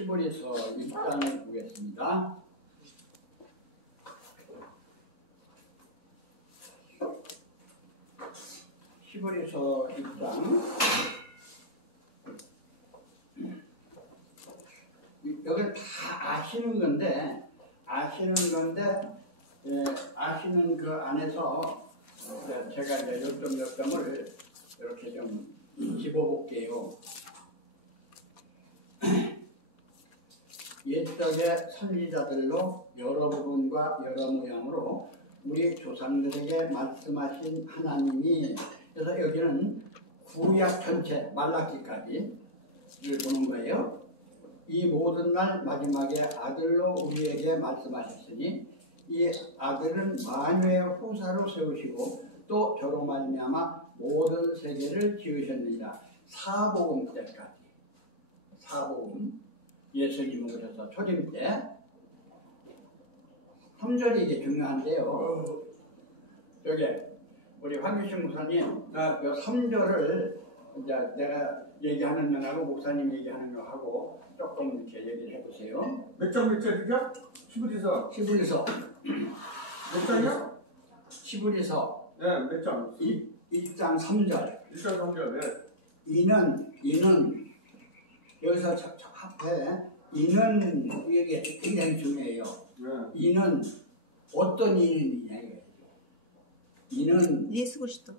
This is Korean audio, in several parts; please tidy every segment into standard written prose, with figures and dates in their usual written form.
시브리서 1장을 보겠습니다. 시브리서 1장. 여기를 다 아시는 건데 아시는 그 안에서 제가 이제 몇 점을 이렇게 좀 집어볼게요. 옛적의 선지자들로 여러 부분과 여러 모양으로 우리 조상들에게 말씀하신 하나님이, 그래서 여기는 구약 전체 말라기까지를 보는 거예요. 이 모든 날 마지막에 아들로 우리에게 말씀하셨으니 이 아들은 만유의 후사로 세우시고 또 저로 말미암아 모든 세계를 지으셨느니라. 사복음 때까지, 사복음 예수님을 오셔서 초림 때 3절이 이게 중요한데요. 여기 우리 황규신 목사님, 이 3절을 이제 내가 얘기하는 면하고 목사님 얘기하는 면하고 조금 이렇게 얘기를 해보세요. 몇 절이죠? 시브리서. 몇 장이요? 시브리서. 네, 몇 장? 1장 3절. 1장 3절, 네. 이는 여기서 저 앞에 이는 이게 굉장히 중요해요. 네. 이는 어떤 이는이냐 이거예요. 이는 예수 그리스도.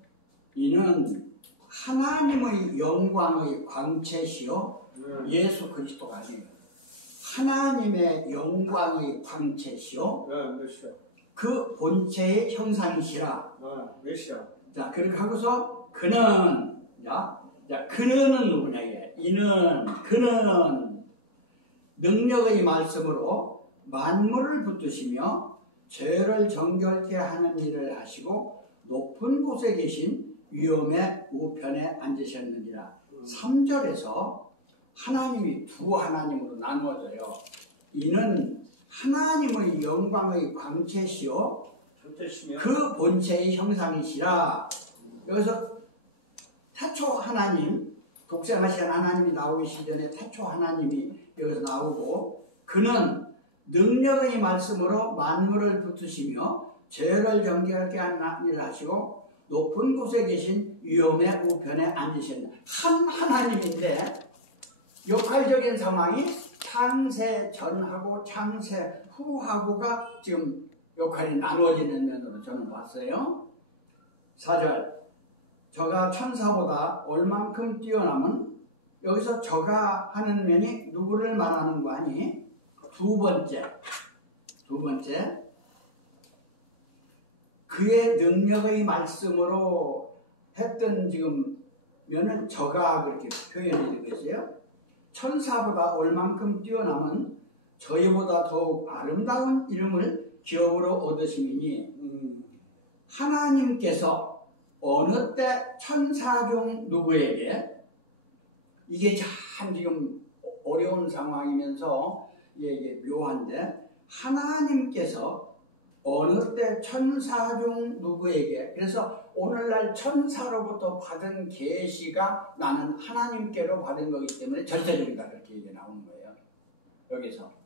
이는 하나님의 영광의 광채시요. 네. 예수 그리스도가 아니에요. 하나님의 영광의 광채시요. 네, 메시아. 그 본체의 형상이시라. 메시아. 자, 그렇게 하고서 그는, 자, 그는 누구냐 이게. 그는 능력의 말씀으로 만물을 붙드시며 죄를 정결케 하는 일을 하시고 높은 곳에 계신 위엄의 우편에 앉으셨느니라. 3절에서 하나님이 두 하나님으로 나누어져요. 이는 하나님의 영광의 광채시요 그 본체의 형상이시라. 여기서 태초 하나님, 독생하신 하나님이 나오기 시전에 태초 하나님이 여기서 나오고, 그는 능력의 말씀으로 만물을 붙으시며 죄를 정결케 하는 일을 하시고 높은 곳에 계신 위엄의 우편에 앉으셨다. 한 하나님인데 역할적인 상황이 창세 전하고 창세 후하고가 지금 역할이 나누어지는 면으로 저는 봤어요. 4절. 저가 천사보다 얼만큼 뛰어남은, 여기서 저가 하는 면이 누구를 말하는 거 아니? 두 번째 그의 능력의 말씀으로 했던 지금 면은 저가 그렇게 표현이 되겠어요. 천사보다 얼만큼 뛰어남은 저희보다 더욱 아름다운 이름을 기업으로 얻으심이니, 하나님께서 어느 때 천사 중 누구에게, 이게 참 지금 어려운 상황이면서 이게 묘한데, 하나님께서 어느 때 천사 중 누구에게, 그래서 오늘날 천사로부터 받은 계시가 나는 하나님께로 받은 거기 때문에 절대적이다, 그렇게 얘기 나오는 거예요. 여기서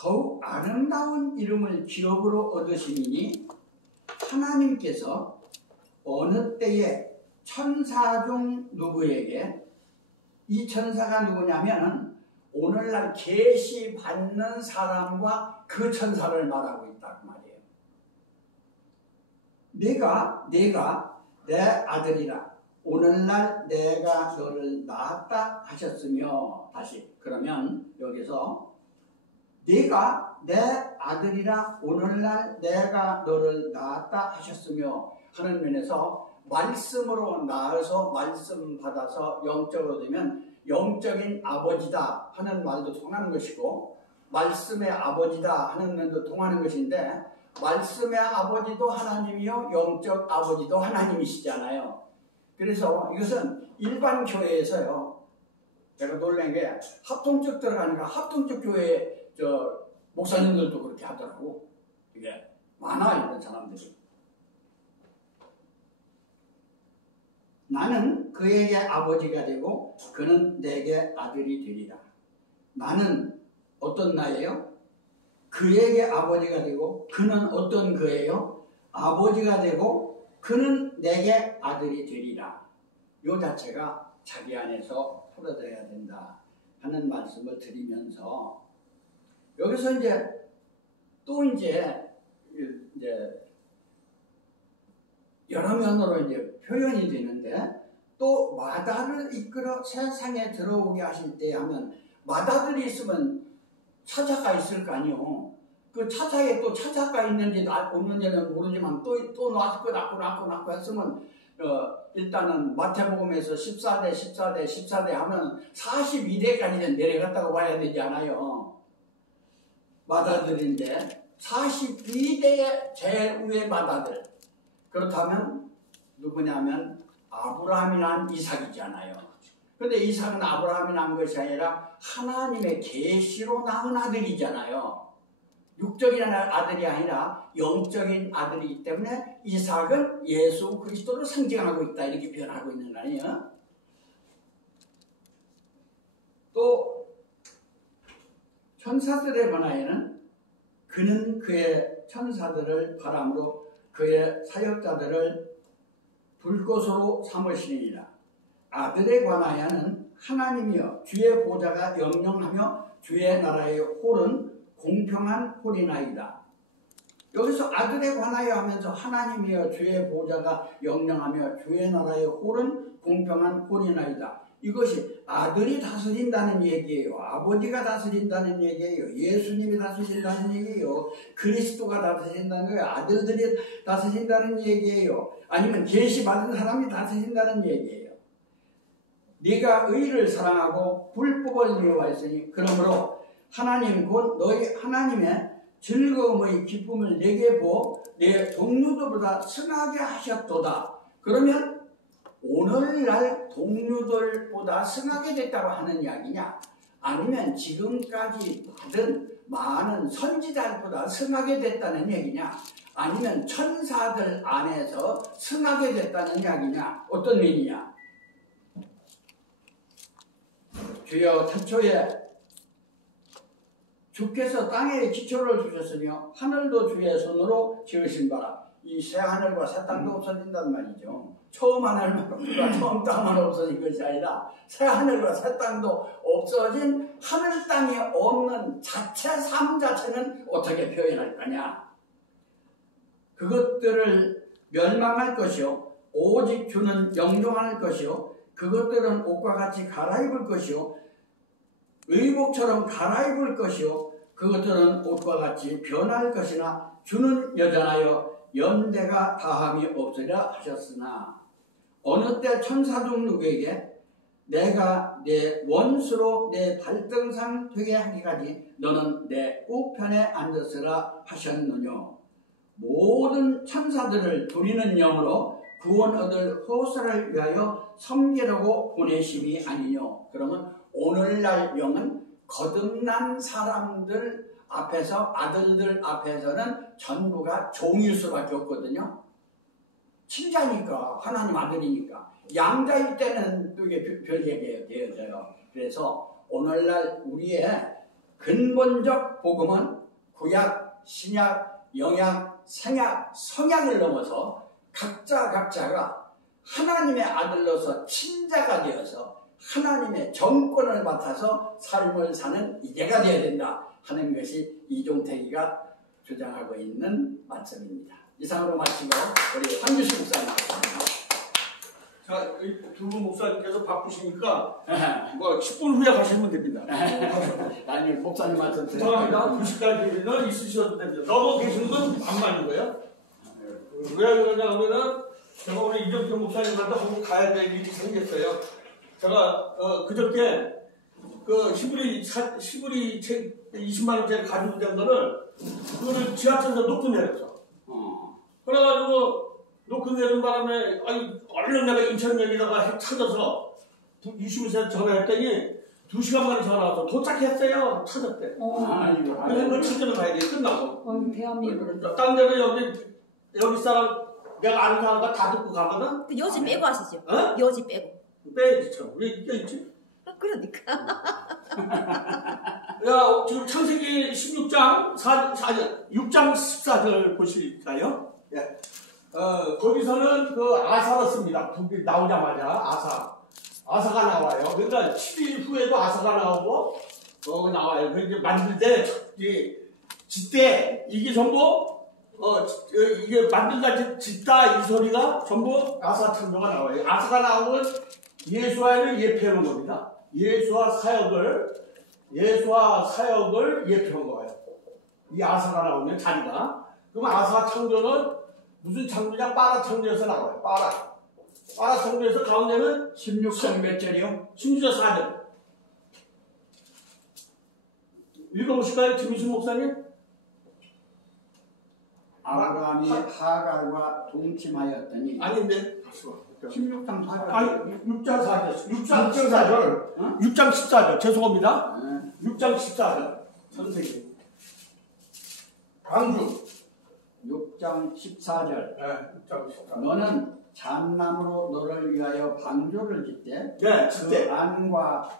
더욱 아름다운 이름을 기업으로 얻으시니, 하나님께서 어느 때에 천사 중 누구에게, 이 천사가 누구냐면 오늘날 계시 받는 사람과 그 천사를 말하고 있다고 말이에요. 내가 내 아들이라 오늘날 내가 너를 낳았다 하셨으며, 다시 그러면 여기서 네가 내 아들이라 오늘날 내가 너를 낳았다 하셨으며 하는 면에서 말씀으로 낳아서 말씀 받아서 영적으로 되면 영적인 아버지다 하는 말도 통하는 것이고, 말씀의 아버지다 하는 면도 통하는 것인데, 말씀의 아버지도 하나님이요 영적 아버지도 하나님이시잖아요. 그래서 이것은 일반 교회에서요, 제가 놀란 게 합동적 들어가니까 합동적 교회 목사님들도 그렇게 하더라고. 이게 많아, 이런 사람들이. 나는 그에게 아버지가 되고 그는 내게 아들이 되리라. 나는 어떤 나예요? 그에게 아버지가 되고 그는 어떤 그예요? 아버지가 되고 그는 내게 아들이 되리라. 이 자체가 자기 안에서 풀어져야 된다 하는 말씀을 드리면서 여기서 또 여러 면으로 표현이 되는데 또 마다를 이끌어 세상에 들어오게 하실 때 하면 마다들이 있으면 차자가 있을 거 아니요. 그 차자에 또 차자가 있는지 없는지는 모르지만 또 낳고 했으면 일단은 마태복음에서 14대 하면 42대까지는 내려갔다고 봐야 되지 않아요. 마다들인데 42대의 제일 위의 마다들. 그렇다면 누구냐면 아브라함이 난 이삭이잖아요. 그런데 이삭은 아브라함이 난 것이 아니라 하나님의 계시로 낳은 아들이잖아요. 육적인 아들이 아니라 영적인 아들이기 때문에 이삭은 예수 그리스도를 상징하고 있다 이렇게 표현하고 있는 거 아니에요? 또 천사들에 관하여는 그는 그의 천사들을 바람으로 그의 사역자들을 불꽃으로 삼으시리라. 아들에 관하여는 하나님이여 주의 보좌가 영영하며 주의 나라의 홀은 공평한 홀이나이다. 여기서 아들에 관하여 하면서 하나님이여 주의 보좌가 영영하며 주의 나라의 홀은 공평한 홀이나이다. 이것이 아들이 다스린다는 얘기예요. 아버지가 다스린다는 얘기예요. 예수님이 다스린다는 얘기예요. 그리스도가 다스린다는 거예요. 아들들이 다스린다는 얘기예요. 아니면 계시받은 사람이 다스린다는 얘기예요. 네가 의를 사랑하고 불법을 미워했으니 그러므로 하나님 곧 너희 하나님의 즐거움의 기쁨을 내게 보어 내 동료들보다 승하게 하셨도다. 그러면 오늘날 동료들보다 승하게 됐다고 하는 이야기냐? 아니면 지금까지 받은 많은 선지자들보다 승하게 됐다는 얘기냐? 아니면 천사들 안에서 승하게 됐다는 이야기냐? 어떤 의미냐? 주여 태초에 주께서 땅에 기초를 두셨으며 하늘도 주의 손으로 지으신 바라. 이 새 하늘과 새 땅도 없어진단 말이죠. 처음 하늘과 처음 땅만 없어진 것이 아니라 새 하늘과 새 땅도 없어진 하늘 땅이 없는 자체 삶 자체는 어떻게 표현할 거냐? 그것들을 멸망할 것이요 오직 주는 영종할 것이요 그것들은 옷과 같이 갈아입을 것이요 의복처럼 갈아입을 것이요 그것들은 옷과 같이 변할 것이나 주는 여전하여 연대가 다함이 없으리라 하셨으나 어느 때 천사 중 누구에게 내가 내 원수로 내 발등상 되게 하기까지 너는 내 우편에 앉았으라 하셨느뇨. 모든 천사들을 부리는 영으로 구원 얻을 호사를 위하여 섬기려고 보내심이 아니뇨. 그러면 오늘날 영은 거듭난 사람들 앞에서 아들들 앞에서는 전부가 종일 수밖에 없거든요. 친자니까 하나님 아들이니까 양자일 때는 이게 별개가 되어져요. 그래서 오늘날 우리의 근본적 복음은 구약, 신약, 영약, 생약, 성약을 넘어서 각자가 하나님의 아들로서 친자가 되어서 하나님의 정권을 맡아서 삶을 사는 이제가 되어야 된다 하는 것이 이종택이가 주장하고 있는 말씀입니다. 이상으로 마치고 우리 황규식 목사님 나왔습니다. 자, 두 분 목사님께서 바쁘시니까 뭐 10분 후에 가시면 됩니다. 아니 목사님 말씀 부탁합니다. 2시까지는 있으셔도 됩니다. 넘어 계시는 건 안 맞는 거예요. 왜 그러냐 하면은 제가 오늘 이종택 목사님한테 한번 가야 될 일이 생겼어요. 제가 그저께 그 시부리 20만 원짜리 가지고 된 거를 그거를 지하철에서 놓고 내렸어. 그래가지고 놓고 내린 바람에 얼른 내가 인천역에다가 찾아서 유심에서 전화했더니 2시간 만에 전화 와서 도착했어요. 찾았대. 그래서 그걸 찾으러 가야 돼. 끝나고. 대한민국. 딴 데는 여기 사람 내가 아는 사람과 다 듣고 가거든? 그 요지 빼고 하시죠. 어? 요지 빼고. 빼야지, 참. 왜 이게 있지? 그러니까. 야, 지금 창세기 16장 6장 14절 보실까요? 예. 거기서는 그 아사를 씁니다. 북이 나오자마자 아사가 나와요. 그러니까 7일 후에도 아사가 나오고, 나와요. 그 이제 만들 때, 짓대, 이게 전부, 이게 만들다 짓다 이 소리가 전부 아사 창조가 나와요. 아사가 나오면 예수와를 예표하는 겁니다. 예수와 사역을 예표한 거예요. 이 아사가 나오면 자리가. 그럼 아사 창조는 무슨 창조냐? 빠라 창조에서 나와요. 빠라 창조에서 가운데는 16장 몇 절이요? 16장 4절. 읽어보실까요? 김희순 목사님? 아브라함이 하갈과 동침하였더니 아닌데. 16장 4절. 아니, 6장 4절. 6장 14절. 어? 6장 14절. 죄송합니다. 네. 6장 14절. 선생님. 광주. 6장 14절. 네, 6장 14절. 너는 잣나무로 너를 위하여 방조를 짓되 네, 그 짓되. 안과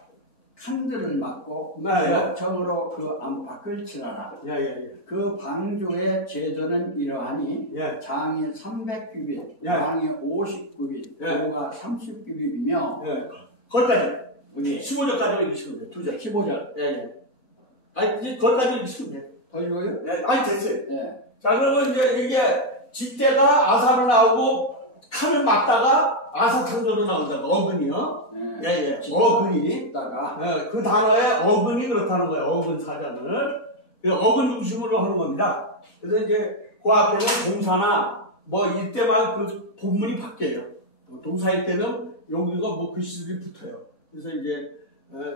칸들을 막고 네. 역청으로 그 안팎을 칠하라. 예. 그 방조의 제도는 이러하니 예. 장이 300규빗, 예. 방이 50규빗, 예. 고가 30규빗이며 예. 거기까지. 여기 15절까지 읽으시면 돼요. 2절. 15절 예. 아니, 이제 거기까지 읽으시면 돼요. 더 읽어요? 예. 아니, 됐어요. 예. 자, 그러면 이제 이게 짓대가 아사로 나오고 칼을 막다가 아사 창조로 나온다고, 어근이요. 예. 어근이. 짓다가 예, 그 단어에 어근이 그렇다는 거예요. 어근 사전을. 어근 중심으로 하는 겁니다. 그래서 이제 그 앞에는 동사나 뭐 이때만 그 본문이 바뀌어요. 동사일 때는 여기가 뭐 글씨들이 붙어요. 그래서 이제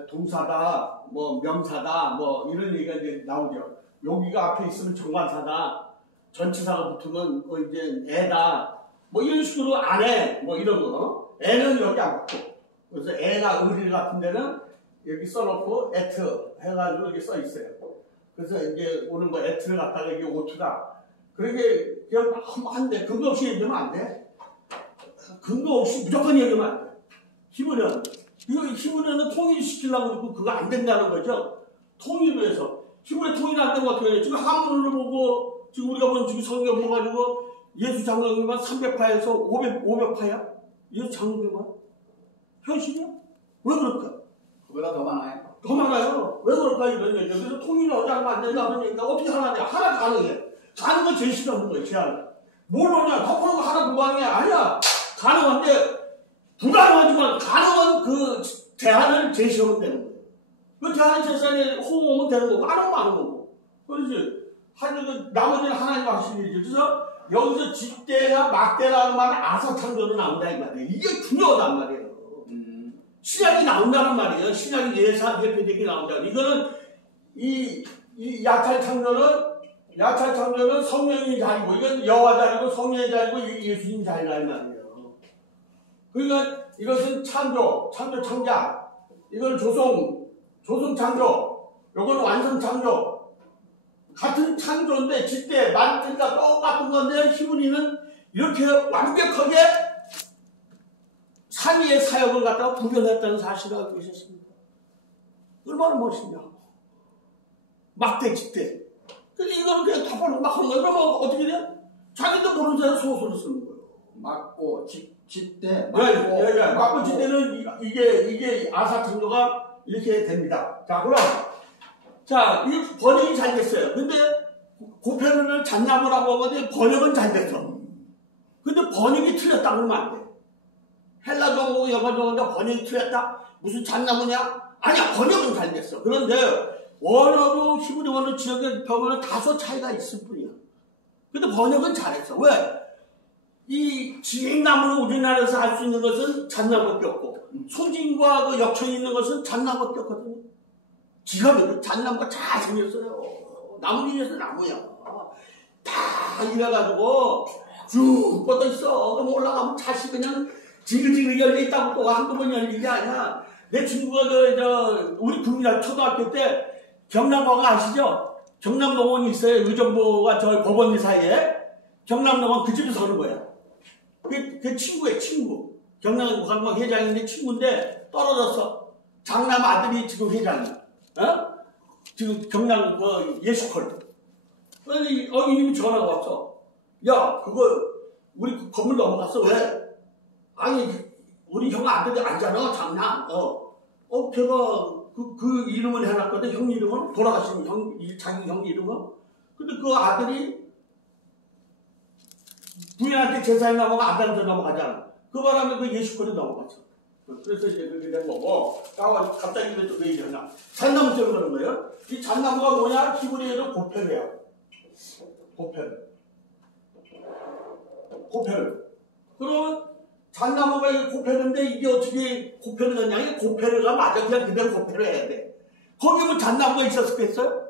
동사다, 뭐 명사다, 뭐 이런 얘기가 이제 나오죠. 여기가 앞에 있으면 정관사다, 전치사가 붙으면 이제 애다, 뭐 이런 식으로 안에 뭐 이런 거. 애는 여기 안 붙고. 그래서 애나 의리 같은 데는 여기 써놓고 에트 해가지고 여기 써 있어요. 그래서 이제 오늘 뭐 에트를 갖다가 이게 오트다. 그러게 그냥 한데 근거 없이 얘기하면 안 돼. 근거 없이 무조건 얘기하면 안 돼. 히브리어는 통일시키려고 그러고 그거 안 된다는 거죠. 통일을 해서. 히브리 통일 안 되면 어떻게 해요? 지금 한문을 보고 지금 우리가 본 지금 성경 보가지고 예수 장로교만 300파에서 500파야? 예수 장로교만? 현실이야? 왜 그럴까? 그보다 더 많아요. 더 많아요. 왜 그럴까? 이런 얘기죠. 그래서 통일을 어디 하면 안 된다 그러니까 어떻게 하느냐? 하나 가능해. 가는 건 제일 싫어하는 거예요, 제안. 뭘 하냐? 덮어놓은 거 하나 불가능해. 아니야. 가능한데, 불가능하지만 가능한 그 대안을 제시하면 되는 거예요. 그 대안을 제시하면 호응하면 되는 거고, 안 하면 안 하는 거고. 그렇지. 나머지는 하나님 하시는 일이죠. 그래서 여기서 짓대나 막대라는 말은 아사창조로 나온다 이 말이에요. 이게 중요하단 말이에요. 신약이 나온다는 말이에요. 신약이 예표되게 나온다. 이거는 이 야찰 창조는 성령의 자리고, 이건 여호와 자리고 성령의 자리고, 이게 예수님 자리라 이 말이에요. 그러니까 이것은 창작. 이건 조성 창조. 이건 완성 창조. 같은 창조인데 짓대 만들까 똑같은 건데 히브리는 이렇게 완벽하게 삼위의 사역을 갖다가 구별했다는 사실을 알고 계셨습니다. 얼마나 멋있냐고. 막대 짓대. 근데 이거는 그냥 덮어놓고 막 하는 거예요. 그러면 어떻게 돼? 자기도 모르는 사람 소설을 쓰는 거예요. 막고 짓대 막고 짓대는 이게 아사창조가 이렇게 됩니다. 자, 그럼 이 번역이 잘 됐어요. 근데 고편을 잣나무라고 하거든요. 번역은 잘 됐어. 근데 번역이 틀렸다 그러면 안 돼. 헬라 정보고 영어 정보인데 번역이 틀렸다? 무슨 잣나무냐? 아니야, 번역은 잘 됐어. 그런데 원어도 히브리 원어 지역의 병원은 다소 차이가 있을 뿐이야. 근데 번역은 잘했어. 왜? 이 지행나무를 우리나라에서 알 수 있는 것은 잣나무밖에 없고, 소진과 그 역청이 있는 것은 잣나무밖에 없거든요. 기가 막혀. 잣나무가 잘 생겼어요. 나무 중에서 나무야. 다 이래가지고 쭉 뻗어 있어. 그럼 올라가면 다시 그냥 지글지글 열려있다고 또 한두 번 열린 게 아니야. 내 친구가 우리 국민학 초등학교 때 경남공원 아시죠? 경남공원이 있어요. 의정부가 저 법원리 사이에. 경남공원 그 집에서 하는 거야. 그 친구의 친구. 경남관광 회장인데 친구인데 떨어졌어. 장남 아들이 지금 회장이야. 어? 지금 경남 예수컬. 그래서 어머님이 전화가 왔어. 야, 그거 우리 그 건물 넘어갔어. 왜? 아니, 우리 형 아들이 아니잖아, 장남. 제가 그 이름을 해놨거든. 형 이름은 돌아가신 자기 형 이름은. 근데 그 아들이 부인한테 제사에 넘어가 아들한테 넘어가잖아. 그 바람에 그 예수권이 넘어갔어. 그래서 이제 그렇게 된 거고. 갑자기 왜 또 그 얘기하냐. 잣나무 때문에 그런 거예요. 이 잣나무가 뭐냐? 히브리어로 고페르야. 고페르. 그러면 잣나무가 이 고페르인데 이게 어떻게 고페르냐? 이게 고페르가 맞아. 그냥 그대로 고페르 해야 돼. 거기 뭐 잣나무가 있었겠어요?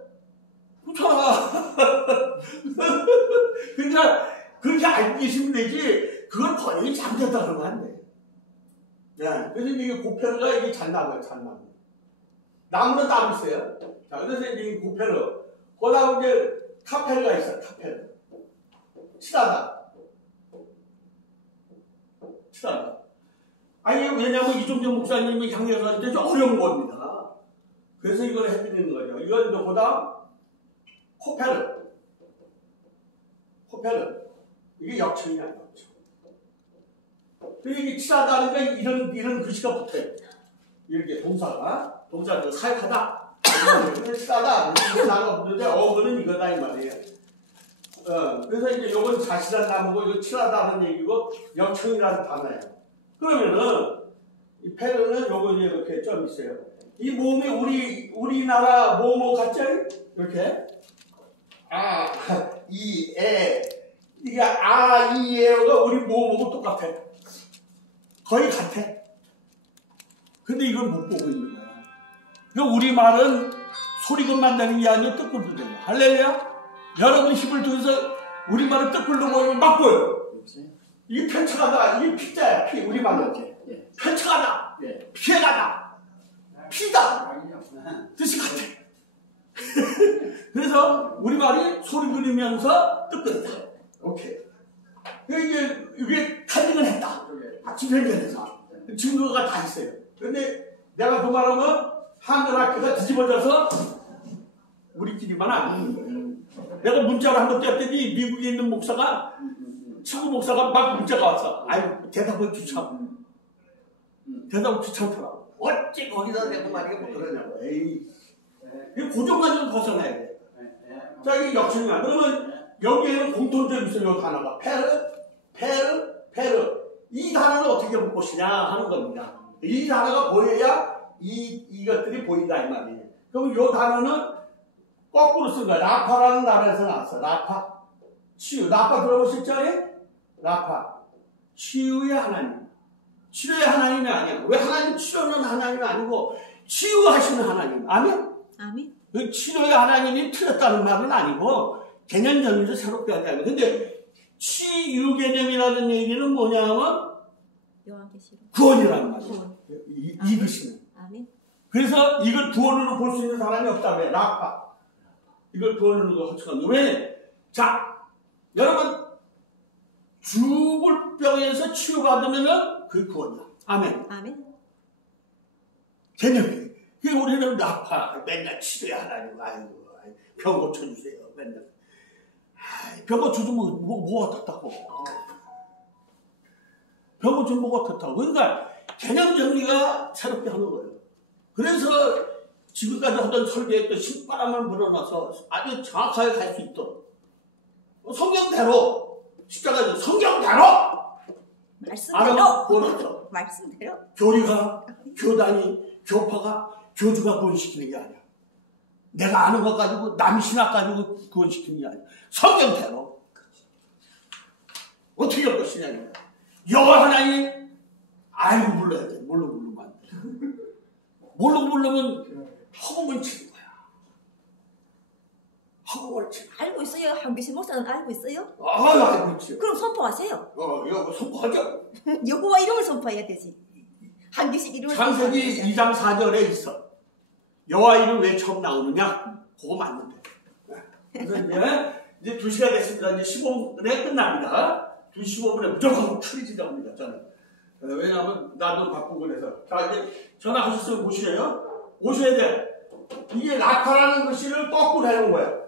그렇잖아. 그러니까 그렇게 알고 계시면 되지. 그걸 번역이 잘못됐다 그러면 안 돼. 네. 그래서 이게 고페르가 이게 잣나무야, 잣나무. 나무는 따로 있어요. 자, 그래서 이제 고페르. 거기다 이제 카페르가 있어요, 카페르. 치다다. 아니, 왜냐면 이종정 목사님이 향해서 하는데 좀 어려운 겁니다. 그래서 이걸 해드리는 거죠. 이건 이제 보다 코페르. 이게 역청이야, 역청. 이게 치다다니까 이런 글씨가 붙어요. 이렇게 동사가 사역하다. 근데 치다다. 나가 붙는데 어그는 이거다, 이 말이에요. 그래서 이제 요건 자시란 나무고, 이거 치다다는 얘기고, 역청이라는 단어예요. 그러면은, 이 페르는 요거 이제 이렇게 좀 있어요. 이 몸이 우리나라 뭐뭐 같죠? 이렇게. 이게 이에가 우리 뭐뭐고 똑같아. 거의 같아. 근데 이걸 못 보고 있는 거야. 그러니까 우리 말은 소리것만 내는 게 아니라 뜻글도 되고. 할렐루야? 여러분 힘을 통해서 우리 말을 뜻글로 보이면 막 보여. 이게 펼쳐가다. 이게 피자야, 피. 우리 말로. 펼쳐가다. 피해가다. 피다. 뜻이 같아. 그래서 우리 말이 소리 들으면서 뜻글이다. 오케이. 이게 탈링을 했다. 집행전에서. 증거가 다 있어요. 근데 내가 그 말하면 한글 학교가 뒤집어져서 우리끼리만 안 되는 거예요. 내가 문자를 한번 떼었더니 미국에 있는 목사가, 친구 목사가 막 문자가 왔어. 아유, 대답을 귀찮더라고. 어찌 거기다 대고 말이야, 뭐 그러냐고. 에이. 이 고정관념을 벗어나야 돼. 자, 이게 역청이야. 그러면 여기에는 공통점이 있어요, 이 단어가. 페르. 이 단어는 어떻게 볼 것이냐 하는 겁니다. 이 단어가 보여야 이것들이 보인다, 이 말이에요. 그럼 이 단어는 거꾸로 쓴 거야. 라파라는 단어에서 나왔어. 라파. 치유. 라파 들어보셨죠? 라파. 치유의 하나님. 치료의 하나님이 아니야. 왜 하나님 치료는 하나님이 아니고 치유하시는 하나님. 아멘? 아멘. 그 치료의 하나님이 틀렸다는 말은 아니고 개념적으로 새롭게 하지 않아요. 근데 치유 개념이라는 얘기는 뭐냐면 구원이라는 말이에요. 이것이는. 아멘. 그래서 이걸 구원으로 볼 수 있는 사람이 없다며. 라파. 이걸 구원으로 허측한다. 왜? 자, 여러분 죽을 병에서 치유받으면은 그게 구원이야. 아멘. 아멘. 개념이. 우리는 라파. 맨날 치료해 하나님. 아이고, 병 고쳐주세요. 맨날. 병 고쳐주면 뭐가 어떻다고. 병 고쳐주면 뭐가 어떻다고. 그러니까 개념 정리가 새롭게 하는 거예요. 그래서 지금까지 하던 설교에 또 신바람을 불어넣어서 아주 정확하게 갈 수 있도록. 성경대로. 십자가 성경대로! 말씀대로. 말씀대로. 교리가, 교단이, 교파가, 교주가 구원시키는 게 아니야. 내가 아는 것 가지고, 남의 신학 가지고 구원시키는 게 아니야. 성경대로. 어떻게 할 것이냐. 여호와 하나님, 알고 불러야 돼. 모르고 부르면 안 돼. 모르고 부르면 허공을 치는 거야. 허공을 치는 거야. 알고 있어요? 한규신 목사는 알고 있어요? 알고 있죠. 그럼 선포하세요. 이거 선포하죠. 여호와 이름을 선포해야 되지. 한규신 이름을 창세기 2장 4절에 있어. 여호와 이름 왜 처음 나오느냐? 그거 맞는데. 그래서 이제 2시가 됐습니다. 이제 15분에 끝납니다. 2시 15분에 무조건 틀리지답니다, 저는. 왜냐하면 나도 바쁘고 그래서. 자, 이제 전화하셨으면 오셔야 돼. 이게 낙하라는 글씨를 거꾸로 해놓은 거야.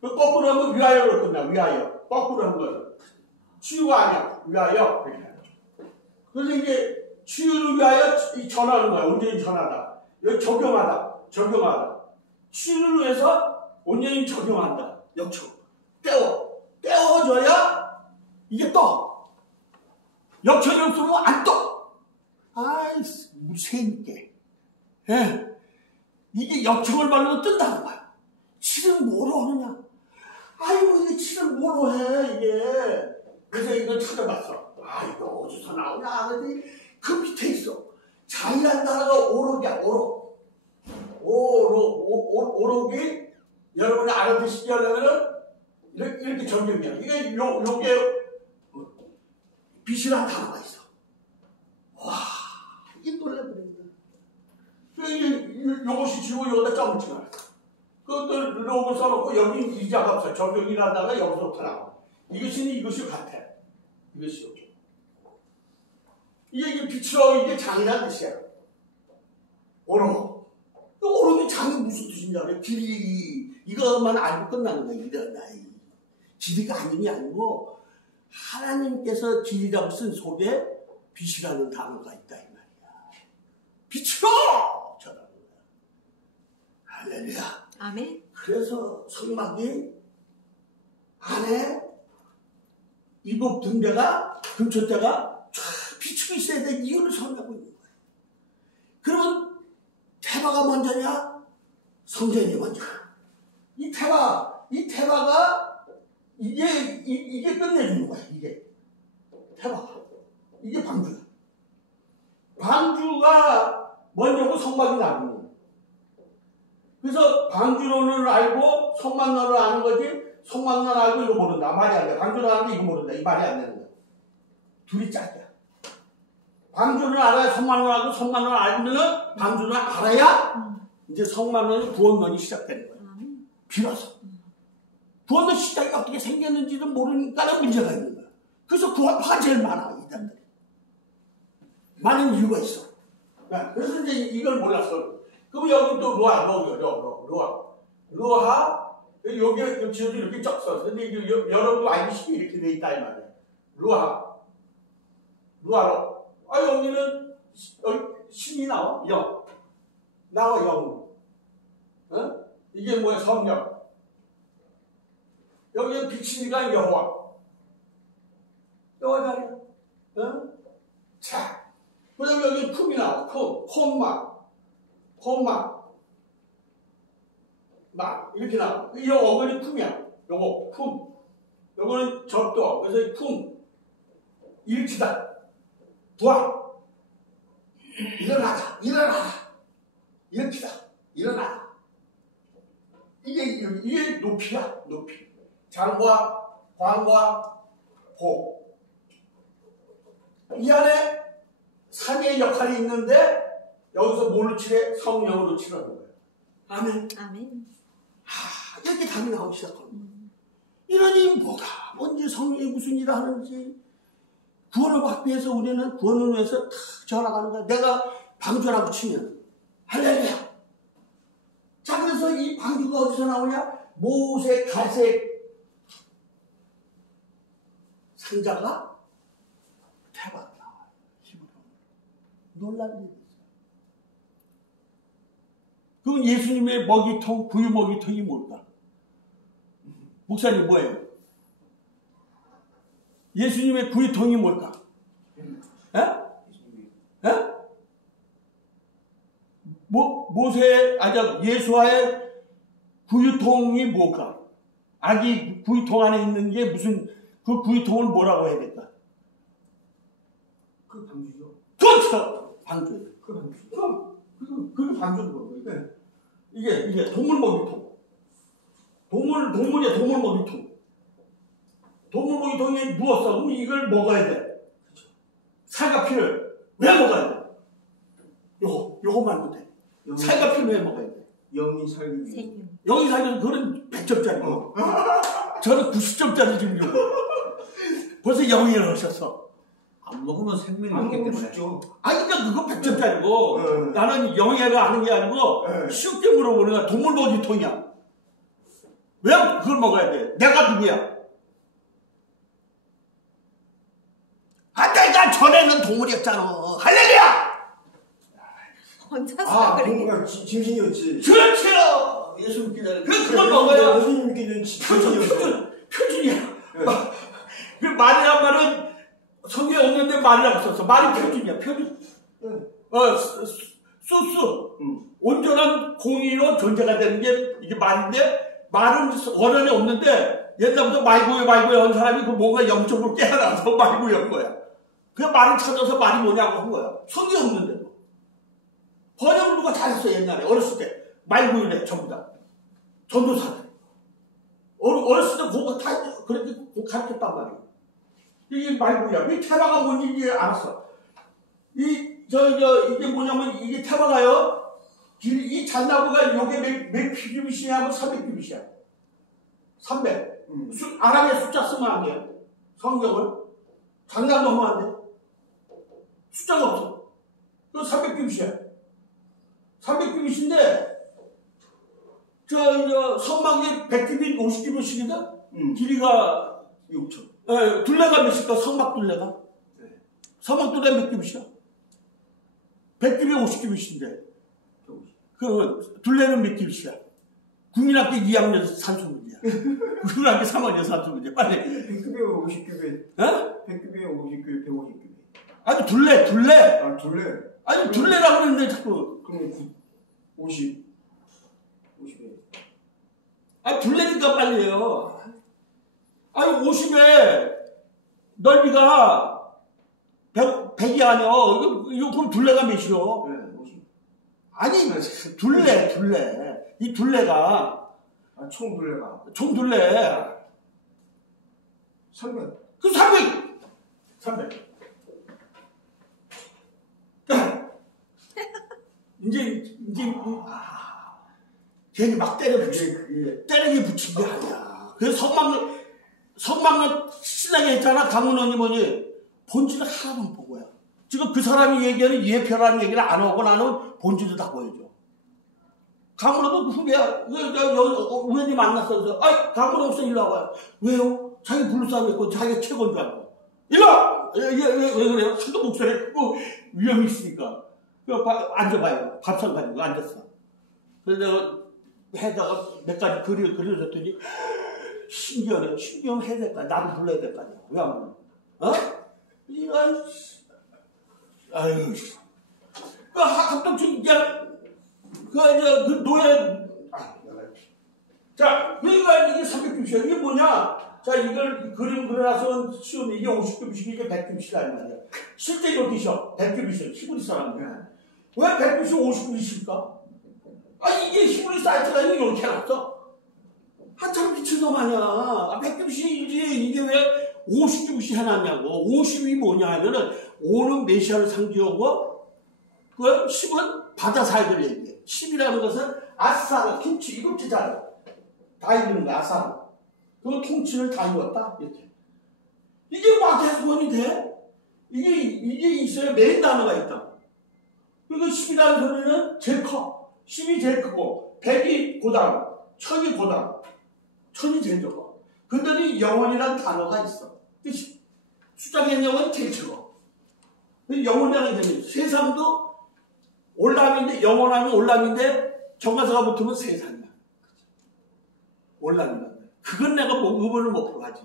그 거꾸로 하면 위하여로 끝나, 위하여. 거꾸로 한 거죠. 치유가 아니야, 위하여. 그래서 이제 치유를 위하여 전하는 거야. 온전히 전하다. 여기 적용하다. 치유를 위해서 온전히 적용한다. 역청. 떼워줘야 이게 떠. 역청이 없으면 안 떠. 아이, 무쇠니께. 예. 이게 역청을 바르면 뜬다는 거야. 칠은 뭐로 하느냐? 아이고, 이게 칠을 뭐로 해, 이게. 그래서 이걸 찾아봤어. 아, 이거 어디서 나오냐? 그랬더니 그 밑에 있어. 장이라는 단어가 오록이야, 오록. 오록이 여러분이 알아듣시게 하려면은 이렇게 적용이야. 이게 요게 빛이라는 단어가 있어. 와, 이게 놀라버린다. 요것이 지고 여기다 점을 찍어놨어. 그것도 로고 써놓고 여기 이자가 없어. 적용이라다가 여기서부터 나와. 이것이 같아. 이것이요. 이게 빛으로 이게 장이라는 뜻이야. 오록. 오록이 장이 무슨 뜻인지 알아요? 길이. 이것만 알고 끝나는 거야. 이런 아이. 길이가 아님이 아니고 하나님께서 길이라고 쓴 속에 빛이라는 단어가 있다 이 말이야. 빛으로 전하는 거야. 할렐루야. 아멘. 그래서 성막이 안에 이복 등대가 금초대가 쫙 비추고 있어야 될 이유를 설명하고 있는 거예요. 그러면 태바가 먼저냐? 성전이 먼저냐? 이 태바가 이게 끝내주는 거야. 이게 태바가 이게 방주야. 방주가 먼저고 성막이 나오는 거야. 그래서 방주론을 알고 성막론을 아는 거지. 성막론 알고 이거 모른다. 말이 안 돼. 방주론 아는데 이거 모른다. 이 말이 안 되는 거야. 둘이 짝이야. 방주를 알아야 성막론 알고 성막론 알면은 방주를 알아야 이제 성막론이 구원론이 시작되는 거야. 비로소. 구원론 시작이 어떻게 생겼는지도 모르니까 문제가 있는 거야. 그래서 구원파가 제일 많아, 이단들이. 많은 이유가 있어. 그래서 이제 이걸 몰랐어. 그럼 여기 또 루하, 여기 지어도 이렇게 쩍 써. 근데 여러분도 알기 쉽게 이렇게 돼 있다, 이 말이야. 루하로. 아, 여기는, 신이 나와? 나와, 영. 어? 이게 뭐야, 성령. 여기는 빛이니까 여호와잖아요. 어? 자, 그 다음에 여기 품이 나와. 막, 이렇게 나와. 이 어근이 품이야. 요거, 품. 요거는 접도. 그래서 이 품. 일치다. 부활. 일어나라. 일으키다. 일어나라. 이게 높이야. 높이. 장과 광과 복. 이 안에 삼위의 역할이 있는데 여기서 뭘로 칠해? 성령으로 칠하는 거예요. 아멘. 이렇게 답이 나오기 시작합니다. 이러니 뭐가 뭔지 성령이 무슨 일을 하는지 구원을 받기 위해서 우리는 구원을 위해서 탁 전화가는 거야. 내가 방주라고 치면 할렐루야. 자, 그래서 이 방주가 어디서 나오냐? 모세 갈색 상자가 태바로 나와요. 히브리어로. 놀란 일이 있어요. 그럼 예수님의 먹이통, 구유 먹이통이 뭘까? 목사님 뭐예요? 예수님의 구유통이 뭘까? 예수와의 구유통이 뭘까? 아기 구유통 안에 있는 게 무슨, 그 구유통을 뭐라고 해야 될까? 그 방주죠. 그렇죠! 방주. 그 방주죠. 그게 방주는 거예요. 이게 동물 먹이통. 동물이야, 동물 먹이통. 동물 먹이통에 누웠어. 그럼 이걸 먹어야 돼. 살과 피를 왜 먹어야 돼? 요거 말고 돼. 살과 피를 왜 먹어야 돼? 영이 살기 위해. 영이 살면 그건 100점짜리고. 저는 90점짜리 지금 요거. 벌써 영이를 하셨어. 안 먹으면 생명이 안 없기 먹으면 때문에. 죽죠. 아니, 그러니까 그거 100점짜리고 나는 영예를 아는 게 아니고 쉽게 물어보는 거야. 동물 먹이통이야. 왜 그걸 먹어야 돼? 내가 누구야? 아, 내가 전에는 동물이었잖아. 할렐루야! 혼자서 그래. 뭔가 짐승이었지. 그렇죠! 예수 믿기 전에. 그걸 먹어야 예수님 믿기 전에 짐승이었어. 표준이야. 그 말이란 말은 성경에 없는데 말이라고 썼어. 말이 표준이야, 표준. 소스. 온전한 공의로 존재가 되는 게 이게 말인데, 말은 원언이 없는데, 옛날부터 말구요 한 사람이 그 뭔가 영적으로 깨어나서 말구요한 거야. 그냥 말을 찾아서 말이 뭐냐고 한 거야. 성경이 없는데도. 번역을 누가 잘했어, 옛날에. 어렸을 때. 말구요래, 전부 다. 전도사들. 어렸을 때 그거 다, 그렇게 가르쳤단 말이야. 이게 말구야. 이 테마가 뭔지 알았어. 이게 뭐냐면, 이게 테마가요, 이 잣나무가 요게 몇 큐빗이냐면 300큐빗이야. 300. 아랍에 숫자 쓰면 안 돼요. 성경을. 장난도 하면 안 돼. 숫자가 없어. 그 300큐빗이야. 300큐빗인데, 성막이 100큐빗, 50큐빗이거든? 길이가 6천. 둘레가 몇일까? 성막 둘레가? 성막 둘레 몇 큐빗이야? 100큐빗, 50큐빗인데. 그 둘레는 몇 큐빗이야? 국민학교 2학년 산수문제야. 국민학교 3학년 산수문제. 빨리. 100큐빗, 50큐빗. 100큐빗, 50큐빗, 150큐빗. 아니, 둘레. 아, 둘레. 아니, 둘레라고 그러는데 자꾸. 그럼 50. 50에. 아, 둘레니까 빨리요. 아니, 50에 넓이가 100이 아니야. 이거 그럼 둘레가 몇이요? 네, 50. 아니, 둘레. 이 둘레가. 아, 총 둘레가. 총 둘레. 300. 그 300. 이제, 괜히 막 때리게 붙인 게 아니야. 그래서 성막을 신나게 했잖아. 강문원이 뭐니. 본질을 하나도 못 본 거야. 지금 그 사람이 얘기하는 예표라는 얘기를 안 하고 나는 본질을 다 보여줘. 강문원도 후배야. 우연히 만났어. 아이, 강문원 없어. 일로 와봐요. 왜요? 자기 불쌍히 했고 자기가 최고인 줄 알고. 일로 와! 왜 그래요? 하도 목소리 크고 위험이 있으니까. 앉아봐요. 밥상 가지고 앉았어. 그래서 내가 해다가 몇 가지 그려줬더니 신기하네. 신기하면 해야 될 거 아니야. 나도 불러야 될 거 아니야. 왜 안 불러? 이런, 아유. 합동충, 그 노예, 자, 그러니까 이게 300규비야. 이게 뭐냐? 자, 이걸 그림 그려놔서 쉬운 이게 50규비씩, 이게 100규비씩 아니 말이야. 실제 이렇게 쉬어. 100규비씩. 히브리 사람이야. 왜 100규비씩 50규비씩일까? 이게 히브리 사이트가 이렇게 해놨어. 한참 미친놈 아니야. 100규비씩 이게 왜 50규비씩 해놨냐고. 50이 뭐냐 하면은 5는 메시아를 상징하고 그 10은 바다 사이를 얘기해. 10이라는 것은 아사르, 통치, 이거 진짜 다 이루는 거야, 아사르. 그 통치를 다 이뤘다, 이렇게. 이게 막 해석이 돼? 이게 있어야 메인 단어가 있다. 그리고 10이라는 소리는 제일 커. 10이 제일 크고, 100이 고당, 1000이 고당, 1000이 제일 적어. 근데 영혼이라는 단어가 있어. 뜻이. 숫자 개념은 제일 적어. 영혼이라는 개념이 세상도 올람인데, 영원하면 올람인데, 정가사가 붙으면 세상이야. 올람이란 말. 그건 내가 의문을 먹고 가지.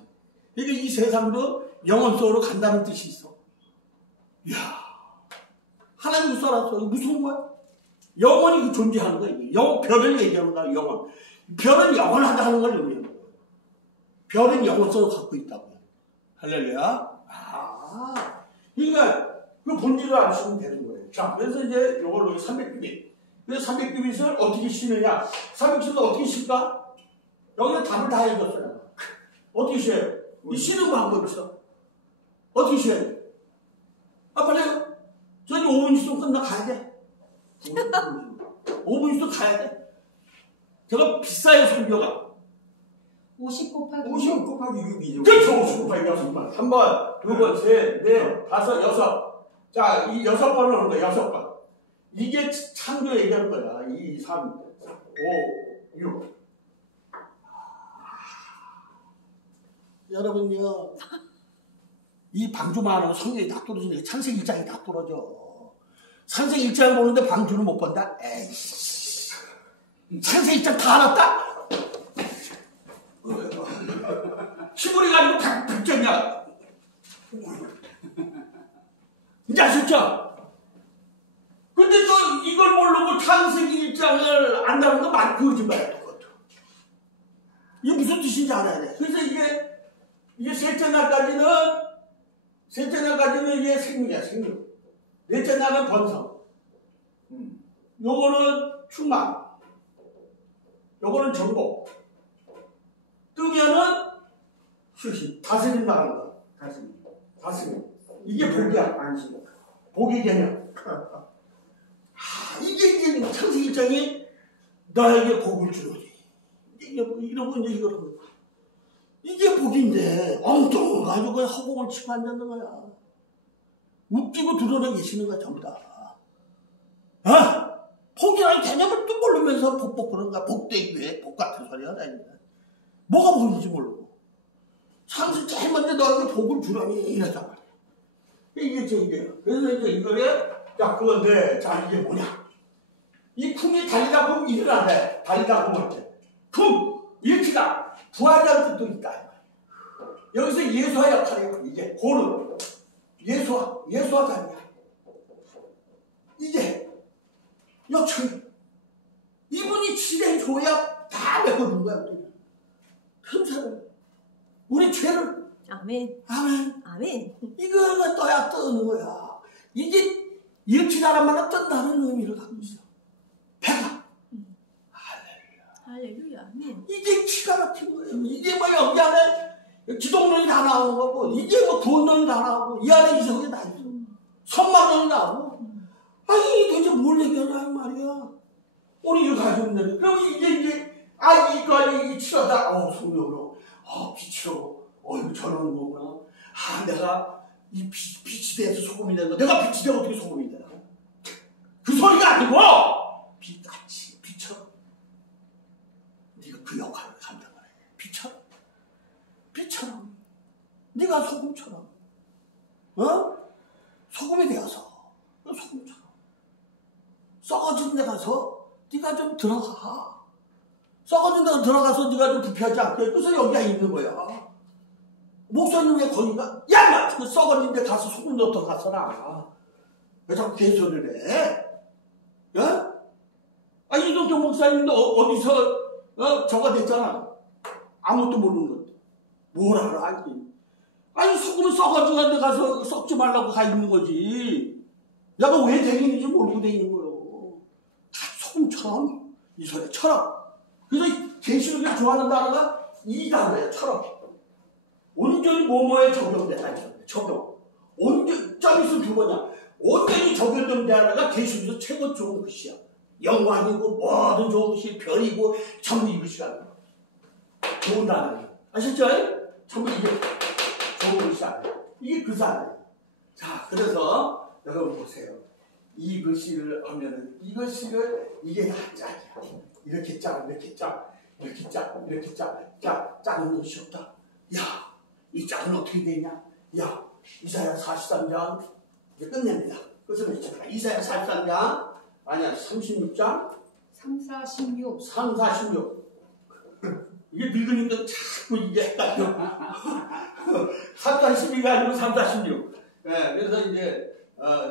그러니까 이 세상도 영혼 속으로 간다는 뜻이 있어. 이야. 하나님 살았어. 무서운 거야? 영혼이 그 존재하는 거야. 이게. 별을 얘기하는 거야, 영혼. 별은 영원하다는 걸 의미하는 거야. 별은 영혼성을 갖고 있다고. 할렐루야. 그러니까 그 본질을 아시면 되는 거예요. 자, 그래서 이제 요걸 300규빗. 그래서 300규빗을 어떻게 쉬느냐? 300규빗을 어떻게 쉴까? 여기는 답을 다 해줬어요. 어떻게 쉬어요? 이 쉬는 방법이 있어. 어떻게 쉬어야 돼? 빨리요. 저 이제 5분 있으면 끝나 가야 돼. 5분 있으면 가야 돼. 제가 비싸요, 설교가. 50 곱하기 50 곱하기 6이죠. 그렇죠. 50 곱하기 6번. 3번, 2번, 셋, 넷, 다섯, 여섯. 자, 이 6번을 하는 거야. 6번. 이게 창조 얘기하는 거야. 2, 3, 4, 5, 6. 여러분요, 이 방주만 하고 성경이 다 떨어지네. 창세기 1장이 다 떨어져. 창세기 1장 보는데 방주를 못 본다? 에이씨. 창세기 1장 다 알았다? 시골이 가지고 백점이야. 이제 아셨죠? 근데 또 이걸 모르고 창세기 1장을 안다는 건 말 거짓말이야. 이게 무슨 뜻인지 알아야 돼. 그래서 이게 셋째 날까지는 이게 생명이야, 생명. 넷째 날은 번성. 요거는 충만. 요거는 정복. 뜨면은 휴식. 다스림 나가는 거야. 다스림. 이게 복이야. 안심. 복의 개념. 이게 창세기 1장이 나에게 복을 주노니. 이러고 이제 이걸 하는 거야. 이게 복인데 엉뚱해가지고 그냥 허공을 치고 앉았는 거야. 웃기고 드러나 계시는 거야, 전부 다. 복이라는 개념을 또 모르면서 복 그런 거야. 복되기 복 같은 소리가 다니까. 뭐가 복인지 모르고. 창세 제일 먼저 너에게 복을 주라니 이랬단 말이야. 이게 이게요. 그래서 이제 이거에 자 그건데 자 이게 뭐냐? 이 쿵이 달리다 보면 일어나대. 달리다 보면 때. 쿵 일치다. 부활이라는 뜻도 있다. 여기서 예수와 역할이에요. 이게 고는 예수와 자리야. 이게 역청 이분이 칠해줘야 다 메꿔준 거야. 흠사를 우리 죄를 아멘. 아멘. 이거가 떠야 뜨는 거야. 이게 일치다란 말은 뜬다는 의미를 갖고 있어. 배가 할렐루야. 아멘. 이게 기가 막힌 거예요. 이게 뭐 여기 안에 기독론이 다 나오는 거고, 이게 뭐 구원론이 다 나오고, 이 안에 이성이 다 있어. 선망론이 나오고. 아니, 도대체 뭘 얘기하냐, 이 말이야. 오늘 이거 가지고 있는데. 그럼 이게, 이거 치러다, 성령으로, 빛으로, 이거 저러는 거구나. 내가 이 빛이 돼서 소금이 되는 거. 내가 빛이 되고 어떻게 소금이 되나? 그 소리가 아니고, 빛같이, 빛처럼. 네가 그 역할을 감당하네. 빛처럼. 네가 소금처럼. 소금이 되어서. 소금처럼. 썩어진 데 가서 네가 좀 들어가. 썩어진 데 들어가서 네가 좀 부패하지 않게. 그래서 여기가 있는 거야. 목사님의 거기가 야! 그 썩어진 데 가서 소금 넣어 가서라. 왜 자꾸 개소리를 해? 이동경 목사님도 어디서 저가 됐잖아. 아무것도 모르는 건데. 뭘 알아? 아니 소금은 썩어진 데 가서 썩지 말라고 가 있는 거지. 야, 너 왜 댕기는지 모르고 댕기는 거요. 소금처럼 이 소리처럼. 그래서 계시록을 좋아하는 단어가 이 단어예요. 처럼. 온전히 뭐뭐에 적용된다. 적용. 온전히 점에서 두 번이야. 온전히 적용된 단어가 계시록에서 최고 좋은 것이야. 영광이고 모든 좋은 것이 별이고 전부 이것이라는 거. 좋은 단어예요. 아셨죠? 전부 이게 좋은 것이 아니에요. 이게 그 단어예요. 자, 그래서 여러분 보세요. 이 글씨를 하면은 이 글씨를 이게 짝이야. 이렇게 짝, 이렇게 짝, 이렇게 짝, 이렇게 짝. 자, 짝은 것이 없다. 야, 이 짝은 어떻게 되냐? 야, 이사야 43장 이제 끝냅니다. 그래서 이사야 43장 아니야 36장 3, 4, 16. 3, 4, 16 이게 늙으니까 자꾸 이게 헷갈려. 3, 4, 12가 아니고 3, 4, 16 네, 그래서 이제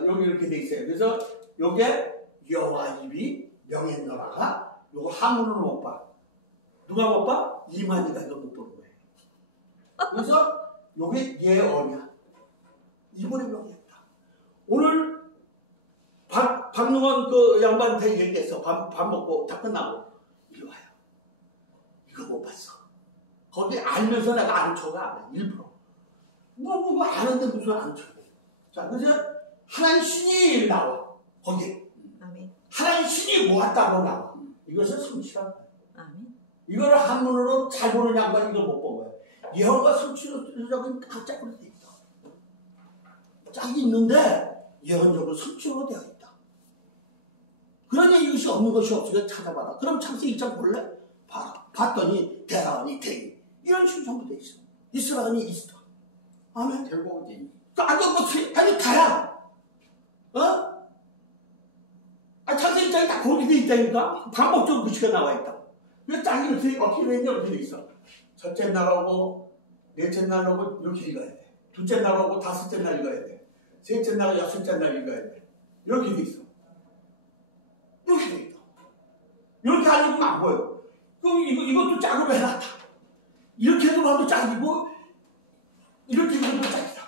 여기 이렇게 돼 있어요. 그래서 요게 여호와 입이 명했노라. 요거 한문으로 못 봐. 누가 못 봐? 이만희가 이거 못 보는 거예요. 그래서 요게 예언이야. 이번에 명했다. 오늘 박능원 그 양반한테 얘기했어. 밥 먹고 다 끝나고 이리 와요. 이거 못 봤어. 거기 알면서 내가 아는 척을 안 해. 일부러. 뭐 아는데 무슨 아는 척을 해. 자, 그래서 하나님 신이 나와. 거기. 아멘. 하나님 신이 모았다고 나와. 이것은 성취란 거야. 아멘. 이거를 한문으로 잘 보는 양반이 이걸 못 본 거예요. 예언과 성취론적인 다 짝으로 되어 있다. 짝이 있는데 예언적으로 성취로 되어 있다. 그러니 이것이 없는 것이 없으니까 찾아봐라. 그럼 창세기 1장 볼래? 봐라. 봤더니 대라니 대인 이런 식으로 전부 되어 있어. 이스라니 이스라. 아멘. 대고지. 아니 다야. 창세기 1장이 다 그렇게 되어 있다니까. 반복적으로 그 시가 나와 있다. 그 짝이 어떻게 되냐 이렇게 되어 있어. 첫째 날하고 넷째 날하고 이렇게 읽어야 돼. 둘째 날하고 다섯째 날 읽어야 돼. 셋째 날 여섯째 날 읽어야 돼. 이렇게 돼 있어. 이렇게 돼 있다. 이렇게 안 읽으면 안 보여. 그럼 이것도 짝으로 해놨다. 이렇게 해도 봐도 짝이고 이렇게 해도 짝이다.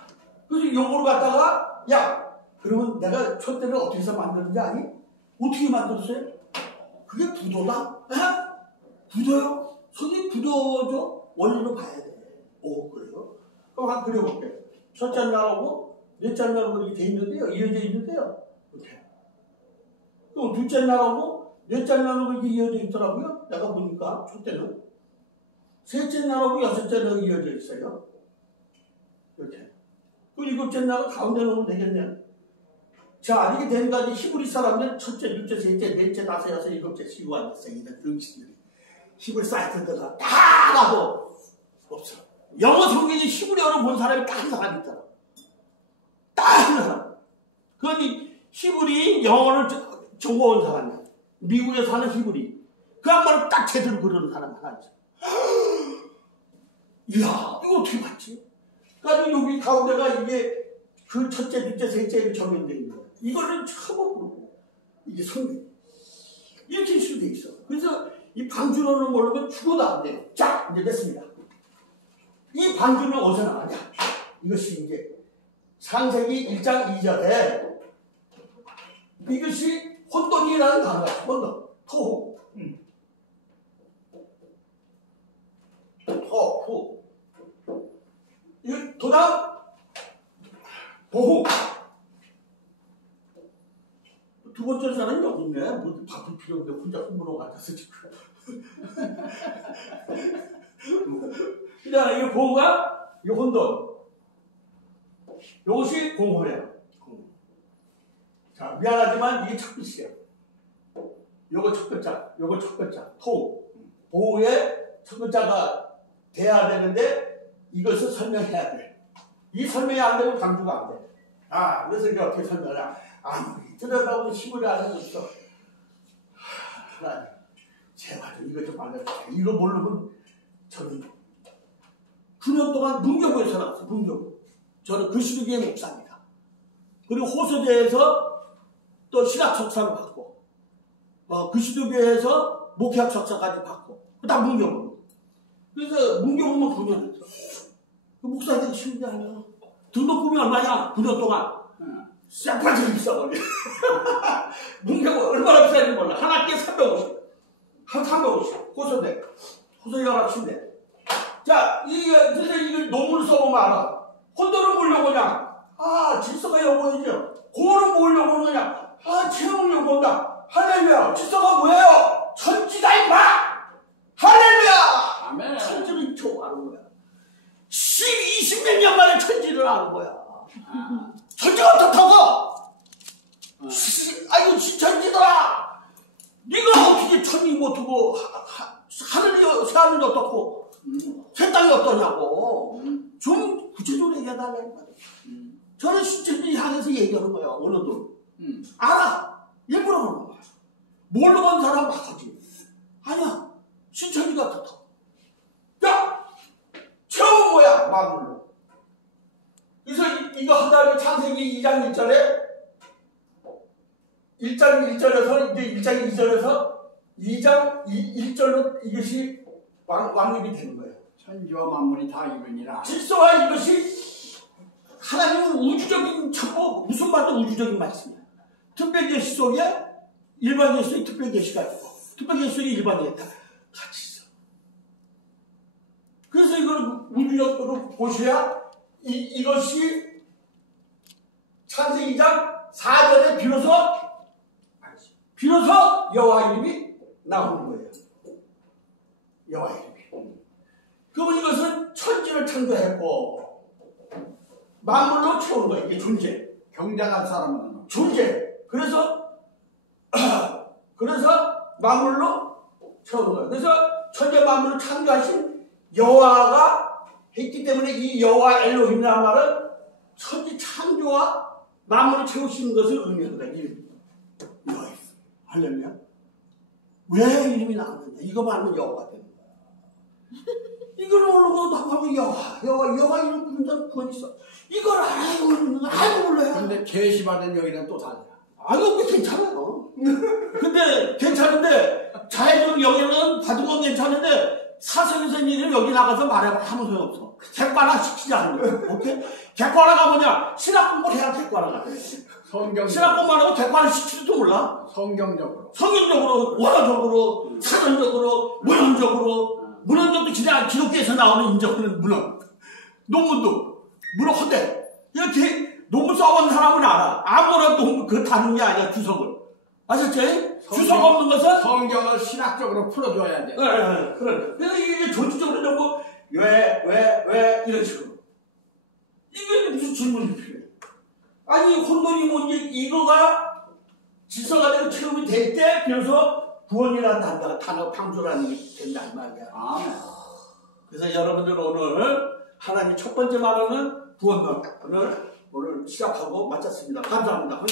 그래서 요거를 갖다가 야 그러면 내가 촛대를 어떻게 해서 만드는지 아니? 어떻게 만들었어요? 그게 부도다? 부도요? 손이 부도죠? 원리로 봐야 돼. 오 그래요? 그럼 한번 그려볼게요. 첫째 날하고 넷째 날하고 이렇게 돼 있는데요. 이어져 있는데요. 이렇게. 그럼 둘째 날하고 넷째 날하고 이렇게 이어져 있더라고요. 내가 보니까 첫째는 셋째 날하고 여섯째 날하고 이어져 있어요. 이렇게. 그럼 일곱째 날은 가운데 놓으면 되겠네요. 자, 이게 되니까 히브리 사람들 첫째, 둘째, 셋째, 넷째, 다섯, 여섯, 일곱째 쉬고 앉았어요. 이런 등식들이. 히브리 사이트들은 다 나도 없어. 영어 성경이 히브리어로 본 사람이 딱 한 사람 있잖아. 딱 한 사람. 그러니 히브리 영어를 전공한 사람이야. 미국에 사는 히브리. 그 한말을 딱 제대로 그리는 사람 하나 있어. 이야, 이거 어떻게 봤지? 그러니까 여기 가운데가 이게 그 첫째, 둘째, 셋째로 적용되어 있는 거야. 이거를 처음 보고 이게 성경. 이렇게 시도돼 있어. 그래서 이 방주론을 모르면 죽어도 안 돼요. 자, 이제 됐습니다. 이 방주는 어디서 나왔냐? 이것이 이제 창세기 1장 2절에 이것이 혼돈이라는 단어가 혼돈, 토후. 토후. 이 도당 보후. 두 번째 사람이 여기 있네. 뭐 바쁠 필요 없는데 혼자 흥분하고 앉아서 지금. 그냥 이게 보후가 이 혼돈. 이것이 공허예요. 자, 미안하지만 이게 첫 글씨예요. 요거 첫 글자, 요거 첫 글자. 토. 보후의 첫 글자가 돼야 되는데 이것을 설명해야 돼. 이 설명이 안 되면 강조가 안 돼. 그래서 이제 어떻게 설명하냐. 아무리 들어가고 힘을 안 했어. 하나님, 제발 좀 이거 좀 알려주세요. 이거 모르면 저는 9년 동안 문교부에서 나왔어요. 문교부. 저는 그리스도교회 목사입니다. 그리고 호서대에서 또 신학 석사를 받고, 그리스도교회에서 목회학 석사까지 받고, 다 문교부. 그래서 문교부만 9년 했어. 그 목사들이 쉬운 게 아니야. 등록금이 얼마냐? 9년 동안. 쌍파지를 비싸버려. 문교부 얼마나 비싼지 몰라. 한 학기에 350. 한 350. 호서대. 호서연합신대. 자, 그래서 이걸 논문을 써보면 알아. 혼돈을 보려고 그냥, 질서가 요구이죠. 공원을 보려고 그러냐. 체험을 요구한다. 할렐루야. 질서가 뭐예요? 천지다, 임마! 할렐루야! 아멘. 천지를 좋아하는 거야. 20몇 년 만에 천지를 아는 거야. 천지가 어떻다고? 아이고, 천지더라! 네가 어떻게 천이 못하고, 하늘이 어떻고, 새 땅이 어떠냐고. 좀 구체적으로 얘기해달라는 거야. 저는 신천지 향해서 얘기하는 거야, 오늘도. 알아. 일부러 그러는 거야. 모르는 사람 하지. 아니야. 신천지가 어떻다고. 야! 체험은 뭐야? 마음으로. 그래서 이거 한 다음에 창세기 2장 1절에 1장 1절에서 이제 1장 2절에서 2장 1절로 이것이 왕립이 되는 거예요. 천지와 만물이 다 이루니라. 질서와 이것이 하나님은 우주적인 참고 무슨 말도 우주적인 말씀이야. 특별계시 속에 일반 계시 속에 특별계시가 있고 특별계시 속에 일반 계시 다 같이 있어. 그래서 이걸 우주적으로 보셔야 이것이 창세기 2장 4절에 비로소 여호와 이름이 나오는 거예요. 여호와 이름이. 그럼 이것은 천지를 창조했고 만물로 채운 거예요. 이게 존재. 경작한 사람은 존재. 그래서 만물로 채운 거예요. 그래서 천재 만물을 창조하신 여호와가 했기 때문에 이 여호와 엘로힘이라는 말은 천지 창조와 만물을 채우시는 것을 의미한다. 이름이. 할렐루야. 왜 이름이 나왔느냐? 이거만 하면 여호와가 되는 거야. 이걸 모르고 나하고 여호와 이름 부른 자는 구원이 있어. 이걸 알고 있는 거 알고 몰라요. 근데 계시받은 여기는 또 달라. 아이고, 괜찮아요. 근데 괜찮은데 자연적 영향은 받은 건 괜찮은데 사석에서 있는 여기 나가서 말해봐 아무 소용없어. 객관화 시키지 않는 거야. 오케이? 객관화가 뭐냐? 신학 공부를 해야 객관화가 돼. 신학 공부만 하고 객관화 시키지도 몰라. 성경적으로, 원어적으로, 사전적으로, 문헌적도 그냥 기독교에서 나오는 인정하는 문헌. 논문도 문헌 허대. 이렇게 논문 써본 사람은 알아. 아무거나 논문 그거 다는 게 아니야. 주석을. 아셨지? 주석 없는 것은 성경을 신학적으로 풀어줘야 돼. 네, 그래. 그래서 이게 전투적으로 전부 왜 이런 식으로. 이게 무슨 질문이 필요해? 아니 혼돈이 뭔지 이거가 질서가 되고 체험이 될 때 비로소 구원이라는 단어 방조라는 게 된다 이 말이야. 그래서 여러분들 오늘 하나님 첫 번째 말하는 구원론을 오늘 시작하고 마쳤습니다. 감사합니다.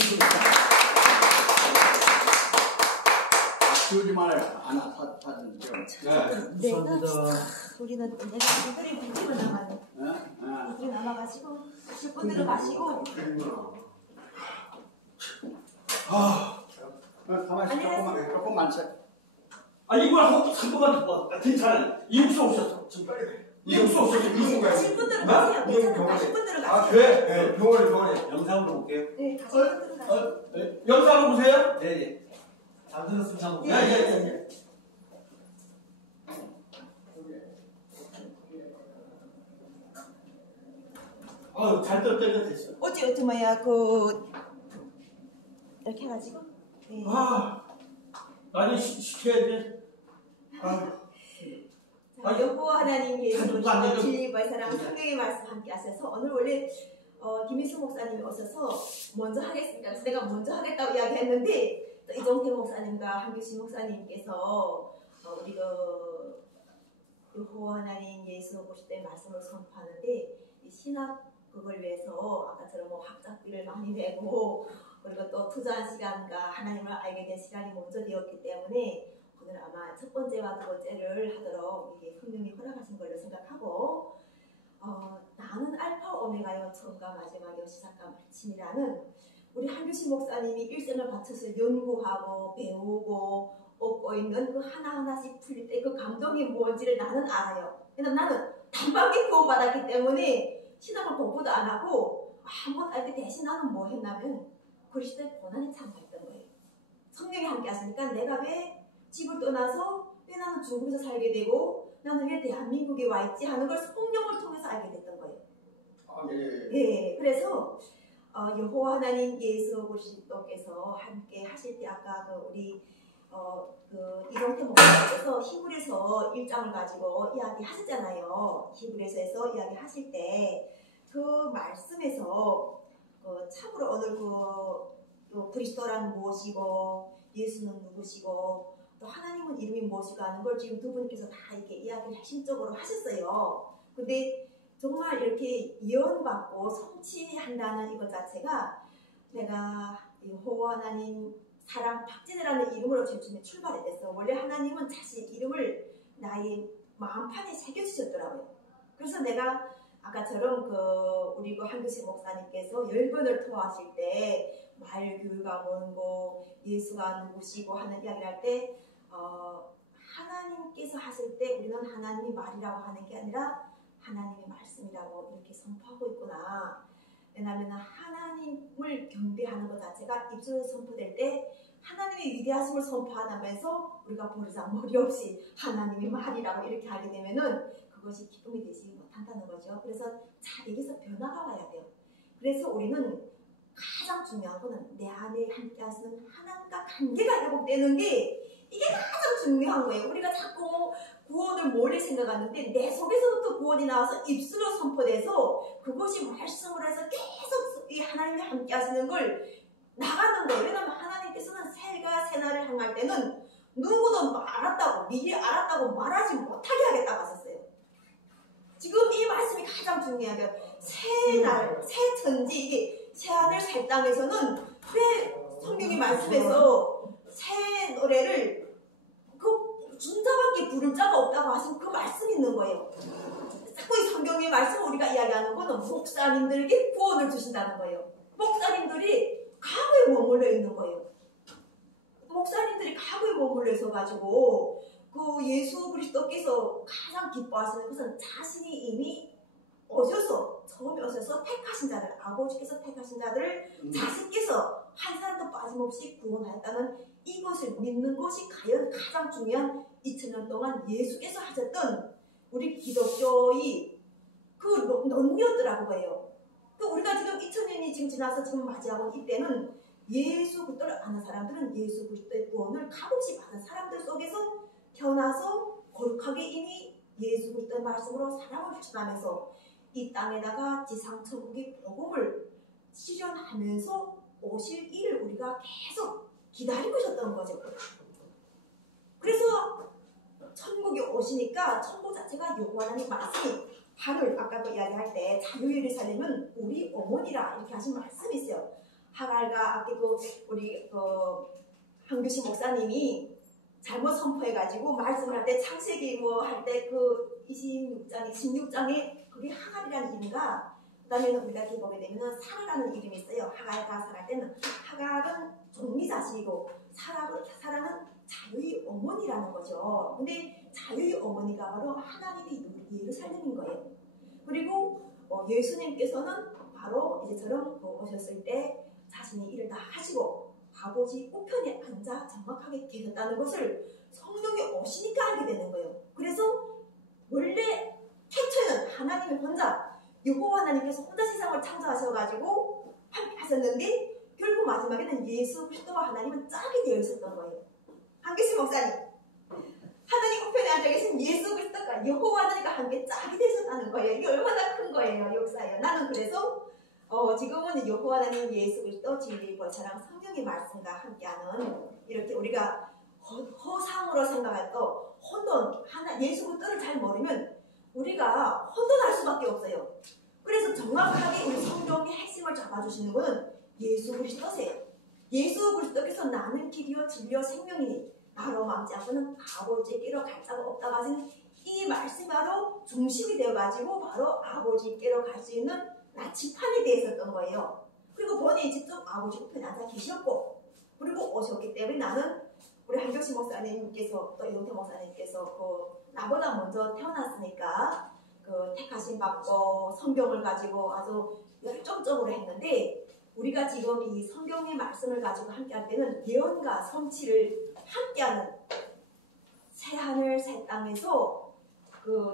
지우지 말아요. 안 아파하는 거. 우리는 내가 이들이 붙이고 나가네. 이들이 남아가지고 10분들은 마시고. 가만히 조금만 쳐. 이걸 하고 잠깐만 더 봐. 괜찮아요. 이육수 오셨어. 지금 빨리 해. 이육수 오셨어. 10분들은 가세요. 괜찮아. 10분들은 가세요. 그래? 네, 병원에 영상으로 볼게요. 네, 다시 10분들은 가세요. 영상을 보세요. 네. 잠들었으면 잠 볼게요. 예. 잘 떴다가 됐어. 어찌 뭐야 이렇게 해가지고. 네. 많이 시켜야 돼. 여호와 하나님께서 안 진리와 사랑 성경의 말씀 함께 하셔서 오늘 원래 김희수 목사님이 오셔서 먼저 하겠습니다. 내가 먼저 하겠다고 이야기했는데 또 이종태 목사님과 한규신 목사님께서 우리 여호와 하나님 예수 보실 때 말씀을 선포하는데 이 신학 그걸 위해서 아까처럼 학자비를 많이 내고 그리고 또 투자한 시간과 하나님을 알게 된 시간이 먼저 되었기 때문에 오늘 아마 첫 번째와 두 번째를 하도록 이게 성령이 허락하신 걸로 생각하고 나는 알파 오메가요 처음과 마지막이요 시작과 마침이라는 우리 한규신 목사님이 일생을 바쳐서 연구하고 배우고 얻고 있는 그 하나하나씩 풀릴 때 그 감동이 뭔지를 나는 알아요. 왜냐면 나는 단박에 구원받았기 때문에 신앙을 공부도 안 하고 한번 알 때 대신 나는 뭐 했냐면 그리스도의 고난에 참가했던 거예요. 성령이 함께 하시니까 내가 왜 집을 떠나서 왜 나는 중국에서 살게 되고 나는 왜 대한민국에 와 있지 하는 걸 성령을 통해서 알게 됐던 거예요. 예, 그래서 여호와 하나님 예수 그리스도께서 함께 하실 때 아까 우리 이종태 목사님께서 히브리서 1장을 가지고 이야기하셨잖아요. 히브리서에서 이야기하실 때 그 말씀에서 참으로 오늘 그리스도란 무엇이고 예수는 누구시고 또 하나님은 이름이 무엇이고 하는 걸 지금 두 분께서 다 이렇게 이야기를 핵심적으로 하셨어요. 근데 정말 이렇게 예언받고 성취한다는 이것 자체가 내가 여호와 하나님 사랑 박진혜라는 이름으로 제일 출발이 됐어. 원래 하나님은 자신 이름을 나의 마음판에 새겨주셨더라고요. 그래서 내가 아까처럼 우리 한규식 목사님께서 10번을 토하실 때 말교회가 뭔고 예수가 누구시고 하는 이야기를 할 때 하나님께서 하실 때 우리는 하나님이 말이라고 하는 게 아니라 하나님의 말씀이라고 이렇게 선포하고 있구나. 왜냐하면 하나님을 경배하는 것 자체가 입술에서 선포될 때 하나님의 위대하심을 선포하면서 우리가 버리장머리 없이 하나님의 말이라고 이렇게 하게 되면은 그것이 기쁨이 되지 못한다는 거죠. 그래서 여기서 변화가 와야 돼요. 그래서 우리는 가장 중요한 거는 내 안에 함께 하시는 하나님과 관계가 회복되는 게 이게 가장 중요한 거예요. 우리가 자꾸 구원을 멀리 생각하는데 내 속에서부터 구원이 나와서 입술로 선포돼서 그것이 말씀으로 해서 계속 이 하나님이 함께 하시는 걸 나가는 거예요. 왜냐하면 하나님께서는 새가 새날을 향할 때는 누구도 알았다고 미리 알았다고 말하지 못하게 하겠다고 하셨어요. 지금 이 말씀이 가장 중요해요. 새날, 새천지, 이게 새하늘 새 땅에서는 왜 성경이 말씀에서 새 노래를 그 준자밖에 부를 자가 없다고 하신 그 말씀이 있는 거예요. 자꾸 이 성경의 말씀을 우리가 이야기하는 거는 목사님들에게 구원을 주신다는 거예요. 목사님들이 과거에 머물러 있는 거예요. 목사님들이 과거에 머물러 있어가지고 그 예수 그리스도께서 가장 기뻐하시는 것은 자신이 이미 처음에 오셔서 택하신 자들, 아버지께서 택하신 자들을 자신께서 한 사람도 빠짐없이 구원하였다는 이것을 믿는 것이 과연 가장 중요한 2000년 동안 예수께서 하셨던 우리 기독교의 그 논리였더라고요. 우리가 지금 2000년이 지금 지나서 지금 맞이하고 이때는 예수 그리스도를 아는 사람들은 예수 그리스도의 구원을 값없이 받은 사람들 속에서 태어나서 거룩하게 이미 예수 그리스도의 말씀으로 사랑을 실천하면서 이 땅에다가 지상천국의 복음을 실현하면서 오실 일을 우리가 계속 기다리고 있었던 거죠. 그래서 천국이 오시니까 천국 자체가 여호와 하나님 말씀이 하늘 아까 그 이야기할 때 자유 예루살렘은 우리 어머니라 이렇게 하신 말씀이 있어요. 하갈과 아까 우리 한규신 목사님이 잘못 선포해가지고 말씀을 할 때 창세기 할 때 그 16장에 그게 하갈이라는 이름과 그 다음에 우리가 이렇게 보게 되면 사라라는 이름이 있어요. 하갈과 사라 때는 하갈은 종리 자식이고 사라는 자유의 어머니라는 거죠. 근데 자유의 어머니가 바로 하나님의 예루살렘인 거예요. 그리고 예수님께서는 바로 이제처럼 오셨을 때 자신이 일을 다 하시고 아버지 우편에 앉아 정확하게 계셨다는 것을 성령이 오시니까 알게 되는 거예요. 그래서 원래 태초에는 하나님이 혼자 여호와 하나님께서 혼자 세상을 창조하셔가지고 함께 하셨는데 결국 마지막에는 예수 그리스도와 하나님은 짝이 되어 있었던 거예요. 한계신 목사님, 하나님 우편에 앉아 계신 예수 그리스도가 여호와 하나님과 함께 짝이 되셨다는 거예요. 이게 얼마나 큰 거예요, 역사예요. 나는 그래서 지금은 여호와 하나님 예수 그리스도 진리 벌처랑 성령의 말씀과 함께하는 이렇게 우리가 허상으로 생각할 또 혼돈, 예수 그리스도를 잘 모르면 우리가 혼돈할 수밖에 없어요. 그래서 정확하게 우리 성경의 핵심을 잡아주시는 것은 예수 그리스도세요. 예수 그리스도께서 나는 길이요 진리요 생명이니 나로 망치 않고는 아버지께로 갈 자가 없다고 하신 이 말씀이 바로 중심이 되어가지고 바로 아버지께로 갈 수 있는 나침판이 되어 있었던 거예요. 그리고 본인이 직접 아버지 우편에 앉아 계셨고 그리고 오셨기 때문에 나는 우리 한경식 목사님께서 또 이동태 목사님께서 나보다 먼저 태어났으니까 택하심 받고 성경을 가지고 아주 열정적으로 했는데 우리가 지금 이 성경의 말씀을 가지고 함께할 때는 예언과 성취를 함께하는 새하늘 새 땅에서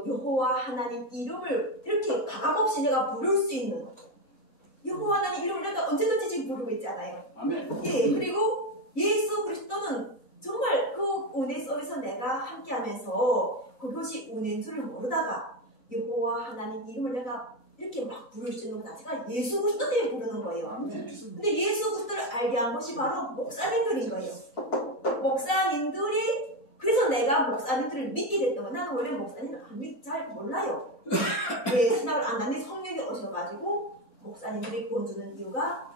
여호와 하나님 이름을 이렇게 가감없이 내가 부를 수 있는 여호와 하나님 이름을 내가 언제든지 지금 부르고 있잖아요. 아멘. 예, 그리고 예수 그리스도는 정말 그 은혜 속에서 내가 함께하면서 그것이 은혜인 줄을 모르다가 여호와 하나님 이름을 내가 이렇게 막 부를 수 있는 것 자체가 예수 그리스도 때문에 부르는 거예요. 아멘. 근데 예수 그리스도를 알게 한 것이 바로 목사님들인 거예요. 목사님들이 그래서 내가 목사님들을 믿게 됐던 거예요. 나는 원래 목사님을 잘 몰라요. 내 신학을 안 하는데 성령이 오셔가지고 목사님들이 구원 주는 이유가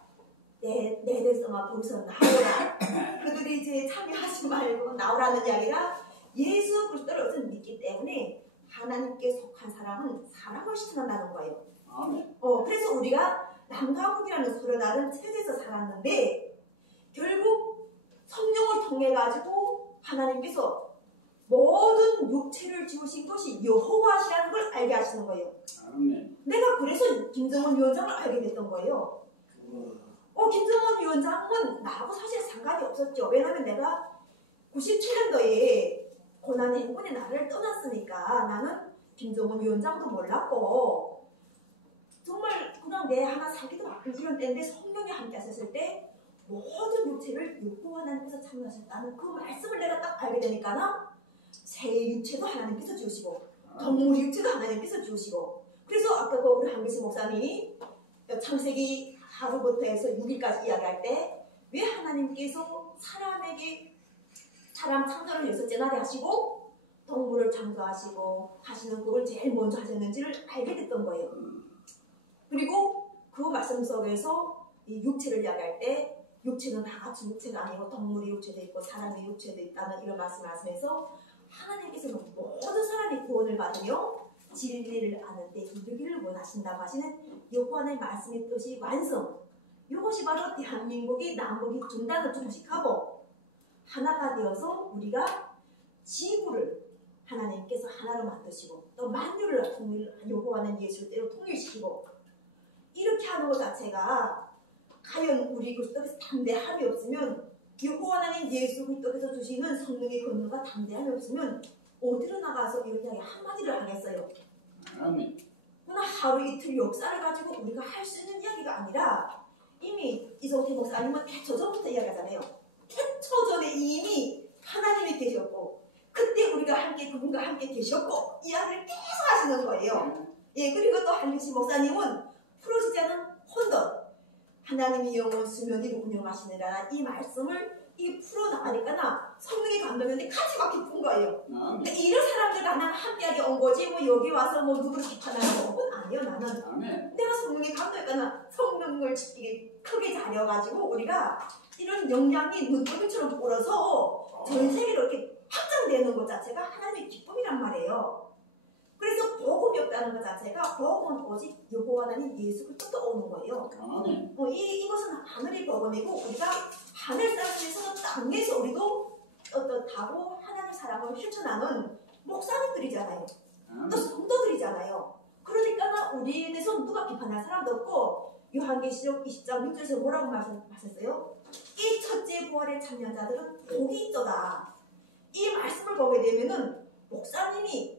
내 대성아 거기서 나오라. 그들이 이제 참여하지 말고 나오라는 이야기가 예수 그리스도를 어쨌든 믿기 때문에 하나님께 속한 사람은 사랑을 실천한다는 거예요. 아멘. 그래서 우리가 남과 북이라는 서로 다른 체제에서 살았는데 결국 성령을 통해 가지고 하나님께서 모든 육체를 지으신 것이 여호와시라는 걸 알게 하시는 거예요. 아멘. 내가 그래서 김정은 위원장을 알게 됐던 거예요. 김정은 위원장은 나하고 사실 상관이 없었죠. 왜냐하면 내가 97년도에 고난의 행군의 나를 떠났으니까 나는 김정은 위원장도 몰랐고 정말 그냥 내 하나 살기도 바쁜 이런 때인데 성령이 함께 하셨을 때 모든 육체를 여호와 하나님께서 창조하셨다는 그 말씀을 내가 딱 알게 되니까 새 육체도 하나님께서 주시고 동물 육체도 하나님께서 주시고 그래서 아까 그 우리 한기식 목사님이 창세기 하루부터 해서 6일까지 이야기할 때 왜 하나님께서 사람에게 사람 창조를 위해서 제나리 하시고 동물을 창조하시고 하시는 그걸 제일 먼저 하셨는지를 알게 됐던 거예요. 그리고 그 말씀 속에서 이 육체를 이야기할 때 육체는 다 같이 육체가 아니고 동물의 육체도 있고 사람의 육체도 있다는 이런 말씀을 하시면서 하나님께서는 모든 사람이 구원을 받으며 진리를 아는데 이르기를 원하신다고 하시는 여호와의 말씀의 뜻이 완성. 이것이 바로 대한민국이 남북이 분단을 중식하고 하나가 되어서 우리가 지구를 하나님께서 하나로 만드시고 또 만유를 여호와는 예수를 때로 통일시키고 이렇게 하는 것 자체가 과연 우리 그리스도께서 담대함이 없으면 여호와 하나님 예수 그리스도께서 주시는 성령의 권능과 담대함이 없으면 어디로 나가서 이렇게 한마디를 하겠어요. 아멘. 그러나 하루 이틀 역사를 가지고 우리가 할 수 있는 이야기가 아니라 이미 이성태 목사님은 태초전부터 이야기하잖아요. 태초전에 이미 하나님이 계셨고 그때 우리가 함께 그분과 함께 계셨고 이야기를 계속 하시는 거예요. 예, 그리고 또 한기식 목사님은 풀어지지 않은 혼돈 하나님이 영원 수면이고 운영하시느라 이 말씀을 이 풀어나가니까 성령이 감동했는데 같이 막 기쁜 거예요. 그러니까 이런 사람들과 나는 함께하게 온 거지 뭐 여기 와서 뭐 누구를 비판하는 건 아니에요. 나는 아멘. 내가 성령이 감동했거나 성령을 이게 크게 자려가지고 우리가 이런 영향이 눈덩이처럼 불어서 전 세계로 이렇게 확장되는 것 자체가 하나님의 기쁨이란 말이에요. 그래서 복음이 없다는 것 자체가 복음은 오직 여호와 하나님 예수 그리스도가 오는 거예요. 아멘. 이것은 하늘의 복음이고 우리가 하늘 땅에서 땅에서 우리도 어떻다고 하나님의 사랑을 실천하는 목사님들이잖아요. 또 성도들이잖아요. 그러니까 우리에 대해서 누가 비판할 사람도 없고 요한계시록 20장 6절에서 뭐라고 말했어요? 이 첫째 부활에 참여한 자들은 복이 있도다. 이 말씀을 보게 되면은 목사님이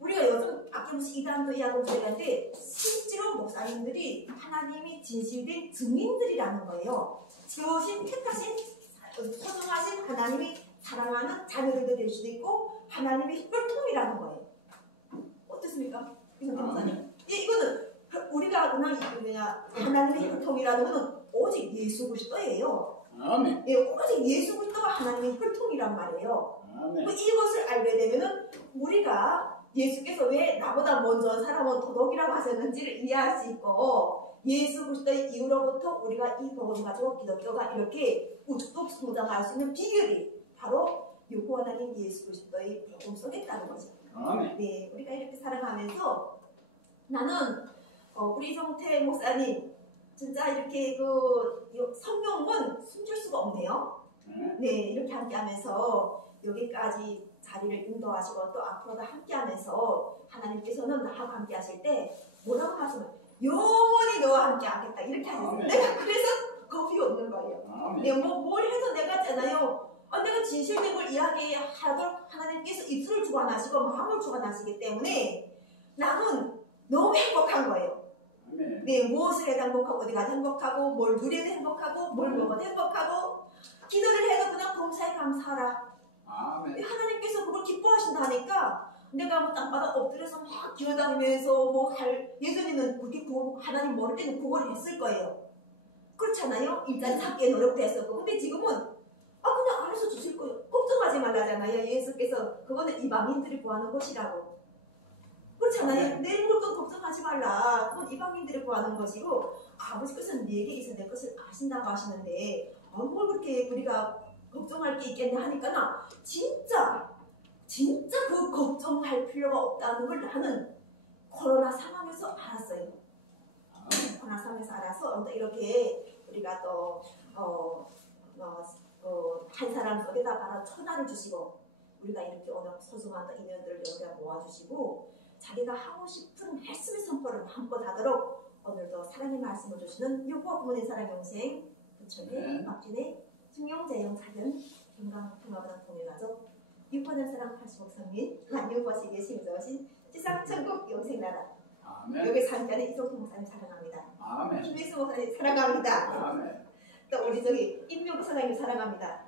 우리가 요즘 아낌없이 이단도 이야기하고 그러는데 실제로 목사님들이 하나님이 진실된 증인들이라는 거예요. 지으신 택하신 소중하신 하나님이 사랑하는 자녀들도 될 수도 있고 하나님의 혈통이라는 거예요. 어떻습니까? 목사님? 이거는 우리가 그냥 하나님의 혈통이라는 거는 오직 예수 그리스도예요. 아멘. 예, 오직 예수 그리스도가 하나님의 혈통이란 말이에요. 아멘. 이것을 알게 되면은 우리가 예수께서 왜 나보다 먼저 온 사람은 도덕이라고 하셨는지를 이해할 수 있고 예수 그리스도의 이후로부터 우리가 이 복음을 가지고 기독교가 이렇게 우뚝 성장할 수 있는 비결이 바로 여호와 하나님 예수 그리스도의 복음 속에 있다는 거죠. 아멘. 네, 우리가 이렇게 살아가면서 나는 우리 이성태 목사님 진짜 이렇게 그 성령은 숨길 수가 없네요. 네, 이렇게 함께하면서 여기까지 자리를 인도하시고 또 앞으로도 함께하면서 하나님께서는 나하고 함께하실 때 뭐라고 하시면 영원히 너와 함께하겠다 이렇게 하셨어요. 내가 그래서 겁이 없는 거예요. 네, 뭘 해도 내가 있잖아요. 내가 진실된 걸 이야기하도록 하나님께서 입술을 주관하시고 마음을 주관하시기 때문에 나는 너무 행복한 거예요. 네, 무엇을 해도 행복하고 어디 가도 행복하고 뭘 누려도 행복하고 뭘 먹어도 행복하고 기도를 해도 그냥 범사에 감사하라. 아멘. 하나님께서 그걸 기뻐하신다니까 내가 뭐 땅바닥 엎드려서 막 기어다니면서 뭐 예전에는 그렇게 하나님 모를 때는 그걸 했을 거예요. 그렇잖아요. 일단 찾기에 노력도 했었고 근데 지금은 그냥 알아서 주실 거예요. 걱정하지 말라잖아요. 예수께서 그거는 이방인들이 구하는 것이라고. 그렇잖아요. 내 것도 걱정하지 말라. 그건 이방인들이 구하는 것이고 아버지께서는 내게 있어 내 것을 아신다고 하시는데 뭘 그렇게 우리가 걱정할 게 있겠네 하니까 진짜 그 걱정할 필요가 없다는 걸 나는 코로나 상황에서 알았어요. 코로나 상황에서 알아서 이렇게 우리가 또 한 사람 속에다 바로 천하를 주시고 우리가 이렇게 오늘 소중한 인연들을 여기다 모아주시고 자기가 하고 싶은 말씀의 선포를 마음껏 하도록 오늘도 사랑의 말씀을 주시는 여호와 부모님 사랑 영생 부처님 박진의 승용재용 사전 건강통합원 통일가족 유포된 사랑 85성민 만유거시기에 심저하신 지상천국 영생나라 여기 산자는 이성태 목사님 사랑합니다. 아멘. 김혜수 목사님 사랑합니다. 아멘. 또 우리 임명구 사장님 사랑합니다.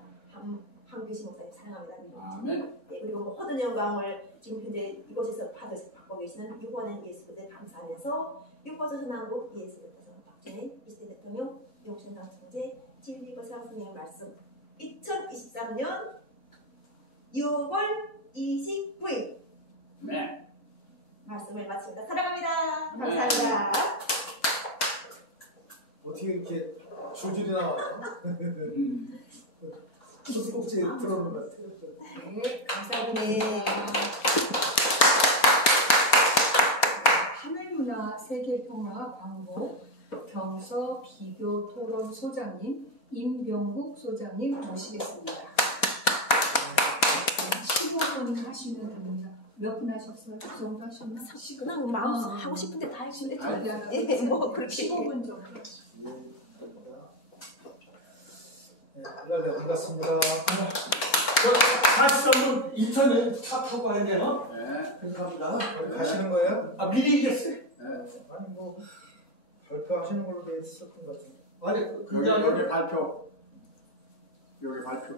황규신 목사님 사랑합니다. 아멘. 네, 그리고 뭐 모든 영광을 지금 현재 이곳에서 받고 계시는 유권한 예수님을 감사하면서 육거조선한국 예수님께서 박준희 20대 대통령 용신당 총재 진리거상 선생님의 말씀 2023년 6월 29일 네. 말씀을 마칩니다. 사랑합니다. 감사합니다. 어떻게 이렇게 줄줄이 나와요? 꼭지 들어오는 것 같아요. 네, 감사합니다. 하늘문화 세계평화 경서 비교 토론 소장님 임병국 소장님 모시겠습니다. 15분 하시면 됩니다. 몇 분 하셨어요? 그 정도 하셨나? 그냥 마음 하고 싶은데 다 하시면 돼요. 네, 뭐 그렇게 15분 정도. 네, 반갑습니다. 43분 인터넷 차 타고 가야 되나? 네. 죄송합니다. 가시는 거예요? 아, 미리 얘기했어요? 네. 아니 뭐 발표하시는 걸로 돼 있었던 것 같은데. 아니, 그게 여기 아니라 발표. 여기 발표.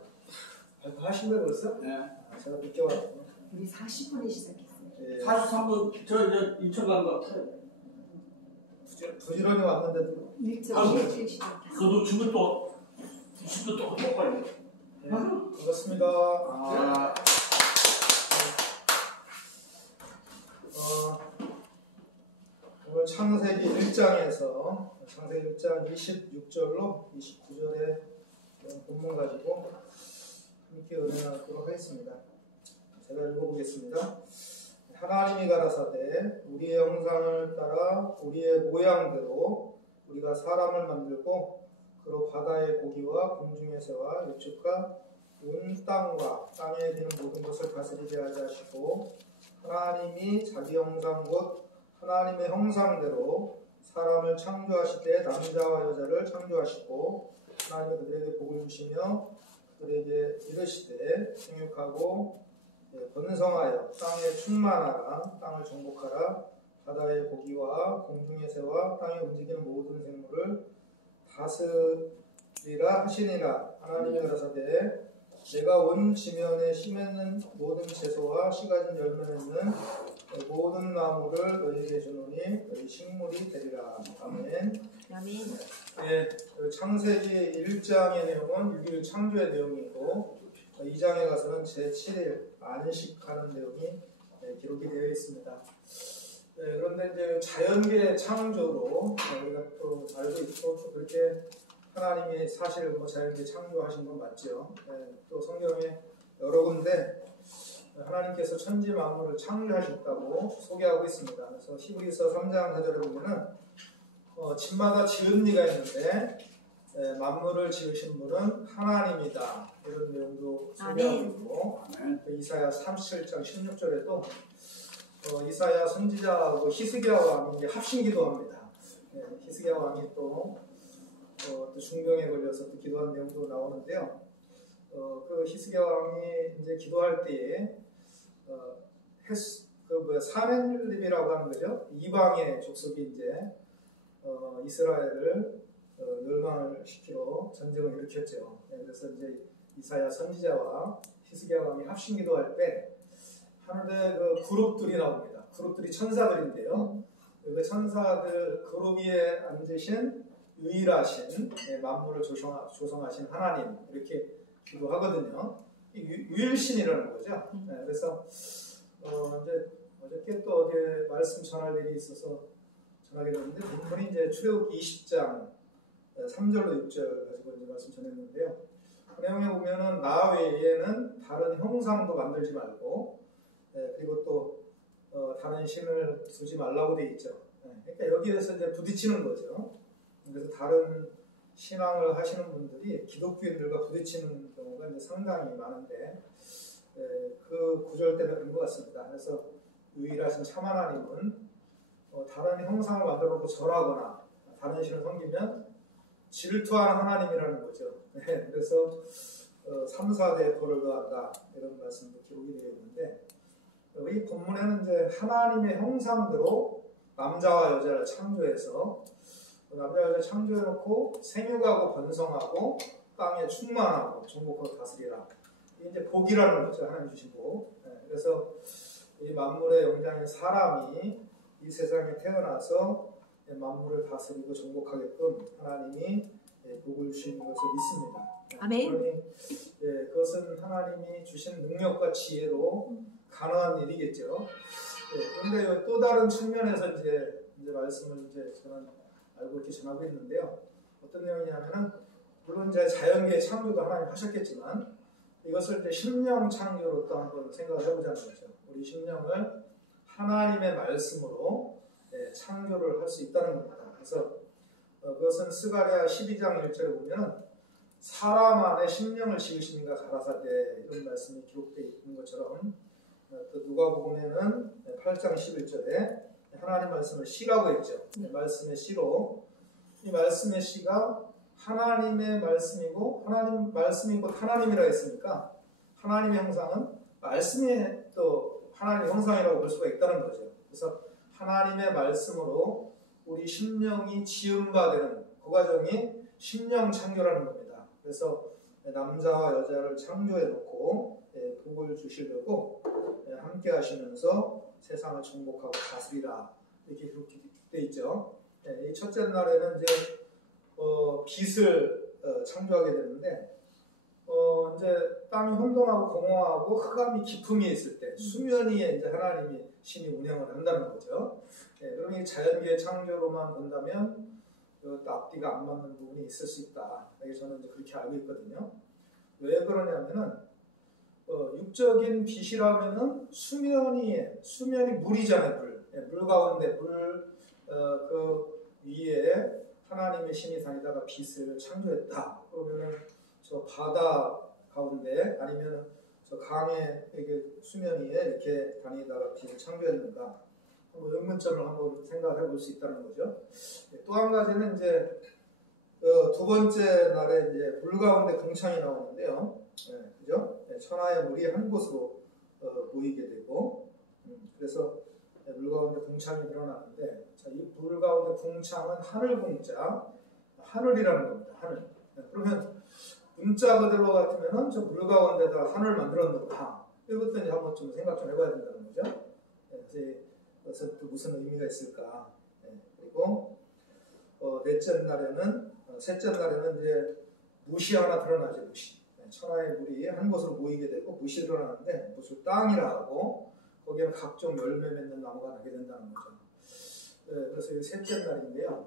발표하신 거예요 벌써? 네. 아, 제가 늦게 왔구나. 우리 40분에 시작했어요. 예, 43분 저 인천 간 것 같아요. 부지런히 왔는데도. 일찍 시작했어요. 그도 지금 또 20분 또 가야 돼. 네, 반갑습니다. 아, 오늘 창세기 1장에서 창세기 1장 26절로 29절의 본문 가지고 함께 은혜하도록 하겠습니다. 제가 읽어보겠습니다. 하나님이 가라사대 우리의 형상을 따라 우리의 모양대로 우리가 사람을 만들고 그로 바다의 고기와 공중의 새와 육축과 온 땅과 땅에 기는 모든 것을 다스리게 하자 하시고 하나님이 자기 형상 곧 하나님의 형상대로 사람을 창조하실 때 남자와 여자를 창조하시고 하나님이 그들에게 복을 주시며 그들에게 이르시되 생육하고 번성하여 땅에 충만하라 땅을 정복하라 바다의 고기와 공중의 새와 땅에 움직이는 모든 생물을 다스리라 하시니라. 하나님이 가라사대 내가 온 지면에 씨 맺는 모든 채소와 씨 가진 열매 맺는 모든 나무를 너희에게 주노니 너희 식물이 되리라. 아멘. 아멘. 예, 창세기 1장의 내용은 6일 창조의 내용이고 2장에 가서는 제7일 안식하는 내용이 기록이 되어 있습니다. 그런데 이제 자연계의 창조로 우리가 또 알고 있고 또 그렇게 하나님이 사실 뭐 자연계 창조하신 건 맞죠. 또 성경에 여러 군데 하나님께서 천지 만물을 창조하셨다고 소개하고 있습니다. 그래서 히브리서 3장 4절에 보면은 집마다 지은 이가 있는데 만물을 지으신 분은 하나님이다. 이런 내용도 소개하고 있고 이사야 37장 16절에도 이사야 선지자하고 히스기야 왕이 이제 합심기도합니다. 히스기야 왕이 또 중병에 걸려서 또 기도한 내용도 나오는데요. 그 히스기야 왕이 이제 기도할 때에 사넷립이라고 하는 거죠. 이방의 족속이 이제 이스라엘을 멸망을 시키러 전쟁을 일으켰죠. 그래서 이제 이사야 선지자와 히스기야 왕이 합심기도할 때 하늘에 그 그룹들이 나옵니다. 그룹들이 천사들인데요. 그 천사들 그룹 위에 앉으신 유일하신 만물을 조성하신 하나님 이렇게 기도하거든요. 유일신이라는 거죠. 그래서 이제 어저께 또 어디에 말씀 전할 일이 있어서 전하게 됐는데 본문이 이제 출애굽기 20장 3절로 6절 가지고 이제 말씀 전했는데요. 그 내용에 보면은 나 외에는 다른 형상도 만들지 말고 그리고 또 다른 신을 두지 말라고 돼 있죠. 그러니까 여기에서 이제 부딪히는 거죠. 그래서 다른 신앙을 하시는 분들이 기독교인들과 부딪히는 경우가 이제 상당히 많은데 그 구절 때문에 그런 것 같습니다. 그래서 유일하신 참 하나님은 다른 형상을 만들어 놓고 절하거나 다른 신을 섬기면 질투하는 하나님이라는 거죠. 그래서 3, 4대 벌을 가한다 이런 말씀도 기록이 되어 있는데 이 본문에는 이제 하나님의 형상대로 남자와 여자를 창조해서 남자 여자 창조해놓고 생육하고 번성하고 땅에 충만하고 정복하고 다스리라 이게 이제 복이라는 거죠. 하나님 주신 복. 그래서 이 만물의 영장인 사람이 이 세상에 태어나서 만물을 다스리고 정복하게끔 하나님이 복을 주신 것을 믿습니다. 아멘. 그러니 그것은 하나님이 주신 능력과 지혜로 가능한 일이겠죠. 그런데 또 다른 측면에서 이제 말씀을 저는 알고 이렇게 전하고 있는데요. 어떤 내용이냐면은 물론 이제 자연계의 창조도 하나님 하셨겠지만 이것을 이제 심령 창조로 또 한번 생각을 해보자는 거죠. 우리 심령을 하나님의 말씀으로 창조를 할 수 있다는 겁니다. 그래서 그것은 스가랴 12장 1절에 보면 사람 안에 심령을 지으시니가 가라사대 이런 말씀이 기록되어 있는 것처럼 또 누가복음에는 8장 11절에 하나님 말씀을 씨라고 했죠. 말씀의 씨로 이 말씀의 씨가 하나님의 말씀이고 하나님 말씀이 곧 하나님이라 했으니까 하나님의 형상은 말씀이 또 하나님의 형상이라고 볼 수가 있다는 거죠. 그래서 하나님의 말씀으로 우리 심령이 지은 바 되는 그 과정이 심령 창조라는 겁니다. 그래서 남자와 여자를 창조해 놓고 복을 주시려고 함께 하시면서 세상을 정복하고 다스리라 이렇게 기록되어 있죠. 이 첫째 날에는 이제 빛을 창조하게 되는데 이제 땅이 혼돈하고 공허하고 흑암이 깊음이 있을 때 수면 위에 이제 하나님이 신이 운영을 한다는 거죠. 그러니 자연계의 창조로만 본다면 앞뒤가 안 맞는 부분이 있을 수 있다. 저는 이제 그렇게 알고 있거든요. 왜 그러냐면은 육적인 빛이라면은 수면이 물이잖아요. 물 가운데 그 위에 하나님의 신이 다니다가 빛을 창조했다. 그러면은 저 바다 가운데 아니면 저 강의 수면 위에 이렇게 다니다가 빛을 창조했는가? 한번 의문점을 한번 생각을 해볼 수 있다는 거죠. 또 한 가지는 이제 두 번째 날에 이제 물 가운데 궁창이 나오는데요. 그죠? 천하의 물이 한 곳으로 모이게 되고, 그래서 물 가운데 궁창이 일어나는데, 이 물 가운데 궁창은 하늘 궁자, 하늘이라는 겁니다. 하늘. 그러면 문자 그대로 같으면은 저 물 가운데다 하늘 만들었는가? 이것도 이제 한번 좀 생각 좀 해봐야 된다는 거죠. 그래서 또 무슨 의미가 있을까? 그리고 셋째 날에는 이제 무시 하나 드러나죠. 무시. 천하의 물이 한 곳으로 모이게 되고 무시 드러나는데 무슨 땅이라 하고 거기에는 각종 열매 맺는 나무가 나게 된다는 거죠. 그래서 이 셋째 날인데요.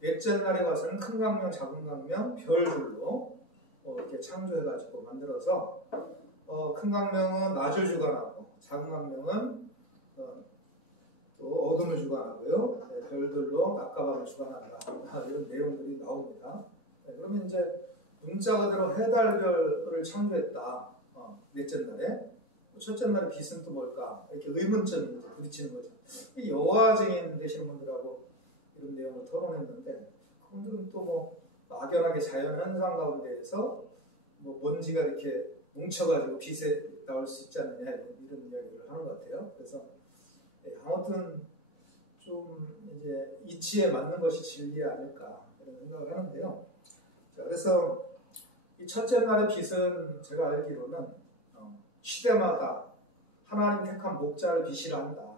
넷째 날에 가서는 큰 강명, 작은 강명, 별들로 이렇게 창조해가지고 만들어서 큰 강명은 낮을 주관하고 작은 강명은 또 어둠을 주관하고요. 별들로 낮과 밤을 주관한다. 이런 내용들이 나옵니다. 그러면 이제 문자 그대로 해달별을 창조했다. 넷째 날에. 첫째 날에 빛은 또 뭘까? 이렇게 의문점이 부딪히는 거죠. 여화증인 되시는 분들하고 이런 내용을 토론했는데 그분들은 또 뭐 막연하게 자연 현상 가운데에서 뭐 먼지가 이렇게 뭉쳐가지고 빛에 나올 수 있지 않느냐 이런 이야기를 하는 것 같아요. 그래서 아무튼 좀 이제 이치에 맞는 것이 진리 아닐까 이런 생각을 하는데요. 자, 그래서 이 첫째 날의 빛은 제가 알기로는 시대마다 하나님 택한 목자를 빛이라 한다.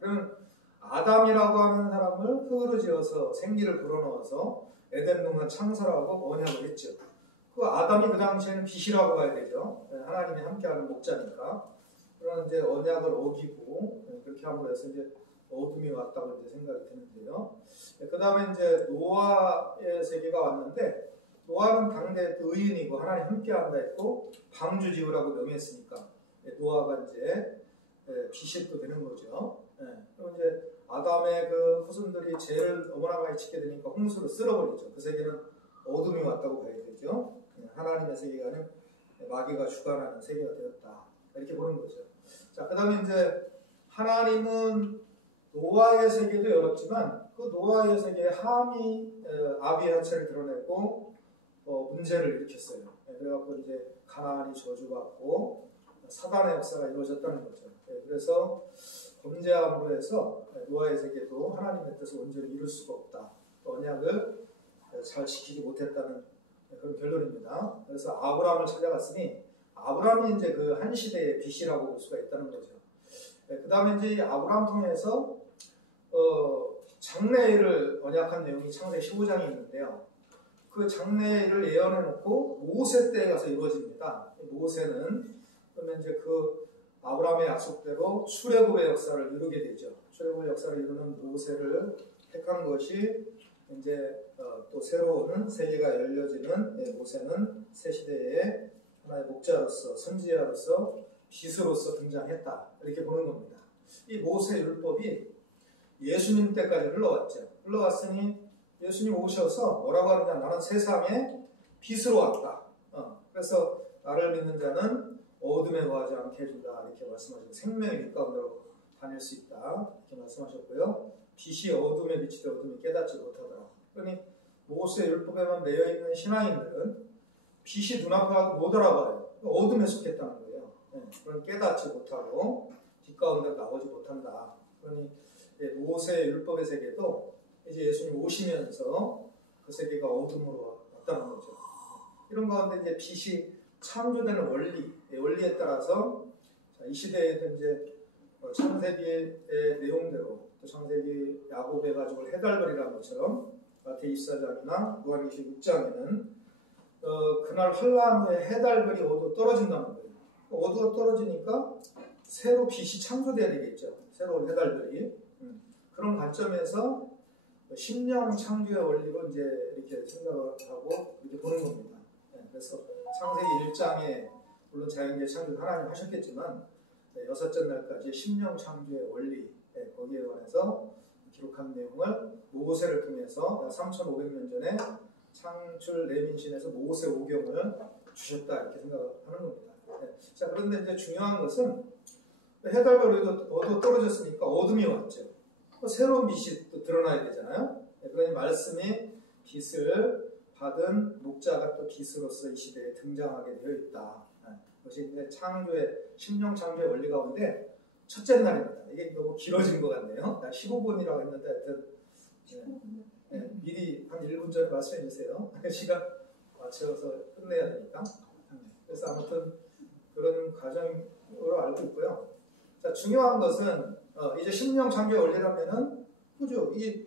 그러면 아담이라고 하는 사람을 흙으로 지어서 생기를 불어넣어서 에덴동산 창설하고 언약을 했죠. 그 아담이 그 당시에는 빛이라고 봐야 되죠. 하나님이 함께하는 목자니까. 그런 이제 언약을 어기고 그렇게 함으로 해서 이제 어둠이 왔다고 이제 생각이 드는데요. 그 다음에 이제 노아의 세계가 왔는데 노아는 당대 의인이고 하나님 함께한다 했고 방주 지으라고 명했으니까 노아가 이제 빛이 또 되는 거죠. 그리고 이제 아담의 그 후손들이 죄를 너무나 많이 짓게 되니까 홍수로 쓸어버리죠. 그 세계는 어둠이 왔다고 봐야 되죠. 하나님의 세계가 아닌 마귀가 주관하는 세계가 되었다. 이렇게 보는 거죠. 자, 그 다음에 이제 하나님은 노아의 세계도 열었지만 그 노아의 세계에 함이 아비하체를 드러내고 문제를 일으켰어요. 그래갖고 이제 가나안이 저주받고 사단의 역사가 이루어졌다는 거죠. 그래서 범죄함으로 해서 노아의 세계도 하나님의 뜻을 온전히 이룰 수가 없다. 언약을 잘 지키지 못했다는 그런 결론입니다. 그래서 아브라함을 찾아갔으니 아브라함이 이제 그 한 시대의 빛이라고 볼 수가 있다는 거죠. 그 다음에 이제 아브라함 통해서 장래일을 언약한 내용이 창세기 15장에 있는데요. 그 장래일을 예언해 놓고 모세 때에 가서 이루어집니다. 모세는 그러면 이제 그 아브라함의 약속대로 출애굽의 역사를 이루게 되죠. 출애굽의 역사를 이루는 모세를 택한 것이 이제 또 새로운 세계가 열려지는 모세는 새 시대의 하나의 목자로서 선지자로서 빛으로서 등장했다. 이렇게 보는 겁니다. 이 모세 율법이 예수님 때까지 흘러왔죠. 흘러왔으니 예수님 오셔서 뭐라고 하느냐, 나는 세상에 빛으로 왔다. 그래서 나를 믿는 자는 어둠에 거하지 않게 해준다. 이렇게 말씀하시고 생명의 빛 가운데로 다닐 수 있다. 이렇게 말씀하셨고요. 빛이 어둠에 비치되 어둠이 깨닫지 못하더라. 그러니 모세 율법에만 매여있는 신앙인들은 빛이 눈앞에 못 알아봐요. 어둠에 속했다는 거예요. 그런 깨닫지 못하고 빛 가운데 나오지 못한다. 그러니 모세 율법의 세계도 이제 예수님 오시면서 그 세계가 어둠으로 왔다는 거죠. 이런 가운데 이제 빛이 창조되는 원리에 따라서 이 시대에도 이제 창세기의 내용대로 또 창세기 야곱의 가족을 해달벌이라는 것처럼 마태복음 24장이나 요한복음 6장에는 그날 환란 후에 해달벌이 어두워 떨어진다는 거예요. 어두워 떨어지니까 새로 빛이 창조돼야 되겠죠. 새로운 해달벌이. 그런 관점에서 심령 창조의 원리로 이제 이렇게 생각을 하고 이렇게 보는 겁니다. 그래서 창세기 1장에 물론 자연계 창조를 하나님 하셨겠지만 여섯째 날까지 심령 창조의 원리 거기에 관해서 기록한 내용을 모세를 통해서 약 3,500년 전에 창출 내민신에서 모세 오경을 주셨다 이렇게 생각하는 겁니다. 자, 그런데 이제 중요한 것은 해달벌이도 어두워 떨어졌으니까 어둠이 왔죠. 새로운 빛이 또 드러나야 되잖아요. 그러니 말씀이 빛을 받은 목자가 또 빛으로서 이 시대에 등장하게 되어 있다. 그것이 이제 창조의 심령 창조의 원리 가운데 첫째 날입니다. 이게 너무 길어진 것 같네요. 15분이라고 했는데 하여튼 미리 한 1분 전에 말씀해 주세요. 시간 맞춰서 끝내야 되니까. 그래서 아무튼 그런 과정으로 알고 있고요. 자, 중요한 것은 이제 심령 창조의 원리라면은 그죠? 이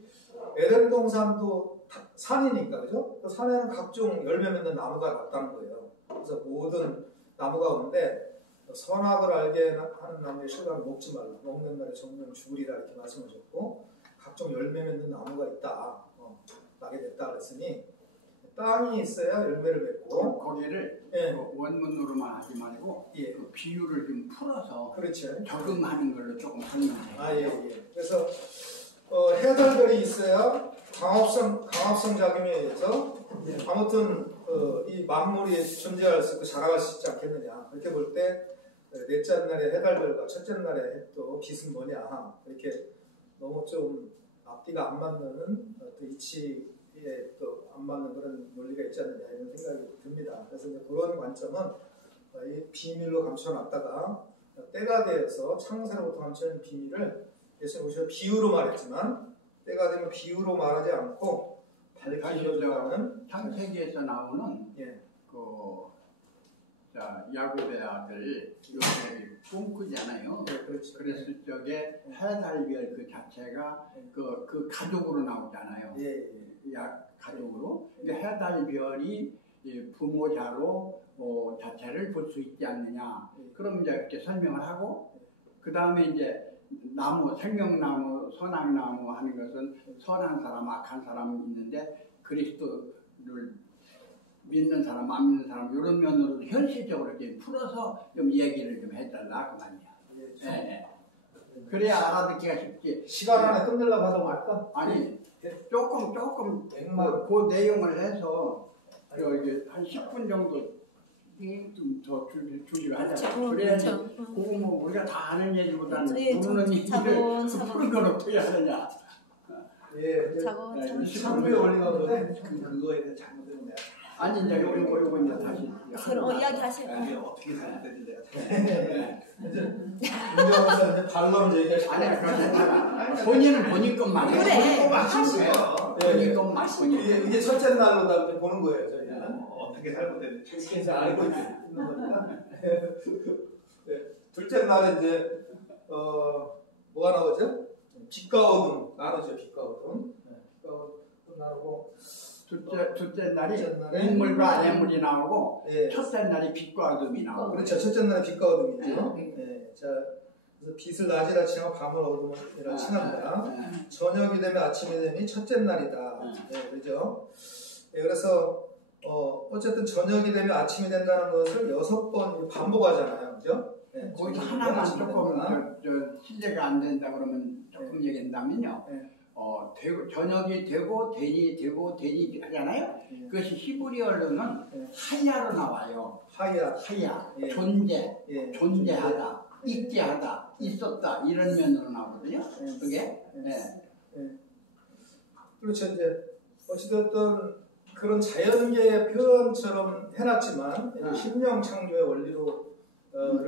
에덴 동산도 산이니까 그죠? 그 산에는 각종 열매 맺는 나무가 났다는 거예요. 그래서 모든 나무 가운데 선악을 알게 하는 나무의 실과를 먹지 말라. 먹는 날에 정령 죽으리라 이렇게 말씀하셨고 각종 열매 맺는 나무가 있다. 나게 됐다 그랬으니 땅이 있어야 열매를 맺고 거기를 그 원문으로만 하지 말고 그 비유를 좀 풀어서 그렇죠. 적응하는 걸로 조금 설명해요. 그래서 해달별이 있어야 강합성 작용에 의해서 아무튼 이 만물이 존재할 수 있고 자라갈 수 있지 않겠느냐. 이렇게 볼 때 넷째 날의 해달별과 첫째 날의 해도 빛은 뭐냐. 이렇게 너무 좀 앞뒤가 안 맞는 또 이치에 또 안 맞는 그런 논리가 있지 않느냐 이런 생각이 듭니다. 그래서 이제 그런 관점은 이 비밀로 감춰놨다가 때가 되어서 창세로부터 감춰진 비밀을 예수님 오셔서 비유로 말했지만 때가 되면 비유로 말하지 않고 밝히려는 창세기에서 나오는 야곱의 아들 요셉이 꿈꾸잖아요. 그렇죠. 그랬을 적에 해달별 그 자체가 그 가족으로 나오잖아요. 가족으로. 해달별이 부모자로 자체를 볼 수 있지 않느냐. 그럼 이제 이렇게 설명을 하고 그 다음에 이제 나무, 생명나무, 선악나무 하는 것은 선한 사람, 악한 사람 있는데 그리스도를 믿는 사람, 안 믿는 사람 이런 면으로 현실적으로 이렇게 풀어서 좀 얘기를 좀 해달라 그 말이야. 그래야 알아듣기가 쉽지. 시간 안에 끝내려고 하다 말까? 아니 조금 그 내용을 해서 여기 한 10분 정도 좀 더 준비를 하자. 그래야지 그거 뭐 우리가 다 아는 얘기보다는 모르는 얘기를 푸는 걸 어떻게 하느냐. 창조의 원리가 그런데 그거에 대해 잘못되면 내가 아니 이제 요거 이제 다시 이야기하세요. 어떻게 잘못됐는지 내가 윤정호사 이제 반론 얘기하시고 아니 그렇잖아. 본인은 본인 것만 그래. 본인 것만 본인. 이게 첫째 날로 다 보는 거예요 저희는. 어떻게 잘못됐는지. 그렇게 이제 알고 있는 거니까. 네. 둘째 날에 이제 뭐가 나오죠? 빛과 어둠 나누죠. 빛과 어둠. 네. 빛과 어둠 나누고 둘째 날이 첫째 인물과 예물이 나오고 예. 첫째 날이 빛과 어둠이 나오고. 그렇죠. 첫째 날에 빛과 어둠이죠. 네. 네. 자, 그래서 빛을 낮이라 칭하고 밤을 어둠이라 칭합니다. 네. 저녁이 되면 아침이 되니 첫째 날이다. 네, 그렇죠. 네, 그래서 어쨌든 저녁이 되면 아침이 된다는 것을 6번 반복하잖아요, 그죠? 네, 거기서 저녁이 하나만 아침이 조금 된다. 신뢰가 안 된다 그러면 조금 얘기한다면요. 네. 저녁이 되고 대니 되고 대니 하잖아요. 네. 그것이 히브리어로는 네. 하야로 나와요. 하야, 하야, 예. 존재, 예. 존재하다, 있게하다, 있었다 이런 면으로 나오거든요. 그게. 네. 그렇죠. 이제 어찌됐든 그런 자연계의 표현처럼 해놨지만 심령 창조의 원리로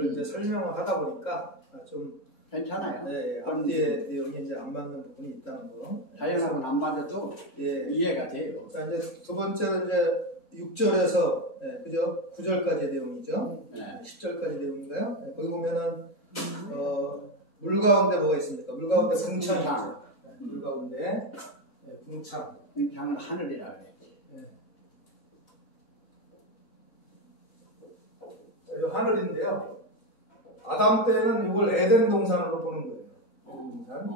이제 설명을 하다 보니까 좀 괜찮아요. 네, 앞뒤의 내용이 이제 안 맞는 부분이 있다는 거. 자연하고는 안 맞아도 예. 이해가 돼요. 자, 이제 두 번째는 이제 6절에서 그죠? 9절까지의 내용이죠. 네. 10절까지 내용인가요? 네, 거기 보면은 물 가운데 뭐가 있습니까? 물 가운데 궁창이 있죠. 네, 물 가운데 궁창. 창은 하늘이라 그래. 이 하늘인데요. 아담 때는 이걸 에덴 동산으로 보는 거예요. 에덴 동산.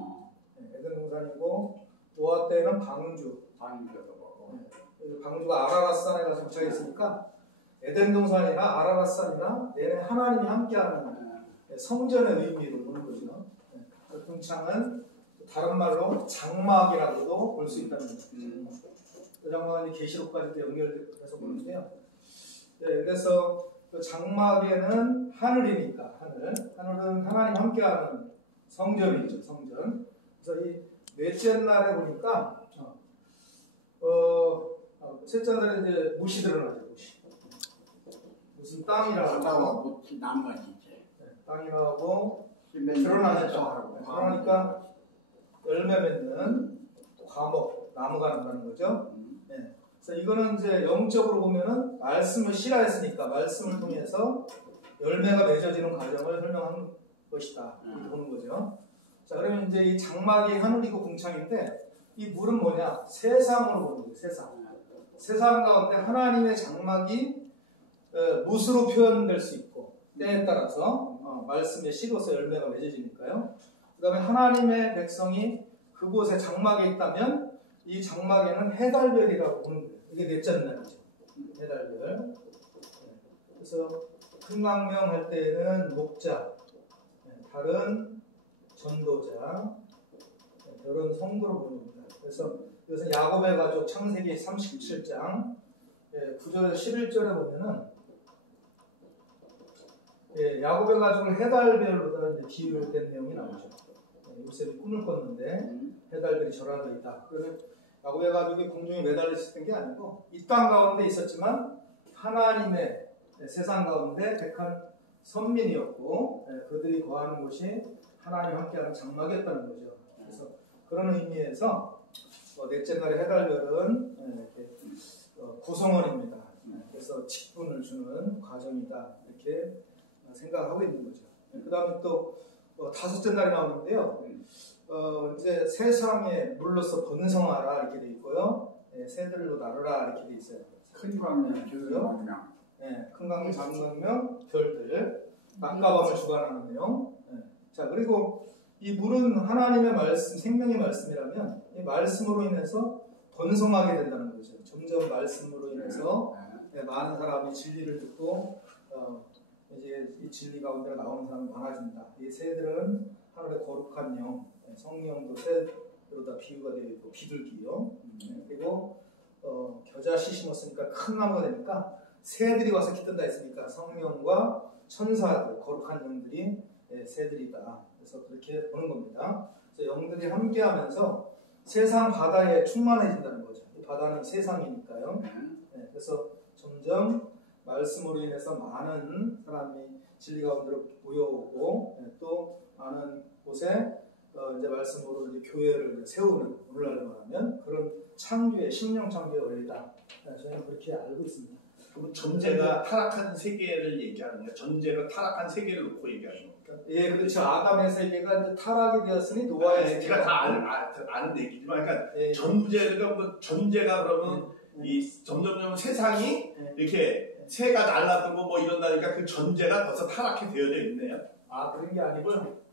에덴 동산이고 노아 때는 방주. 방주가 아라랏산에 가서 붙여 있으니까 에덴 동산이나 아라랏산이나 내내 하나님이 함께하는 성전의 의미로 보는 거죠. 그 궁창은 다른 말로 장막이라고도 볼 수 있다는 거죠. 그 장막은 계시록까지도 연결돼서 보는데요. 네, 그래서 그 장막에는 하늘이니까 하늘은 하나님 함께하는 성전이죠. 성전. 그래서 이 넷째 날에 보니까 셋째 날에 이제 못이 드러나죠. 무슨 땅이라고 하고 나머지 이제 땅이 나오고 드러나죠. 그러니까 열매 맺는 과목 나무가 난다는 거죠. 네. 그래서 이거는 이제 영적으로 보면은 말씀을 실화했으니까 말씀을 통해서 열매가 맺어지는 과정을 설명한 것이다. 이렇게 보는 거죠. 자, 그러면 이제 이 장막이 하늘이고 궁창인데 이 물은 뭐냐? 세상으로 보는 거예요. 세상 가운데 하나님의 장막이 못으로 표현될 수 있고 때에 따라서 말씀의 씨로서 열매가 맺어지니까요. 그 다음에 하나님의 백성이 그곳에 장막에 있다면 이 장막에는 해달별이라고 보는 거예요. 이게 넷째 날이죠. 해달별. 그래서 큰 강명 할 때에는 목자, 달은 전도자, 별은 성도로 보는 겁니다. 그래서 이것은 야곱의 가족 창세기 37장 9절에서 11절에 보면은 야곱의 가족을 해달별로 이제 비유된 내용이 나오죠. 요셉이 꿈을 꿨는데 해달별이 절하고 있다. 그러면 야곱의 가족이 공중에 매달려 있었던 게 아니고 이 땅 가운데 있었지만 하나님의 세상 가운데 택한 선민이었고 그들이 거하는 곳이 하나님과 함께하는 장막이었다는 거죠. 그래서 그런 의미에서 넷째 날의 해달별은 구성원입니다. 그래서 직분을 주는 과정이다. 이렇게 생각하고 있는 거죠. 그 다음에 또 다섯째 날이 나오는데요. 이제 세상에 물로서 번성하라 이렇게 돼 있고요. 새들로 나르라 이렇게 돼 있어요. 큰 광명, 주요 큰 강명, 작은 강명, 별들, 낮과 밤을 주관하는 내용. 자, 그리고 이 물은 하나님의 말씀, 생명의 말씀이라면 이 말씀으로 인해서 번성하게 된다는 거죠. 점점 말씀으로 인해서 많은 사람이 진리를 듣고 이제 이 진리 가운데 나오는 사람이 많아진다. 이 새들은 하늘의 거룩한 영, 성령도 새로 다 비유가 되어 있고 비둘기요. 그리고 겨자씨 심었으니까 큰 나무가 되니까 새들이 와서 깃든다 했으니까 성령과 천사들, 거룩한 영들이 새들이다. 그래서 그렇게 보는 겁니다. 그래서 영들이 함께하면서 세상 바다에 충만해진다는 거죠. 이 바다는 세상이니까요. 그래서 점점 말씀으로 인해서 많은 사람이 진리 가운데로 모여오고 또 많은 곳에 이제 말씀으로 이제 교회를 세우는 오늘날로 말하면 그런 창조의 심령 창조의 원리다. 저는 그렇게 알고 있습니다. 그럼 전제가 타락한 세계를 얘기하는 거예요? 전제가 타락한 세계를 놓고 얘기하는 겁니까? 예, 그렇죠. 아담의 세계가 이제 타락이 되었으니 노아의 세계가 제가 다 아는 얘기지만, 그러니까 예. 전제가 그러면 이 점점점 세상이 이렇게 새가 날라들고 뭐 이런다니까 그 전제가 벌써 타락이 되어져 있네요. 아, 그런 게 아니고요.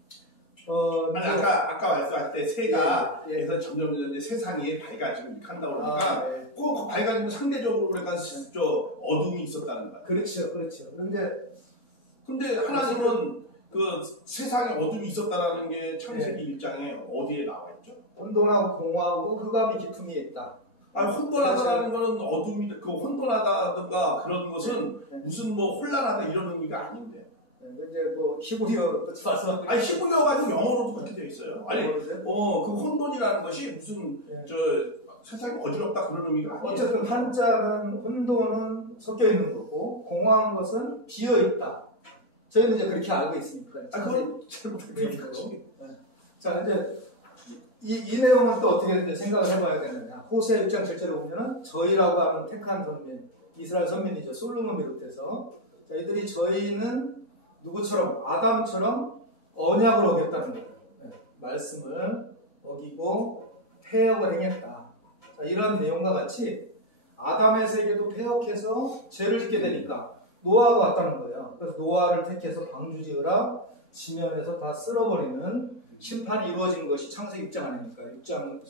아니, 아까 말씀하실 때 새가 예, 예. 그래서 점점 이제 세상이 밝아지고 이렇게 한다고 그러니까 예. 꼭 밝아지면 상대적으로 그러니까 저 어둠이 있었다는 거예요. 그렇죠, 그렇죠. 근데 하나님은 그 세상에 어둠이 있었다라는 게 창세기 1장에 어디에 나와 있죠? 혼돈하고 공허하고 흑암이 깊음이 있다. 아니, 혼돈하다라는 거는 어둠이, 그 혼돈하다든가 그런 것은 무슨 뭐 혼란하다 이런 의미가 아닌데. 이제 뭐 히브리어 말씀. 아니, 히브리어가 아니고 영어로도 그렇게 되어 있어요. 아니, 그러세요? 그 혼돈이라는 것이 무슨 저 세상이 어지럽다 그런 의미가 아니에요. 어쨌든 한자는 혼돈은 섞여 있는 거고 공허한 것은 비어 있다. 저희는 이제 그렇게 알고 있으니까. 그건 잘 모르겠어요. 자, 이제 이 내용은 또 어떻게 이제 생각을 해봐야 되느냐. 호세 6장 7절에 보면은 저희라고 하는 택한 선민, 이스라엘 선민이죠. 솔로몬 비롯해서 자, 이들이 저희는 누구처럼 아담처럼 언약을 어겼다는 거예요. 말씀을 어기고 폐역을 행했다. 자, 이런 내용과 같이 아담의 세계도 폐역해서 죄를 짓게 되니까 노아가 왔다는 거예요. 그래서 노아를 택해서 방주지으라 지면에서 다 쓸어버리는 심판이 이루어진 것이 창세기 6장 아닙니까? 6장에서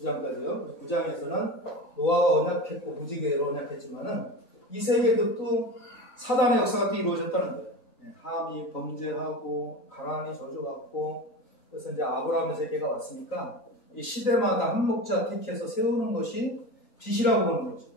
9장까지요. 9장에서는 노아가 언약했고 무지개로 언약했지만은 이 세계도 또 사단의 역사가 또 이루어졌다는 거예요. 함이 범죄하고 가나안이 저주받고 그래서 이제 아브라함의 세계가 왔으니까 이 시대마다 한 목자 택해서 세우는 것이 빛이라고 보는 거죠.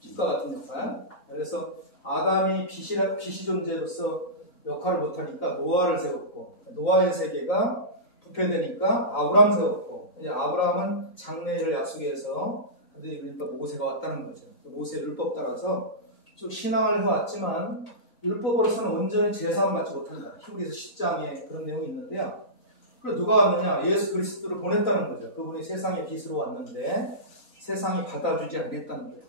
빛과 같은 역할. 그래서 아담이 빛이 존재로서 역할을 못하니까 노아를 세웠고 노아의 세계가 부패되니까 아브라함 세웠고 이제 아브라함은 장래를 약속해서 그들이 그러니까 모세가 왔다는 거죠. 모세의 율법 따라서 쭉 신앙을 해왔지만 율법으로서는 온전히 제사함 받지 못한다. 히브리서 10장에 그런 내용이 있는데요. 그래서 누가 왔느냐? 예수 그리스도를 보냈다는 거죠. 그분이 세상의 빛으로 왔는데 세상이 받아주지 않겠다는 거예요.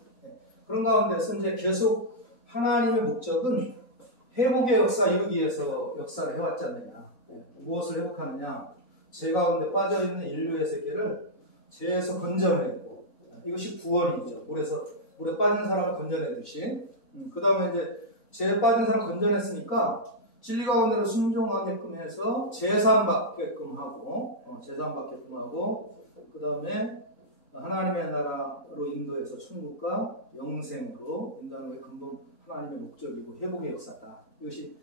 그런 가운데서 이제 계속 하나님의 목적은 회복의 역사 이루기 위해서 역사를 해왔지 않느냐. 무엇을 회복하느냐. 죄 가운데 빠져있는 인류의 세계를 죄에서 건져내고 이것이 구원이죠. 물에 빠진 사람을 건져내듯이 그 다음에 이제 죄에 빠진 사람을 건져냈으니까 진리 가운데로 순종하게끔 해서 제사함 받게끔 하고 그 다음에 하나님의 나라로 인도해서 천국과 영생으로 인도하는 게 근본 하나님의 목적이고 회복의 역사다. 이것이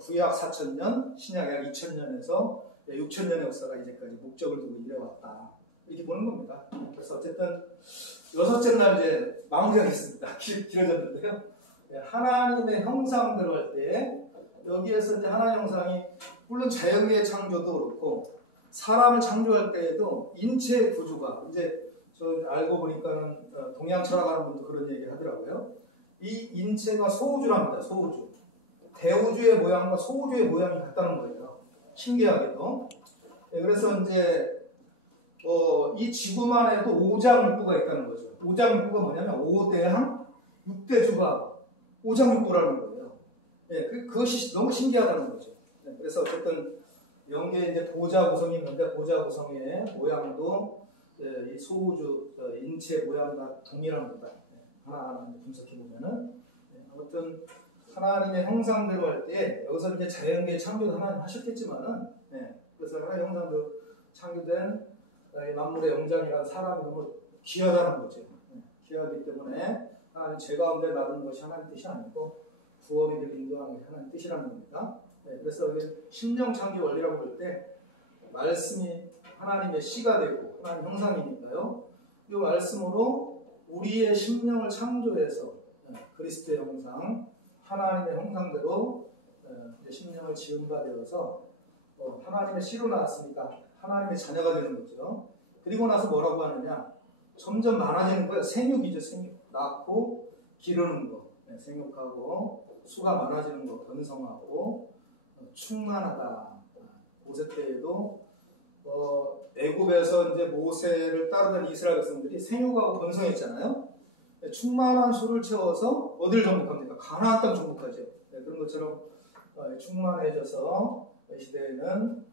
구약 4,000년, 신약 약 2,000년에서 6,000년의 역사가 이제까지 목적을 두고 이래왔다. 이렇게 보는 겁니다. 그래서 어쨌든 여섯째 날 이제 마무리가 됐습니다. 길어졌는데요. 하나님의 형상대로 할 때 여기에서 이제 하나님의 형상이 물론 자연계의 창조도 그렇고 사람을 창조할 때에도 인체의 구조가 이제 저 알고 보니까는 동양 철학하는 분도 그런 얘기를 하더라고요. 이 인체가 소우주랍니다. 소우주. 대우주의 모양과 소우주의 모양이 같다는 거예요. 신기하게도. 그래서 이제 이 지구만 해도 오장육부가 있다는 거죠. 오장육부가 뭐냐면 5대항 6대주가 오장육부라는 거예요. 그것이 너무 신기하다는 거죠. 그래서 어쨌든 영계에 이제 보좌 구성이 있는데 보좌 구성의 모양도 이 소우주 인체 모양과 동일합니다. 하나하나 분석해 보면은 아무튼 하나님의 형상대로 할 때 여기서 이제 자연계 창조도 하나님 하셨겠지만은 그래서 하나님의 형상대로 창조된 만물의 영장이라는 사람이 너무 귀하다는 거죠. 귀하기 때문에 하나님 죄 가운데 놔둔 것이 하나님 뜻이 아니고 구원을 인도하는 것이 하나님 뜻이라는 겁니다. 그래서 심령 창조 원리라고 볼 때 말씀이 하나님의 씨가 되고 하나님 형상이니까요. 이 말씀으로 우리의 심령을 창조해서 그리스도의 형상, 하나님의 형상대로 심령을 지은 바 되어서 하나님의 씨로 나왔으니까 하나님의 자녀가 되는 거죠. 그리고 나서 뭐라고 하느냐? 점점 많아지는 거예요. 생육이죠. 생육. 낳고 기르는 거. 생육하고 수가 많아지는 거. 번성하고 충만하다. 모세 때에도 애굽에서 이제 모세를 따르던 이스라엘 백성들이 생육하고 번성했잖아요. 충만한 수를 채워서 어디를 정복합니까? 가나안 땅 정복하죠. 그런 것처럼 충만해져서 이 시대에는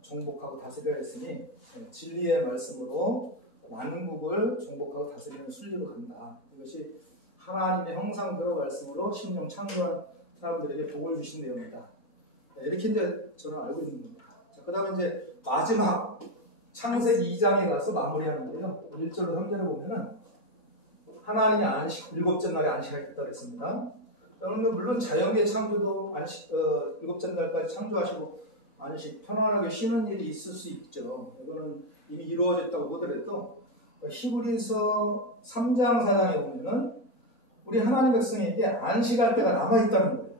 정복하고 다스려야 했으니 진리의 말씀으로 만국을 정복하고 다스리는 순리로 간다. 이것이 하나님의 형상대로 말씀으로 심령 창조한 사람들에게 복을 주신 내용이다. 이렇게 이제 저는 알고 있는 겁니다. 그 다음에 이제 마지막 창세기 2장에 가서 마무리하는데요. 1절로 3절에 보면은 하나님이 일곱째 날에 안식하겠다 그랬습니다. 그러면 물론 자연계 창조도 일곱째 날까지 창조하시고 안식 편안하게 쉬는 일이 있을 수 있죠. 이거는 이미 이루어졌다고 보더라도 히브리서 3장 4장에 보면은 우리 하나님 백성에게 안식할 때가 남아있다는 거예요.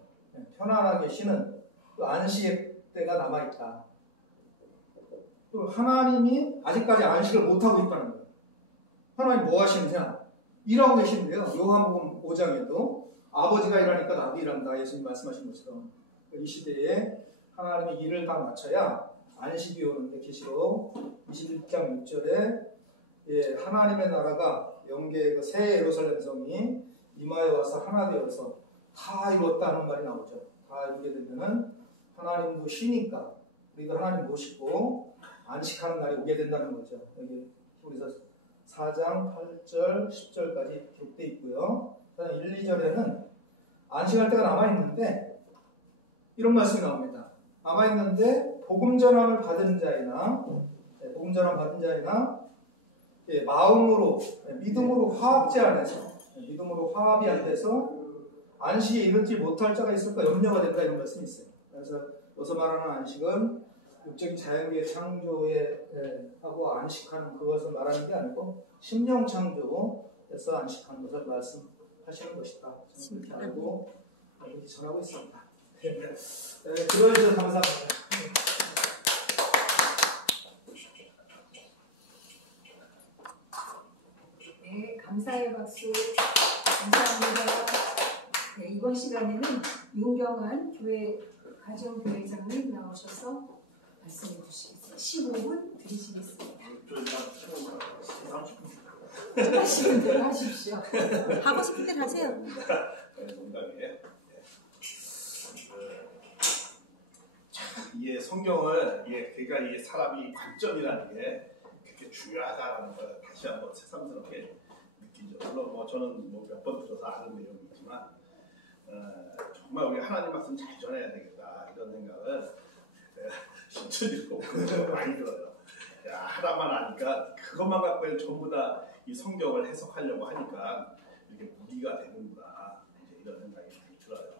편안하게 쉬는 그 안식의 때가 남아있다. 또 하나님이 아직까지 안식을 못하고 있다는 거예요. 하나님 뭐 하시느냐? 일하고 계시는데요. 요한복음 5장에도 아버지가 일하니까 나도 일한다. 예수님 말씀하신 것처럼 이 시대에 하나님이 일을 다 마쳐야 안식이 오는데 계시록 21장 6절에 하나님의 나라가 영계의 그 새 예루살렘 성이 이마에 와서 하나 되어서 다 이뤘다는 말이 나오죠. 다 이루게 되면은 하나님도 쉬니까 우리도 하나님 모시고 안식하는 날이 오게 된다는 거죠. 여기 히브리서 4장 8절 10절까지 기록되어 있고요. 1, 2절에는 안식할 때가 남아있는데 이런 말씀이 나옵니다. 남아있는데 복음 전함을 받은 자이나 마음으로 믿음으로 화합지 안에서 믿음으로 화합이 안 돼서 안식에 이르지 못할 자가 있을까 염려가 된다 이런 말씀이 있어요. 그래서 여기서 말하는 안식은 육적인 자연계의 창조에 하고 안식하는 그것을 말하는 게 아니고 심령 창조에서 안식하는 것을 말씀하시는 것이다. 그렇게 알고 이렇게 전하고 있습니다. 들어주셔서 감사합니다. 네, 감사의 박수 감사합니다. 네, 이번 시간에는 윤경환 교회 가정교회장님 나오셔서 말씀해 주시겠습니다. 15분 드리시겠습니다. 하시면 대로 하십시오. 하고 싶은 대로 하세요. 농담이에요. 이게 성경을 그러니까 이게 사람이 관점이라는 게 그렇게 중요하다라는 걸 다시 한번 새삼스럽게 느끼죠. 물론 뭐 저는 몇 번 들어서 아는 내용이지만 정말 우리 하나님 말씀 잘 전해야 되겠다 이런 생각을 실천적으로 많이 들어요. 하나만 아니까 그것만 갖고 전부 다 이 성경을 해석하려고 하니까 이렇게 무리가 되는구나 이제 이런 생각이 많이 들어요.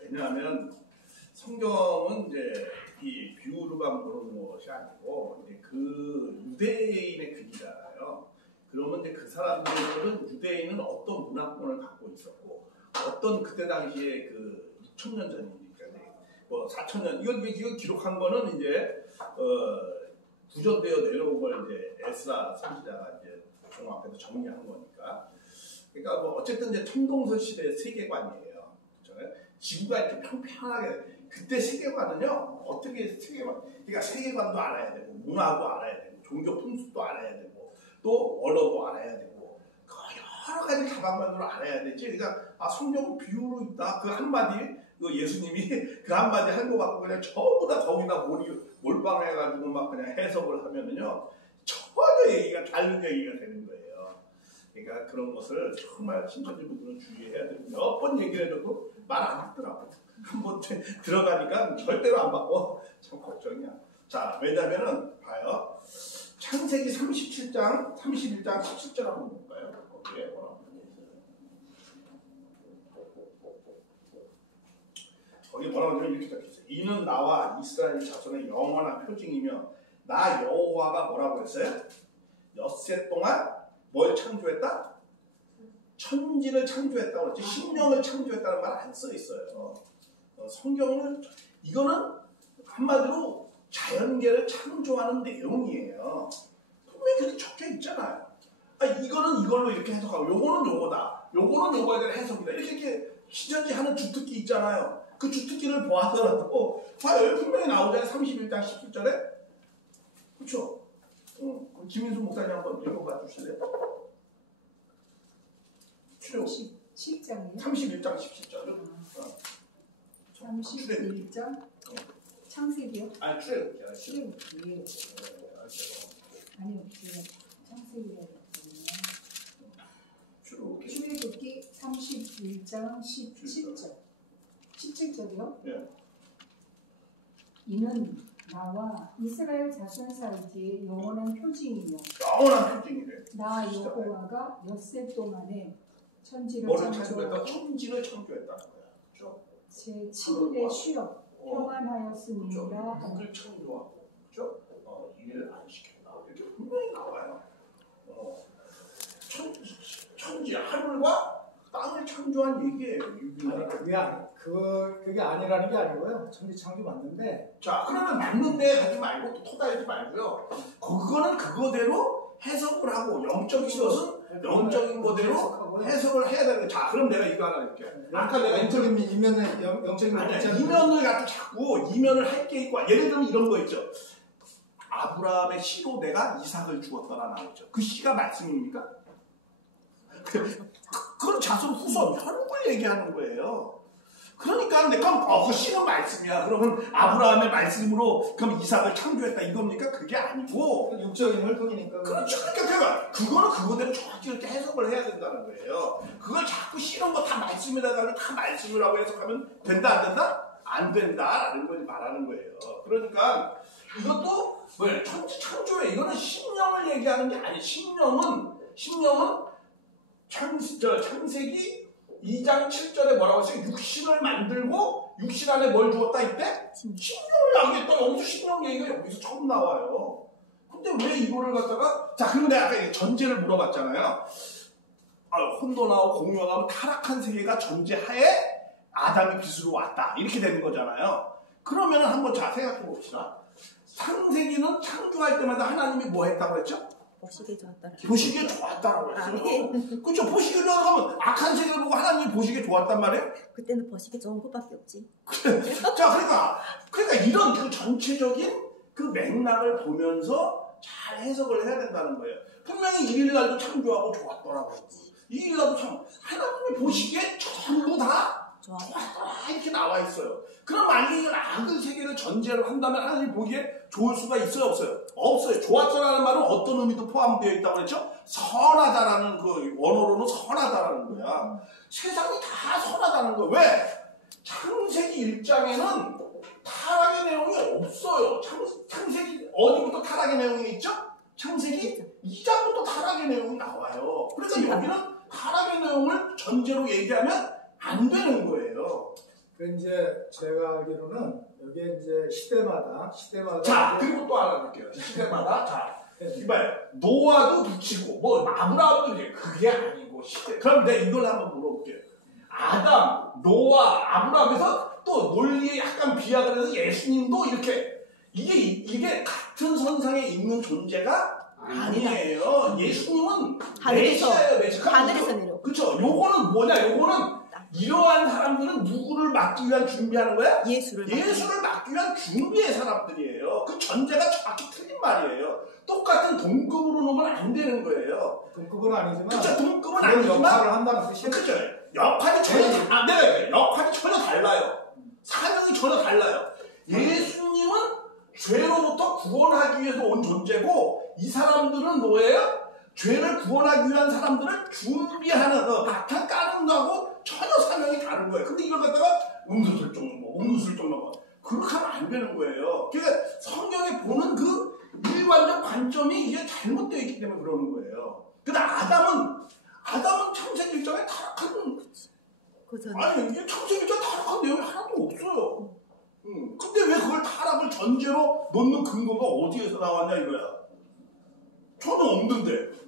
왜냐하면 성경은 이제 이 비유로만 보는 것이 아니고 이제 그 유대인의 글이잖아요. 그러면 이제 그 사람들은 유대인은 어떤 문화권을 갖고 있었고 어떤 그때 당시에 그 2000년 전이니까 뭐 4000년 이거 기록한 거는 이제 구전되어 내려온 걸 이제 에스라 선지자가 이제 종합해서 정리한 거니까. 그러니까 뭐 어쨌든 이제 청동선 시대의 세계관이에요. 그렇죠? 지구가 이렇게 평평하게 그때 세계관은요 어떻게 그러니까 세계관도 알아야 되고 문화도 알아야 되고 종교 풍습도 알아야 되고 또 언어도 알아야 되고 여러 가지 다방면으로 알아야 되지. 그러니까 성경은 비유로 있다 그 한마디 그 예수님이 그 한마디 한 거 갖고 그냥 전부 다 거기다 몰빵해가지고 막 그냥 해석을 하면은요 전혀 얘기가 다른 얘기가 되는 거예요. 그러니까 그런 것을 정말 신천지분들은 주의해야 되고 몇 번 얘기를 해줘도 말 안 듣더라고. 한번 들어가니까 절대로 안 받고 참 걱정이야. 자, 왜냐면은 봐요. 창세기 31장 17절 한번 볼까요? 거기에 뭐라고 거기 뭐라고 이렇게 적혀있어요. 이는 나와 이스라엘 자손의 영원한 표징이며 나 여호와가 뭐라고 했어요? 엿새 동안 뭘 창조했다? 천지를 창조했다고 그랬지 심령을 창조했다는 말 안 써 있어요. 성경을 이거는 한마디로 자연계를 창조하는 내용이에요. 분명히 그렇게 적혀 있잖아요. 이거는 이걸로 이렇게 해석하고 요거는 요거다. 요거는 요거에 대한 해석이다. 이렇게 신천지 하는 주특기 있잖아요. 그 주특기를 보아서라도 여기 분명히 나오잖아요. 31장 17절에 그렇죠? 김인수 목사님 한번 읽어봐 주실래요? 출애굽 17장이요? 31장 17절. 31장? 창세기요? 아니 출애굽이야. 출애굽이에요. 아니요, 제가 창세기라고 했거든요. 출애굽기 31장 17절. 17절이요? 예. 이는 나와 이스라엘 자손 사이에 영원한 표징이며 영원한 표징이래. 나 여호와가 엿새 동안에 천지를 뭐를 창조했다? 창조하고 천지를 창조했다는 거야. 그렇죠? 제 7일에 쉬어 평안하였음이라 하나. 누굴 창조하고, 그렇죠? 일을 안 시켰다. 이렇게 분명히 나와요. 천지 하늘과 땅을 창조한 얘기예요. 아니 그게 아니라는 게 아니고요. 천지 창조 맞는데. 자, 그러면 맞는데 가지 말고 또 토달지 말고요. 그거는 그거대로 해석을 하고 영적인 것은 영적인 거대로 해석을 해야 되는 거야. 자, 그럼 내가 이거 하나 할게. 아까 내가 영적인 이면을 영적인 이면을 갖고 자꾸 이면을 할 게 있고, 예를 들면 이런 거 있죠. 아브라함의 씨로 내가 이삭을 주었더라 나오죠. 그 씨가 말씀입니까? 그건 자손 후손 현을 얘기하는 거예요. 그러니까 내가 그 씨는 말씀이야. 그러면 아브라함의 말씀으로 그럼 이삭을 창조했다 이겁니까? 그게 아니고 육적인 활동이니까. 그렇죠. 그러니까 그거는 그거대로 정확히 이렇게 해석을 해야 된다는 거예요. 그걸 자꾸 싫은 거 다 말씀이라고 다 말씀이라고 해석하면 된다 안 된다? 안 된다라는 걸 말하는 거예요. 그러니까 이것도 왜 천지 창조에 이거는 심령을 얘기하는 게 아니. 심령은 창세기 2장 7절에 뭐라고 했어요? 육신을 만들고 육신 안에 뭘 주었다 이때? 심령을 얘기했다. 여기서 심령 얘기가 여기서 처음 나와요. 근데 왜 이거를 갖다가 자, 그리고 내가 아까 전제를 물어봤잖아요. 혼돈하고 공명하고 타락한 세계가 전제하에 아담이 빛으로 왔다. 이렇게 되는 거잖아요. 그러면 한번 자 생각해 봅시다. 창세기는 창조할 때마다 하나님이 뭐 했다고 했죠? 보시기에 좋았다라. 보시기에 좋았다라고 했어요. 네. 그렇죠. 보시기에 좋았다면 악한 세계를 보고 하나님이 보시기에 좋았단 말이에요. 그때는 보시기 좋은 것밖에 없지. 자, 그러니까 이런 그 전체적인 그 맥락을 보면서 잘 해석을 해야 된다는 거예요. 분명히 1일날도 창조하고 좋았더라고. 2일날도 참 하나님이 보시기에 전부 다 좋았더라 이렇게 나와 있어요. 그럼 만약에 이걸 악의 세계를 전제로 한다면 하나님 보기에 좋을 수가 있어요, 없어요? 없어요. 좋았더라는 말은 어떤 의미도 포함되어 있다고 그랬죠? 선하다라는 그 원어로는 선하다라는 거야. 세상이 다 선하다는 거야. 왜? 창세기 1장에는 타락의 내용이 없어요. 창세기 어디부터 타락의 내용이 있죠? 창세기 2장부터 타락의 내용이 나와요. 그러니까 여기는 타락의 내용을 전제로 얘기하면 안 되는 거예요. 그 이제 제가 알기로는 여기에 이제 시대마다 자, 그리고 또 하나 볼게요. 시대마다 자, 이봐요. 노아도 붙이고 뭐 아브라함도 이제 그게 아니고 시대. 그럼 내가 이걸 한번 물어볼게요. 아담, 노아, 아브라함에서 또 논리에 약간 비약을 해서 예수님도 이렇게 이게 같은 선상에 있는 존재가 아니에요. 예수님은 하늘에서 내려. 그렇죠. 요거는 뭐냐? 요거는 이러한 사람들은 누구를 막기 위한 준비하는 거야? 예수를 막기 위한 준비의 사람들이에요. 그 전제가 정확히 틀린 말이에요. 똑같은 동급으로 놓으면 안 되는 거예요. 동급은 아니지만. 그렇죠. 동급은 아니지만. 역할을 한다는 뜻이에요. 그렇죠. 역할이 전혀 달라요. 사명이 전혀 달라요. 예수님은 죄로부터 구원하기 위해서 온 존재고 이 사람들은 뭐예요? 죄를 구원하기 위한 사람들을 준비하는 바탕 까는 거하고 전혀 사명이 다른 거예요. 근데 이걸 갖다가 은근슬쩍 넘어. 그렇게 하면 안 되는 거예요. 그러니까 성경에 보는 그 일관적 관점이 이게 잘못되어 있기 때문에 그러는 거예요. 근데 아담은 창세기 1장에 타락한 이게 창세기 1장에 타락한 내용이 하나도 없어요. 근데 왜 그걸 타락을 전제로 놓는 근거가 어디에서 나왔냐 이거야. 전혀 없는데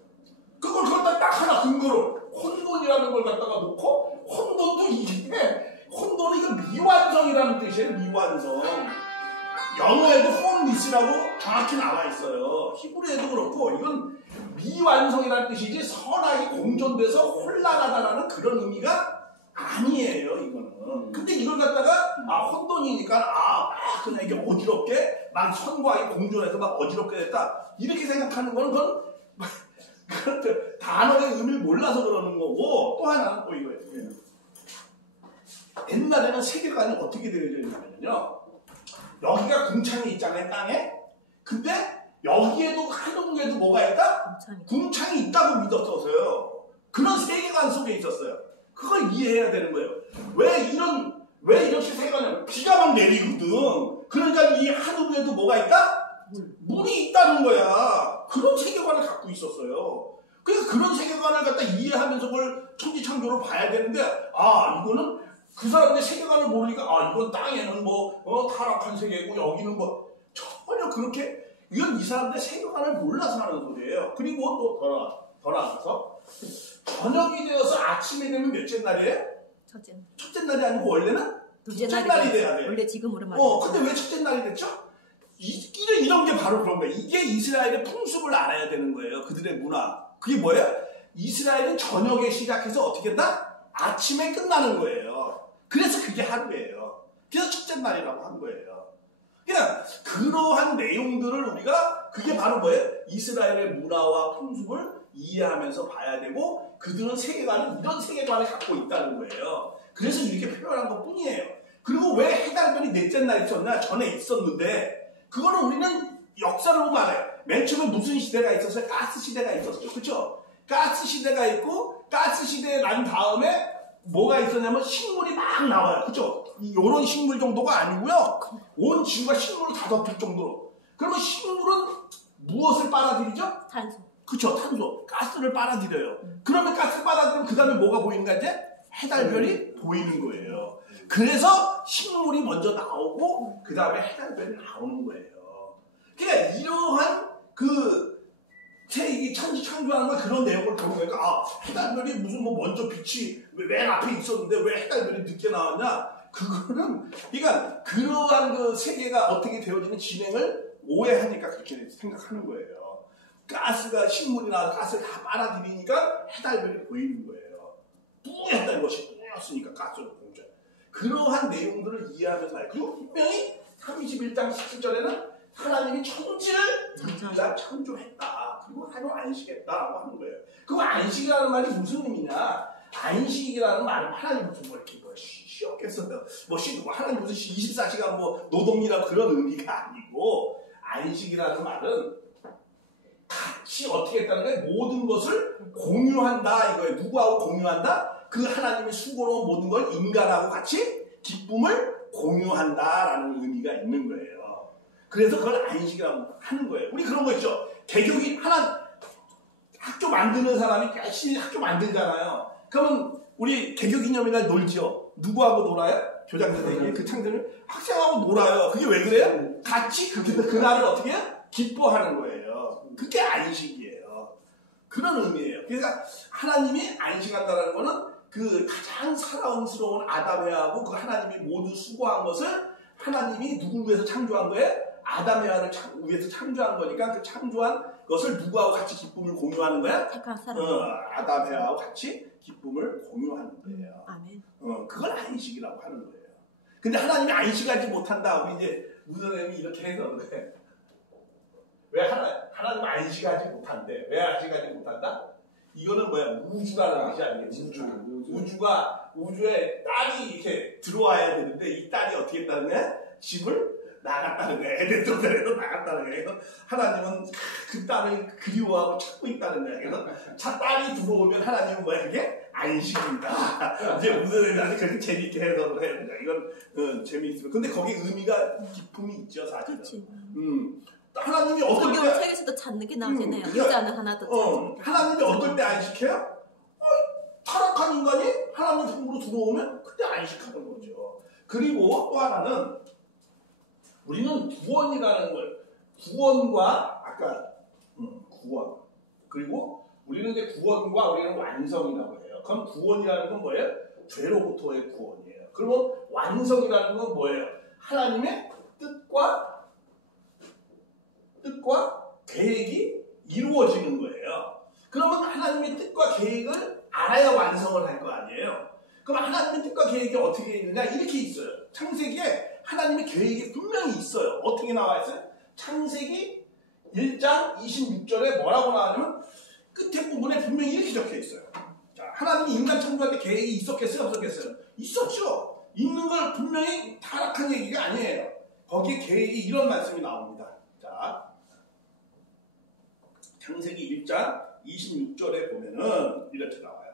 그걸 딱 하나 근거로 혼돈이라는 걸 갖다가 놓고 혼돈도 혼돈은 이거 미완성이라는 뜻이에요. 미완성. 영어에도 formless라고 정확히 나와 있어요. 히브리에도 그렇고 이건 미완성이라는 뜻이지 선악이 공존돼서 혼란하다라는 그런 의미가 아니에요. 이거는. 근데 이걸 갖다가 혼돈이니까 그냥 이게 어지럽게 막 선과 악이 공존해서 막 어지럽게 됐다 이렇게 생각하는 거는 그건 그런데 단어의 의미를 몰라서 그러는 거고, 또 하나는 또 이거예요. 옛날에는 세계관이 어떻게 되어져 있냐면요, 여기가 궁창이 있잖아요, 땅에. 근데 여기에도 한동에도 뭐가 있다? 궁창이 있다고 믿었어서요. 그런 세계관 속에 있었어요. 그걸 이해해야 되는 거예요. 왜 이렇게 세계관이, 비가 막 내리거든. 그러니까 이 하늘에도 뭐가 있다? 물이 있다는 거야. 그런 세계관을 갖고 있었어요. 그래서 그런 세계관을 갖다 이해하면서 그걸 천지창조로 봐야 되는데, 이거는 그 사람들의 세계관을 모르니까, 이건 땅에는 타락한 세계고, 여기는 전혀 그렇게, 이건 이 사람들의 세계관을 몰라서 하는 소리예요. 그리고 또 더 나아가서, 저녁이 되어서 아침이 되면 몇째 날이에요? 첫째 날이 아니고 원래는 둘째 날이 돼야 돼. 원래 지금으로 말해요. 근데 왜 첫째 날이 됐죠? 이런 게 바로 그런 거예요. 이게 이스라엘의 풍습을 알아야 되는 거예요. 그들의 문화. 그게 뭐예요? 이스라엘은 저녁에 시작해서 어떻게 한다? 아침에 끝나는 거예요. 그래서 그게 하루예요. 그래서 첫째 날이라고 한 거예요. 그냥 그러한 내용들을 우리가, 그게 바로 뭐예요? 이스라엘의 문화와 풍습을 이해하면서 봐야 되고, 그들은 이런 세계관을 갖고 있다는 거예요. 그래서 이렇게 표현한 것 뿐이에요. 그리고 왜 해달별이 넷째 날 있었나? 전에 있었는데, 그거는 우리는 역사로 보면 알아요. 맨 처음에 무슨 시대가 있었어요? 가스 시대가 있었죠. 그렇죠? 가스 시대가 있고, 가스 시대에 난 다음에 뭐가 있었냐면 식물이 막 나와요. 그렇죠? 이런 식물 정도가 아니고요. 온 지구가 식물을 다 덮을 정도로. 그러면 식물은 무엇을 빨아들이죠? 탄소. 그렇죠. 탄소. 가스를 빨아들여요. 그러면 가스 빨아들이면 그 다음에 뭐가 보이는가 이제? 해달별이 보이는 거예요. 그래서 식물이 먼저 나오고 그 다음에 해달별이 나오는 거예요. 그러니까 이러한 이 천지창조하는 거 그런 내용을 보니까 해달별이 무슨 먼저 빛이 맨 앞에 있었는데 왜 해달별이 늦게 나왔냐? 그거는 그러니까 그러한 세계가 어떻게 되어지는 진행을 오해하니까 그렇게 생각하는 거예요. 가스가 식물이 나와서 가스를 다 빨아들이니까 해달별이 보이는 거예요. 뿌였다는 것이 뿌였으니까 가스로 보죠. 그러한 내용들을 이해하면서 그리고 분명히 31장 17절에는 하나님이 천지를 일단 창조했다. 그리고 하루 안식했다라고 하는 거예요. 그럼 안식이라는 말이 무슨 의미냐? 안식이라는 말은 하나님 무슨 이렇게 쉬었겠어요? 하나님 무슨 24시간 노동이라 그런 의미가 아니고, 안식이라는 말은 같이 어떻게 했다는 거예요? 모든 것을 공유한다 이거예요. 누구하고 공유한다? 그 하나님의 수고로운 모든 걸 인간하고 같이 기쁨을 공유한다라는 의미가 있는 거예요. 그래서 그걸 안식이라고 하는 거예요. 우리 그런 거 있죠. 개교기 학교 만드는 사람이 열심히 학교 만들잖아요. 그러면 우리 개교기념일날 놀지요. 누구하고 놀아요? 교장 선생님이 그 창들을 학생하고 놀아요. 그게 왜 그래요? 같이 그날을 어떻게 해요? 기뻐하는 거예요. 그게 안식이에요. 그런 의미예요. 그러니까 하나님이 안식한다는 거는 그 가장 사랑스러운 아담 해하고 그 하나님이 모두 수고한 것을 하나님이 누구를 위해서 창조한 거예요? 아담 해와를 위해서 창조한 거니까 그 창조한 것을 누구하고 같이 기쁨을 공유하는 거야? 아담 해와하고 같이 기쁨을 공유하는 거예요. 아멘. 그걸 안식이라고 하는 거예요. 근데 하나님이 안식하지 못한다. 우리 이제 무선생님이 이렇게 해서 그래. 왜 하나님 안식하지 못한대? 왜 안식하지 못한다? 이거는 우주라는 것이 아니겠지. 우주에 딸이 이렇게 들어와야 되는데 이 딸이 어떻게 했다는 거야? 집을 나갔다는 거야. 에덴동산에서 나갔다는 거야. 그래서 하나님은 그 딸을 그리워하고 찾고 있다는 거야. 그래서 딸이 들어오면 하나님은 그게 안식이다. 이제 무슨 의미인지 그렇게 재밌게 해석을 해야 된다. 이건 재미있어요. 근데 거기 의미가 기쁨이 있죠, 사실은. 하나님이 어떨 때 책에서도 찾는 게 나오잖아요. 여자는 하나도 찾는 게. 하나님이 어떨 때 안식해요? 타락한 인간이 하나님 품으로 들어오면 그때 안식하는 거죠. 그리고 또 하나는 우리는 구원이라는 걸, 구원과 아까 구원, 그리고 우리는 이제 구원과 우리는 완성이라고 해요. 그럼 구원이라는 건 뭐예요? 죄로부터의 구원이에요. 그러면 완성이라는 건 뭐예요? 하나님의 뜻과 계획이 이루어지는 거예요. 그러면 하나님의 뜻과 계획을 알아야 완성을 할 거 아니에요. 그럼 하나님의 뜻과 계획이 어떻게 있느냐? 이렇게 있어요. 창세기에 하나님의 계획이 분명히 있어요. 어떻게 나와 있어요? 창세기 1장 26절에 뭐라고 나오냐면 끝에 부분에 분명히 이렇게 적혀 있어요. 자, 하나님이 인간 창조할 때 계획이 있었겠어요? 없었겠어요? 있었죠. 있는 걸 분명히 타락한 얘기가 아니에요. 거기에 계획이 이런 말씀이 나옵니다. 자, 창세기 1장 26절에 보면은 이렇게 나와요.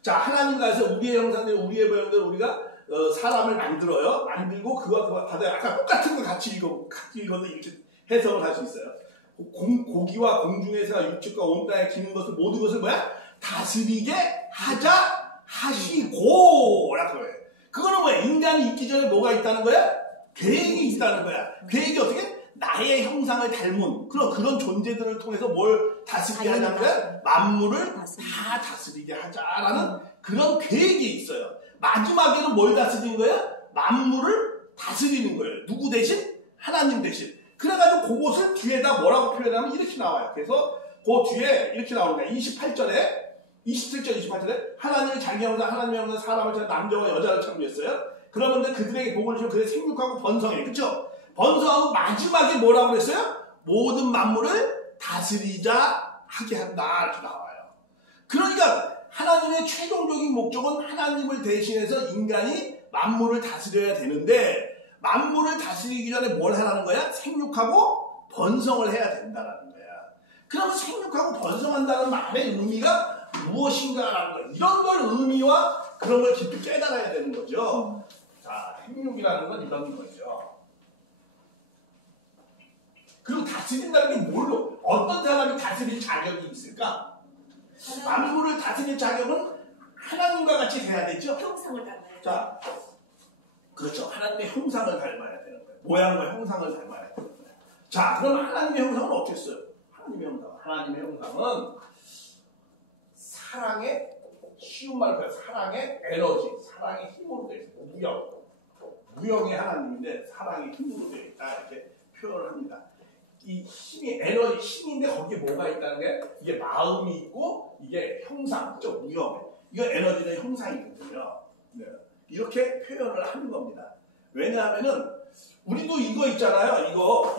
자, 하나님께서 우리의 형상대로 우리의 모양대로 우리가 사람을 만들어요. 만들고 그와 받아요. 아까 똑같은 거 같이 읽어도 이렇게 해석을 할 수 있어요. 고기와 공중에서 육축과 온 땅에 기는 것을 모든 것을 뭐야? 다스리게 하자 하시고 라고 해요. 그거는 뭐야? 인간이 있기 전에 뭐가 있다는 거야? 계획이 있다는 거야. 계획이 어떻게? 나의 형상을 닮은 그런 존재들을 통해서 뭘 다스리게 하자는 거야? 만물을 다 다스리게 하자라는 그런 계획이 있어요. 마지막에는 뭘 다스리는 거야? 만물을 다스리는 거예요. 누구 대신? 하나님 대신. 그래가지고 그것을 뒤에다 뭐라고 표현하면 이렇게 나와요. 그래서 그 뒤에 이렇게 나오는 거야. 27절, 28절에 하나님이 자기 형상, 하나님의 형상 사람을 남자와 여자를 창조했어요. 그러면 그들에게 복을 주면 그들의 생육하고 번성해. 그쵸? 번성하고 마지막에 뭐라고 그랬어요? 모든 만물을 다스리자 하게 한다. 이렇게 나와요. 그러니까 하나님의 최종적인 목적은 하나님을 대신해서 인간이 만물을 다스려야 되는데 만물을 다스리기 전에 뭘 하라는 거야? 생육하고 번성을 해야 된다는 거야. 그러면 생육하고 번성한다는 말의 의미가 무엇인가라는 거야. 이런 걸 의미와 그런 걸 깊이 깨달아야 되는 거죠. 자, 생육이라는 건 이런 거죠. 그리고 다스린다는 게 뭘로? 어떤 사람이 다스릴 자격이 있을까? 만물을 다스릴 자격은 하나님과 같이 돼야 되죠? 형상을 닮아야 자, 그렇죠. 하나님의 형상을 닮아야 되는 거예요. 모양과 형상을 닮아야 되는 거예요. 자, 그럼 하나님의 형상은 어떻게 써요? 하나님의 형상은 사랑의, 쉬운 말로 해요. 사랑의 에너지, 사랑의 힘으로 되어 있어요. 무형의 하나님인데 사랑의 힘으로 되어 있다. 이렇게 표현을 합니다. 이 힘이 에너지, 힘인데 거기에 뭐가 있다는 게 이게 마음이 있고 이게 형상, 그죠? 무형. 이거 에너지는 형상이거든요. 네. 이렇게 표현을 하는 겁니다. 왜냐하면은 우리도 이거 있잖아요. 이거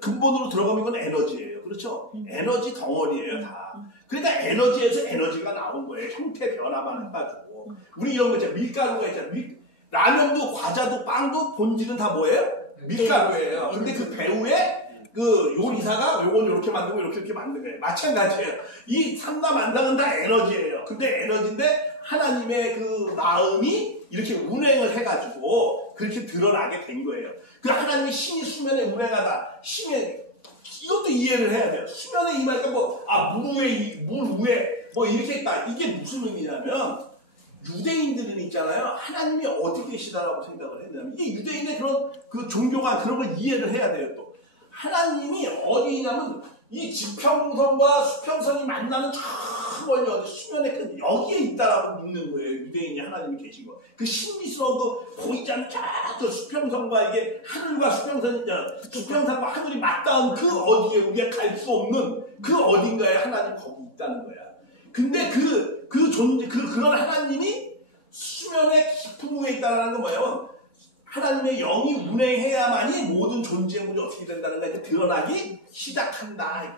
근본으로 들어가면 이건 에너지예요. 그렇죠? 에너지 덩어리예요, 다. 그러니까 에너지에서 에너지가 나온 거예요. 형태 변화만 해가지고. 우리 이런 거 있잖아요. 밀가루가 있잖아요. 라면도 과자도 빵도 본질은 다 뭐예요? 밀가루예요. 근데 그 배우에 그 요리사가 요건 이렇게 만들고 이렇게 만든 거예요. 마찬가지예요. 이 삼라만상은 다 에너지예요. 근데 에너지인데 하나님의 그 마음이 이렇게 운행을 해가지고 그렇게 드러나게 된 거예요. 그 하나님의 신이 수면에 운행하다. 이것도 이해를 해야 돼요. 수면에 임하니까 물 위에 뭐 이렇게 있다. 이게 무슨 의미냐면 유대인들은 있잖아요. 하나님이 어디 계시다라고 생각을 했냐면 이게 유대인의 그런 그 종교가 그런 걸 이해를 해야 돼요. 또 하나님이 어디 있냐면 이 지평선과 수평선이 만나는 저 멀리 어디 수면의 끝 여기에 있다라고 믿는 거예요. 유대인이 하나님이 계신 거. 그 신비스러운 거 보이지 않는 저 수평선과 이게 하늘과 수평선과 하늘이 맞닿은 그 어디에 우리가 갈 수 없는 그 어딘가에 하나님 거기 있다는 거야. 근데 그 존재 그런 하나님이 수면의 깊은 위에 있다는 건 뭐예요? 하나님의 영이 운행해야만이 모든 존재물이 어떻게 된다는 게 드러나기 시작한다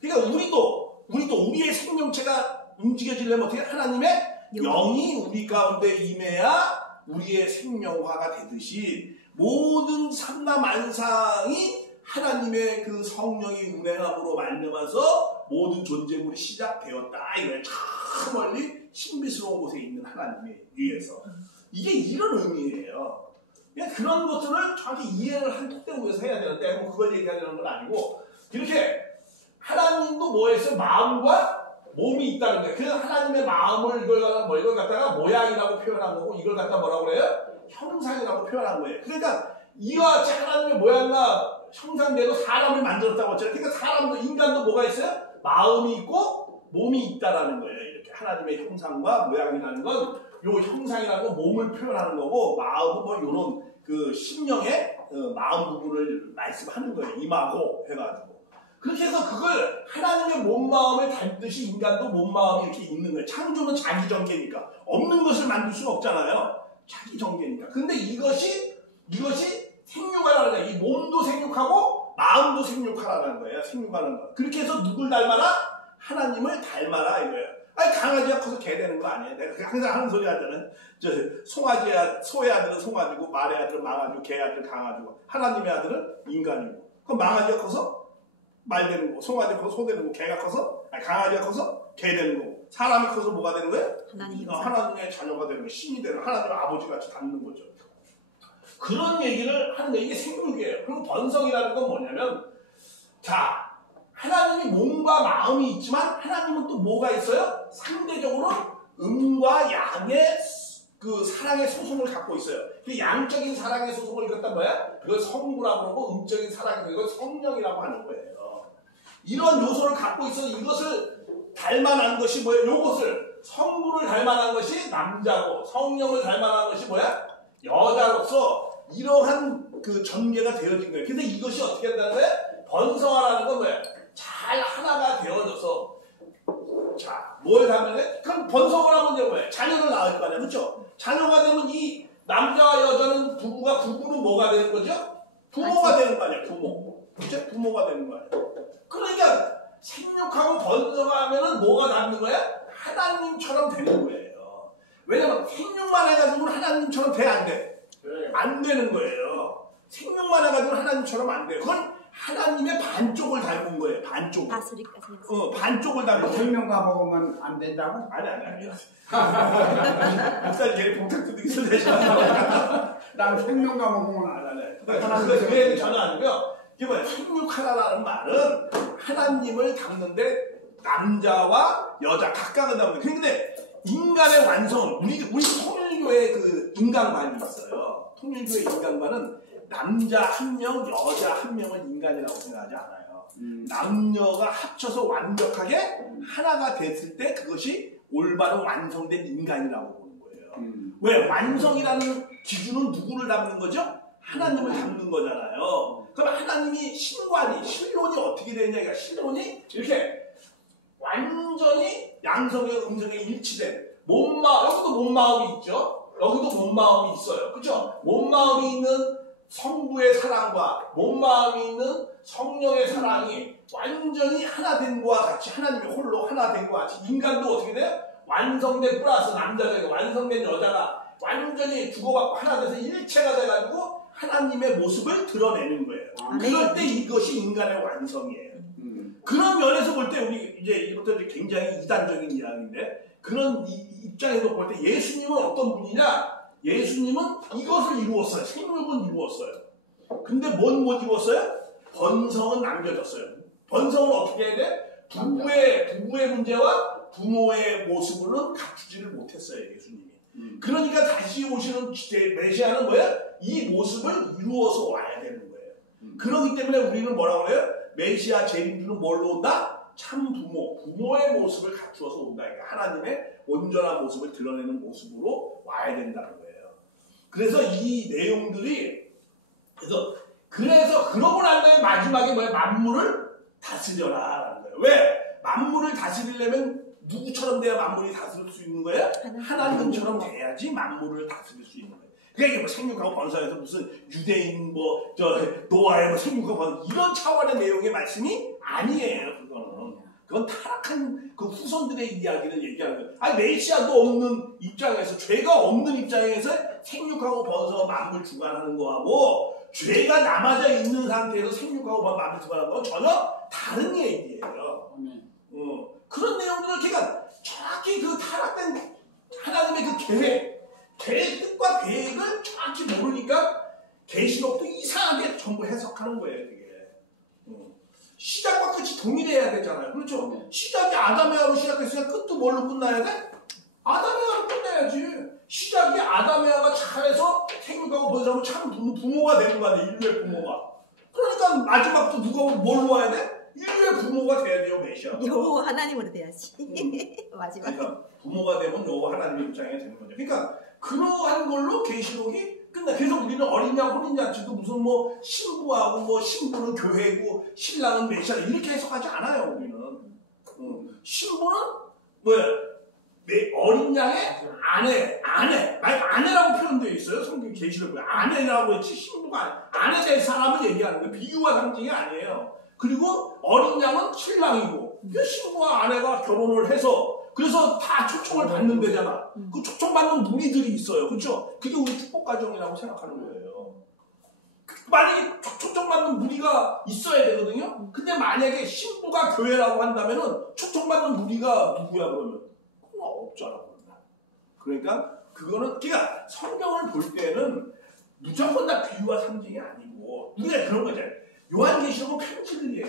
이거예요. 그러니까 우리도 우리의 생명체가 움직여지려면 어떻게 하나님의 영이 우리 가운데 임해야 우리의 생명화가 되듯이 모든 삼라만상이 하나님의 그 성령이 운행함으로 말미암아서 모든 존재물이 시작되었다 이거예요. 저 멀리 신비스러운 곳에 있는 하나님에 의해서 이게 이런 의미예요. 그냥 그런 것들을 정확히 이해를 한 토대에서 해야 되는데 뭐 그걸 얘기하려는 건 아니고 이렇게 하나님도 뭐 했어요? 마음과 몸이 있다는 거예요. 그래서 하나님의 마음을 이걸 갖다가 모양이라고 표현한 거고 이걸 갖다 뭐라고 그래요? 형상이라고 표현한 거예요. 그러니까 이와 같이 하나님의 모양과 형상대로 사람을 만들었다고 했잖아요. 그러니까 사람도 인간도 뭐가 있어요? 마음이 있고 몸이 있다라는 거예요. 이렇게 하나님의 형상과 모양이라는 건 요 형상이라는 건 몸을 표현하는 거고 마음은 뭐 요런 그 심령의 마음 부분을 말씀하는 거예요. 임하고 해가지고 그렇게 해서 그걸 하나님의 몸 마음을 닮듯이 인간도 몸 마음이 이렇게 있는 거예요. 창조는 자기 전개니까 없는 것을 만들 수는 없잖아요. 자기 전개니까. 근데 이것이 생육하라는 거예요. 이 몸도 생육하고 마음도 생육하라는 거예요. 생육하는 거. 그렇게 해서 누굴 닮아라? 하나님을 닮아라 이거예요. 아니 강아지가 커서 개 되는 거 아니에요? 내가 항상 하는 소리 하잖아요. 소의 아들은 송아지고 말의 아들은 망아지고 개의 아들은 강아지고 하나님의 아들은 인간이고 그럼 망아지가 커서 말 되는 거고 송아지가 커서 소 되는 거고 개가 커서 강아지가 커서 개 되는 거고 사람이 커서 뭐가 되는 거예요? 하나님의 자녀가 되는 거예요. 신이 되는 하나님의 아버지같이 닮는 거죠. 그런 얘기를 하는 게 이게 생육이에요. 그리고 번성이라는 건 뭐냐면 자 하나님이 몸과 마음이 있지만 하나님은 또 뭐가 있어요? 상대적으로 음과 양의 그 사랑의 소송을 갖고 있어요. 그 양적인 사랑의 소송을 이겼단 뭐야? 그걸 성부라고 그러고 음적인 사랑의 그걸 성령이라고 하는 거예요. 이런 요소를 갖고 있어서 이것을 닮아난 것이 뭐예요? 요것을 성부를 닮아난 것이 남자고 성령을 닮아난 것이 뭐야? 여자로서 이러한 그 전개가 되어진 거예요. 그래서 이것이 어떻게 된다는 거예요? 번성하라는 건 뭐예요? 잘 하나가 되어져서 자, 뭘 하면 그럼 번성을 하면 이제 뭐예요? 자녀를 낳을 거 아니야, 그렇죠? 자녀가 되면 이 남자와 여자는 부부는 뭐가 되는 거죠? 부모가 되는 거 아니야, 부모. 그렇죠? 부모가 되는 거 아니야. 그러니까 생육하고 번성하면은 뭐가 닿는 거야? 하나님처럼 되는 거예요. 왜냐면 생육만 해가지고는 하나님처럼 돼 안 돼? 안 되는 거예요. 생육만 해가지고는 하나님처럼 안 돼요. 그건 하나님의 반쪽을 닮은 거예요. 반쪽. 반쪽을 닮은 거예요. 생명과 먹으면 안 된다고? 아니. 목사님 얘를 봉탁도 있어야 되잖아. 난 생명과 먹으면 안 해. 그 얘기는 전혀 아니고요. 이게 뭐야? 생육하라라는 말은 하나님을 닮는데 남자와 여자 각각을 닮는. 그런데 인간의 완성, 우리 통일교의 그 인간관이 있어요. 통일교의 인간관은 남자 한 명, 여자 한 명은 인간이라고 생각하지 않아요. 남녀가 합쳐서 완벽하게 하나가 됐을 때 그것이 올바로 완성된 인간이라고 보는 거예요. 왜? 완성이라는 기준은 누구를 담는 거죠? 하나님을 담는 거잖아요. 그럼 하나님이 신론이 어떻게 되느냐? 그러니까 신론이 이렇게 완전히 양성의 음성에 일치된 여기도 몸마음이 있죠? 여기도 몸마음이 있어요. 그렇죠? 몸마음이 있는 성부의 사랑과 몸마음이 있는 성령의 사랑이 완전히 하나된 것과 같이 하나님이 홀로 하나된 것과 같이 인간도 어떻게 돼요? 완성된 플러스 남자가 완성된 여자가 완전히 주고받고 하나 돼서 일체가 돼가지고 하나님의 모습을 드러내는 거예요. 그럴 때 이것이 인간의 완성이에요. 그런 면에서 볼 때 우리 이제 이것도 굉장히 이단적인 이야기인데 그런 입장에서 볼 때 예수님은 어떤 분이냐? 예수님은 이것을 이루었어요. 생육은 이루었어요. 근데 못 이루었어요? 번성은 남겨졌어요. 번성은 어떻게 해야 돼? 부부의 문제와 부모의 모습으로는 갖추지를 못했어요. 예수님이. 그러니까 다시 오시는 메시아는 뭐예요? 이 모습을 이루어서 와야 되는 거예요. 그렇기 때문에 우리는 뭐라고 해요? 메시아 재림주는 뭘로 온다? 참 부모의 모습을 갖추어서 온다. 그러니까 하나님의 온전한 모습을 드러내는 모습으로 와야 된다는 거예요. 그래서 이 내용들이 그래서 그러고 난 다음에 마지막에 뭐야? 만물을 다스려라라는 거예요. 왜? 만물을 다스리려면 누구처럼 돼야 만물이 다스릴 수 있는 거예요? 하나님처럼 돼야지 만물을 다스릴 수 있는 거예요. 그러니까 뭐 생육하고 번성해서 무슨 유대인 노아의 뭐 생육하고 번성 이런 차원의 내용의 말씀이 아니에요. 그건 타락한 그 후손들의 이야기를 얘기하는 거예요. 아니 메시아도 없는 입장에서 죄가 없는 입장에서 생육하고 번성 만물 주관하는 거하고 죄가 남아져 있는 상태에서 생육하고 만물 주관하는 건 전혀 다른 얘기예요. 그런 내용들을 걔가 정확히 그 타락된 하나님의 그 계획 뜻과 계획을 정확히 모르니까 계시록도 이상하게 전부 해석하는 거예요. 그게. 시작과 끝이 동일해야 되잖아요. 그렇죠? 시작이 아담에아로 시작했으니까 끝도 뭘로 끝나야 돼? 아담에아로 끝내야지. 시작이 아담에아가 잘해서 생육하고 번성하고 참 부모가 되는 거 아니에요. 인류의 부모가. 그러니까 마지막도 누가 뭘로 와야 돼? 인류의 부모가 돼야 돼요. 메시아가. 여호와 하나님으로 돼야지. 마지막. 그러니까 부모가 되면 여호와 하나님의 입장이 되는 거죠. 그러니까 그러한 걸로 계시록이 끝나. 그래서 우리는 어린 양 혼인 잔치도 무슨 뭐 신부하고 뭐 신부는 교회고 신랑은 메시아 이렇게 해석하지 않아요. 우리는 신부는 뭐야? 어린 양의 아내라고 표현되어 있어요. 성경 계시록에 아내라고 했지 신부가 아내 될 사람을 얘기하는 거예요. 비유와 상징이 아니에요. 그리고 어린 양은 신랑이고 그 신부와 아내가 결혼을 해서 그래서 다 초청을 받는 데잖아. 그 초청받는 무리들이 있어요. 그렇죠? 그게 우리 축복가정이라고 생각하는 거예요. 만약에 초청받는 무리가 있어야 되거든요. 근데 만약에 신부가 교회라고 한다면은 초청받는 무리가 누구야 그러면? 그건 없잖아. 그러니까 그거는 그러니까 성경을 볼 때는 무조건 다 비유와 상징이 아니고 우리가 그런 거잖아요. 요한계시록은 편지들이에요.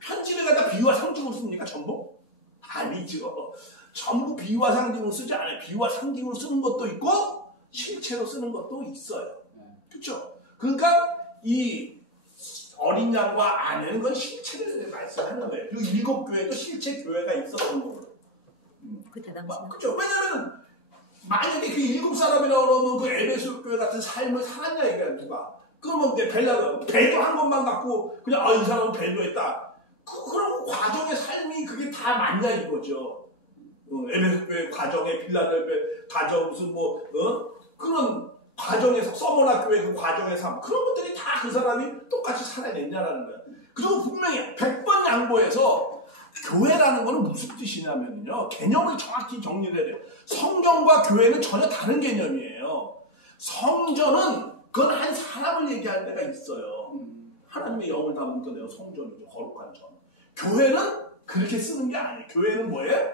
편지를 갖다 비유와 상징으로 씁니까? 전부? 아니죠. 전부 비유와 상징으로 쓰지 않아요. 비유와 상징으로 쓰는 것도 있고 실체로 쓰는 것도 있어요. 그렇죠? 그러니까 이 어린 양과 아내는 건 실체를 말씀하는 거예요. 그리고 7 교회도 실체 교회가 있었던 거예요. 그렇죠? 왜냐하면 만약에 그 7 사람이라고 그러면 그 에베소 교회 같은 삶을 살았냐 이거야 누가? 그러면 배도한 것만 갖고 그냥 이 사람은 배도했다. 그런 과정의 삶이 그게 다 맞냐 이거죠. 에베소 교회 과정에 빌라델베 과정 무슨 그런 과정에서 서머나 교회 그 과정의 삶 그런 것들이 다 그 사람이 똑같이 살아냈냐라는 거야. 그리고 분명히 100번 양보해서 교회라는 거는 무슨 뜻이냐면요. 개념을 정확히 정리를 해야 돼요. 성전과 교회는 전혀 다른 개념이에요. 성전은 그건 한 사람을 얘기할 때가 있어요. 하나님의 영을 담은 거 내가 성전이죠. 거룩한 전. 교회는 그렇게 쓰는 게 아니에요. 교회는 뭐예요?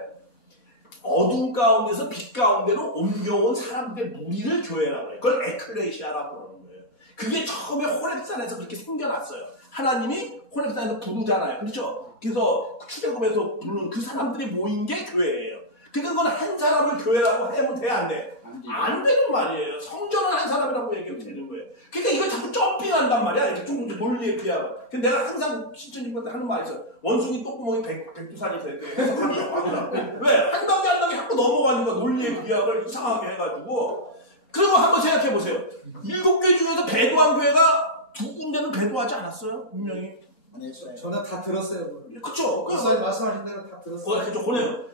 어둠 가운데서 빛 가운데로 옮겨온 사람들의 무리를 교회라고 해요. 그걸 에클레시아라고 하는 거예요. 그게 처음에 호렙산에서 그렇게 생겨났어요. 하나님이 호렙산에서 부르잖아요. 그렇죠? 그래서 출애굽에서 부르는 그 사람들이 모인 게 교회예요. 그러니까 그건 한 사람을 교회라고 하면 돼, 안 돼? 안 되는 말이에요. 성전은 한 사람이라고 얘기하면 되는 거예요. 그러니까 이걸 자꾸 점핑한단 말이야. 이렇게 조금 논리에 비하고. 근데 내가 항상 신천지한테 하는 말이 있어요. 원숭이 똥구멍이 백두산이 될 때 해석한다고 하더라고. 왜? 한 단계 자꾸 넘어가니까 논리의 비약을 이상하게 해가지고. 그리고 한번 생각해보세요. 7개 중에서 배도한 교회가 2 군데는 배도하지 않았어요? 분명히. 아니, 저는 다 들었어요. 그쵸? 목사님 말씀하신 대로 다 들었어요. 그죠? 보내요.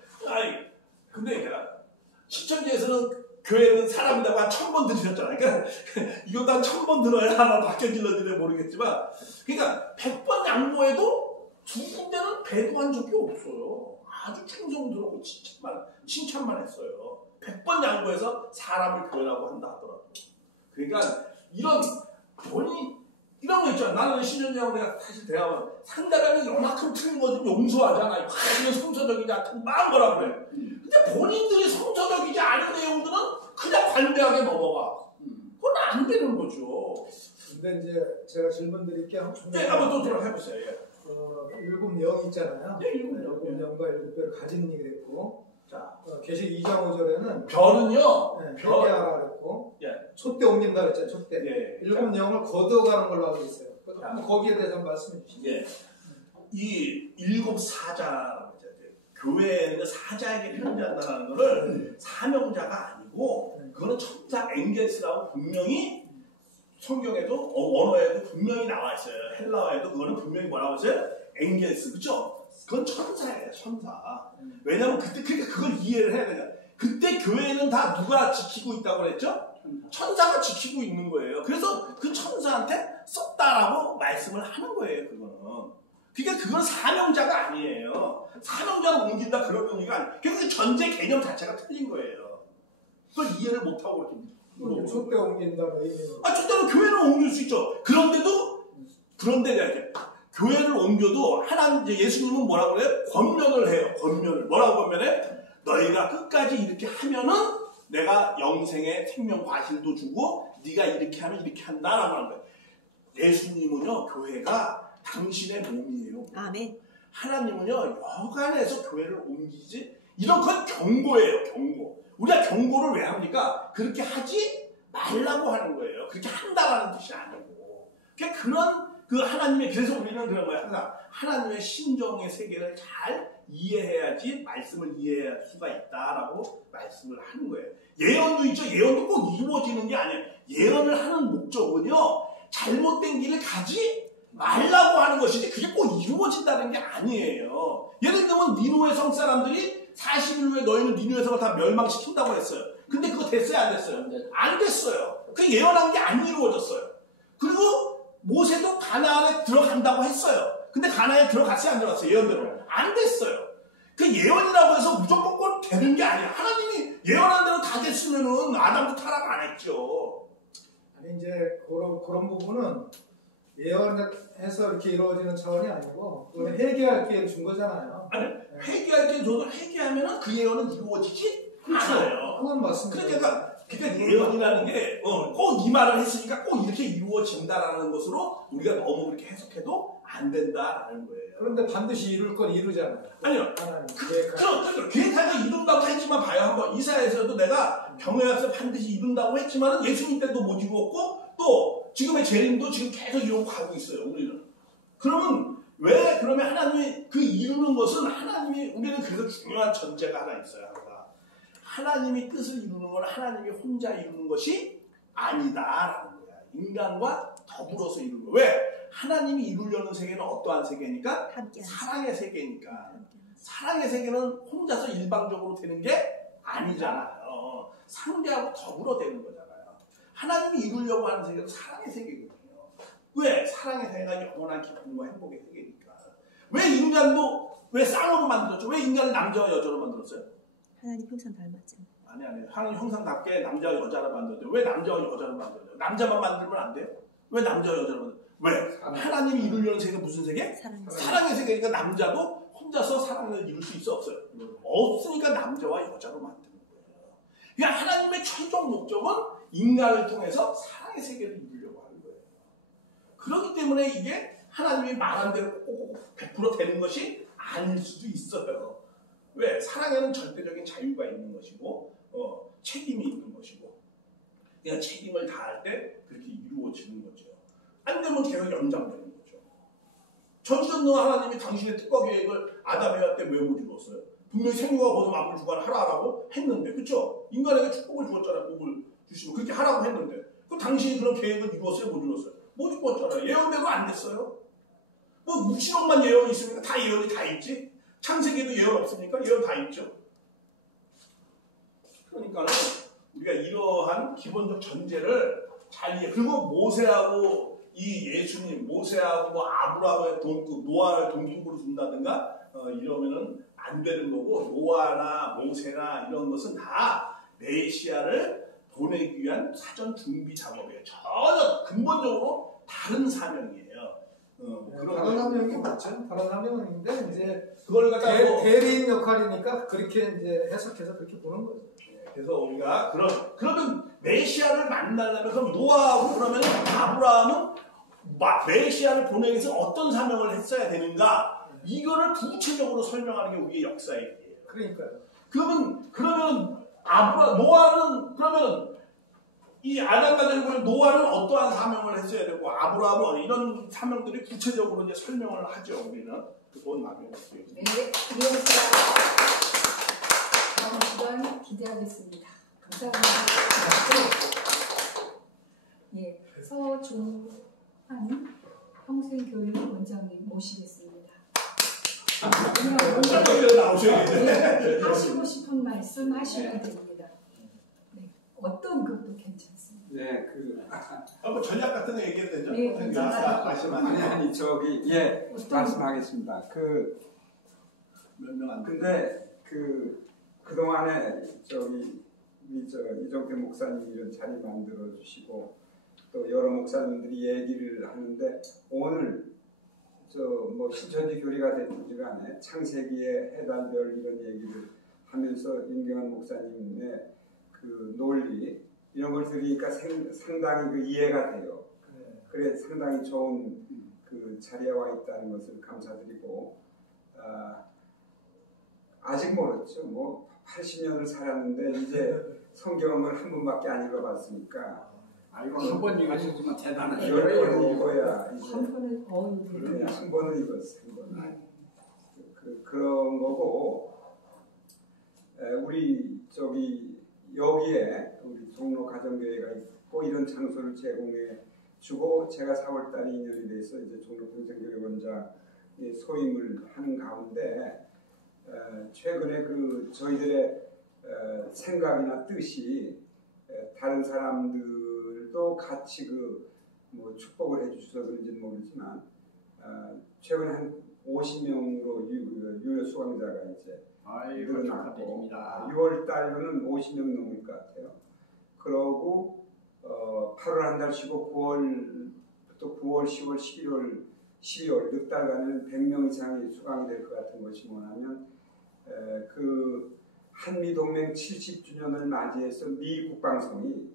근데 내가 신천지에서는 교회는 사람이라고 한 1000번 들으셨잖아요. 그러니까 이것도 한 1000번 들어야 아마 바뀌어질런지는 모르겠지만, 그러니까 100번 양보해도 2 군데는 배도한 적이 없어요. 아주 충성들하고 칭찬만 했어요. 100번 양보해서 사람을 교회라고 한다 하더라고요. 그러니까 이런 거 있잖아. 나는 신현이하고 내가 사실 대화하면 상대방이 요만큼 틀린 거 좀 용서하잖아. 이거 성서적이지 않든 막 뭐라 그래. 근데 본인들이 성서적이지 않은 내용들은 그냥 관대하게 넘어가. 그건 안 되는 거죠. 근데 이제 제가 질문 드릴게요. 네, 한번 또 들어해보세요. 예. 7 영이 있잖아요. 네, 7 영과 7별을 가진 이가 됐고, 자, 계시 2장 5절에는 별은요. 별이하라 그랬고, 예. 촛대 옮긴다 그랬잖아요. 촛대. 예. 7 영을 거두어가는 걸로 하고 있어요. 한번 거기에 대해서 한번 말씀해 주시죠. 예. 이 7 사자라고 했잖아요. 교회에는 사자에게 편지한다는 거를 사명자가 아니고 그거는 천사 엔겔스라고 분명히 성경에도 언어에도 분명히 나와 있어요. 헬라어에도 그거는 분명히 뭐라고 했어요? 엔겔스, 그죠? 그건 천사예요, 천사. 왜냐면 그때 그러니까 그걸 이해를 해야 돼요. 그때 교회는 다 누가 지키고 있다고 그랬죠? 천사가 지키고 있는 거예요. 그래서 그 천사한테 썼다라고 말씀을 하는 거예요, 그거는. 그러니까 그건 사명자가 아니에요. 사명자로 옮긴다 그런 의미가 아니에요. 그러니까 전제 개념 자체가 틀린 거예요. 그걸 이해를 못하고 이렇게. 촛대 옮긴다는 의미는. 촛대는 교회를 옮길 수 있죠. 그런데 이렇게 교회를 옮겨도 예수님은 뭐라고 그래요? 권면을 해요. 권면을. 뭐라고 권면해? 너희가 끝까지 이렇게 하면은 내가 영생의 생명 과실도 주고 네가 이렇게 하면 이렇게 한다라고 하는 거예요. 예수님은요, 교회가 당신의 몸이에요. 아멘. 하나님은요, 여간에서 교회를 옮기지, 이런 건 경고예요, 경고. 우리가 경고를 왜 합니까? 그렇게 하지 말라고 하는 거예요. 그렇게 한다라는 뜻이 아니고. 그러니까 그래서 우리는 그런 거예요. 항상 하나님의 신정의 세계를 잘 이해해야지 말씀을 이해할 수가 있다라고 말씀을 하는 거예요. 예언도 있죠. 예언도 꼭 이루어지는 게 아니에요. 예언을 하는 목적은요, 잘못된 길을 가지 말라고 하는 것이지 그게 꼭 이루어진다는 게 아니에요. 예를 들면 니누의 성 사람들이 40일 후에 너희는 니누의 성을 다 멸망시킨다고 했어요. 근데 그거 됐어요, 안 됐어요? 안 됐어요. 그 예언한 게 안 이루어졌어요. 그리고 모세도 가나안에 들어간다고 했어요. 근데 가나안에 들어갔어요, 안 들어갔어요? 예언대로 안 됐어요. 그 예언이라고 해서 무조건 꼭 되는 게 아니야. 하나님이 예언한 대로 다 됐으면은 아담도 타락 안 했죠. 아니 이제 그런 부분은 예언해서 이렇게 이루어지는 차원이 아니고 그건 회개할 기회를 준 거잖아요. 아니 회개할 때 줘도 회개하면은 그 예언은 이루어지지 않아요. 그건 맞습니다. 그러니까 예언이라는 게 꼭 이 말을 했으니까 꼭 이렇게 이루어진다라는 것으로 우리가 너무 그렇게 해석해도 안 된다라는 거예요. 그런데 반드시 이룰 건 이루잖아요. 아니요. 그럼 계획하가 이룬다고 했지만 봐요. 한번 이사야에서도 내가 병에서 반드시 이룬다고 했지만 예수님 때도 못 이루었고 또 지금의 재림도 지금 계속 이루고 가고 있어요. 우리는. 그러면 왜 그러면 하나님이 그 이루는 것은 하나님이 우리는 그래서 중요한 전제가 하나 있어요. 항상. 하나님이 뜻을 이루는 건 하나님이 혼자 이루는 것이 아니다라는 거야. 인간과 더불어서 이루는 거야. 왜? 하나님이 이루려는 세계는 어떠한 세계니까? 사랑의 세계니까. 사랑의 세계는 혼자서 일방적으로 되는 게 아니잖아요. 상대하고 더불어 되는 거잖아요. 하나님이 이루려고 하는 세계는 사랑의 세계거든요. 왜? 사랑의 세계가 영원한 기쁨과 행복의 세계니까. 왜 인간도 왜 쌍으로 만들었죠? 왜 인간을 남자와 여자로 만들었어요? 하나님 형상 닮았죠. 아니 하나님 형상답게 남자와 여자를 만들었죠. 왜 남자와 여자를 만들었죠? 남자만 만들면 안 돼요? 왜 남자와 여자를 만들어요? 왜? 하나님이 이루려는 세계가 무슨 세계? 사랑의 세계니까 남자도 혼자서 사랑을 이룰 수 있어 없어요? 없으니까 남자와 여자로 만드는 거예요. 그러니까 하나님의 최종 목적은 인간을 통해서 사랑의 세계를 이루려고 하는 거예요. 그렇기 때문에 이게 하나님이 말한 대로 꼭 100% 되는 것이 아닐 수도 있어요. 왜? 사랑에는 절대적인 자유가 있는 것이고 책임이 있는 것이고 그러니까 책임을 다할 때 그렇게 이루어지는 거죠. 안 되면 계속 연장되는 거죠. 전지전능 하나님이 당신의 특과 계획을 아담에와 때 왜 못 이루었어요? 분명히 생명과 거듭 만물 주관을 하라고 했는데, 그렇죠? 인간에게 축복을 주었잖아요. 복을 주시고 그렇게 하라고 했는데, 그 당신이 그런 계획을 이루었어요? 못 이루었어요? 못 이루었잖아요. 예언대로 안 됐어요. 뭐 묵시록만 예언이 있으니까 다 예언이 다 있지. 창세기도 예언 없습니까? 예언 다 있죠. 그러니까는 우리가 이러한 기본적 전제를 잘 이해. 그리고 모세하고 이 예수님, 모세하고 뭐 아브라함의 동급, 노아를 동급으로 둔다든가 이러면은 안 되는 거고 노아나 모세나 이런 것은 다 메시아를 보내기 위한 사전 준비 작업이에요. 전혀 근본적으로 다른 사명이에요. 다른 사명이 맞죠? 다른 사명인데 이제 그걸 갖다 대리인 역할이니까 그렇게 이제 해석해서 그렇게 보는 거죠. 그래서 우리가 그러면 메시아를 만나려면 그럼 노아하고 그러면 아브라함은 메시아를 보내기 위해서 어떤 사명을 했어야 되는가 이거를 구체적으로 설명하는 게 우리의 역사예요. 그러니까요. 그러면 노아는 그러면 이 아담과 자녀들 노아는 어떠한 사명을 했어야 되고 아브라함은 이런 사명들이 구체적으로 이제 설명을 하죠. 우리는 그건 나중에 네, 이해했습니다. 다음 시간 기대하겠습니다. 감사합니다. 예, 서종환 평생교육원장님 모시겠습니다. 하시고 싶은 말씀 하시면 됩니다. 네, 어떤 것도 괜찮습니다. 네, 뭐 전략 같은 거 얘기해도 되죠? 네, 괜찮아요. 아니 말씀하겠습니다. 몇 명 안 근데 그동안에 이정태 목사님이 이런 자리 만들어 주시고 또 여러 목사님들이 얘기를 하는데 오늘 신천지 교리가 됐든지 간에 창세기의 해달별 이런 얘기를 하면서 윤경환 목사님의 그 논리 이런 걸 들으니까 상당히 이해가 돼요. 그래 상당히 좋은 그 자리에 와 있다는 것을 감사드리고 아직 멀었죠. 80년을 살았는데 이제 성경을 한 번밖에 안 읽어봤으니까 한 번 읽으셨지만 대단하죠. 여러 번 읽어야 이제 한 번을 더 한 번은 읽었어. 한 번. 그런 거고 우리 여기에 우리 종로 가정교회가 있고 이런 장소를 제공해 주고 제가 4월달에 인연이 돼서 이제 종로 평생교회 원장의 소임을 하는 가운데 최근에 저희들의 생각이나 뜻이 다른 사람들도 같이 축복을 해주셔서 그런지는 모르지만 최근 한 50명으로 유효 수강자가 이제 아이고, 늘어났고 축하드립니다. 6월 달로는 50명 넘을 것 같아요. 그러고 8월 한 달 쉬고 9월부터 9월, 10월, 11월, 12월 몇 달간은 100명 이상이 수강이 될 것 같은 것이 뭐냐면 그 한미동맹 70주년을 맞이해서 미 국방성이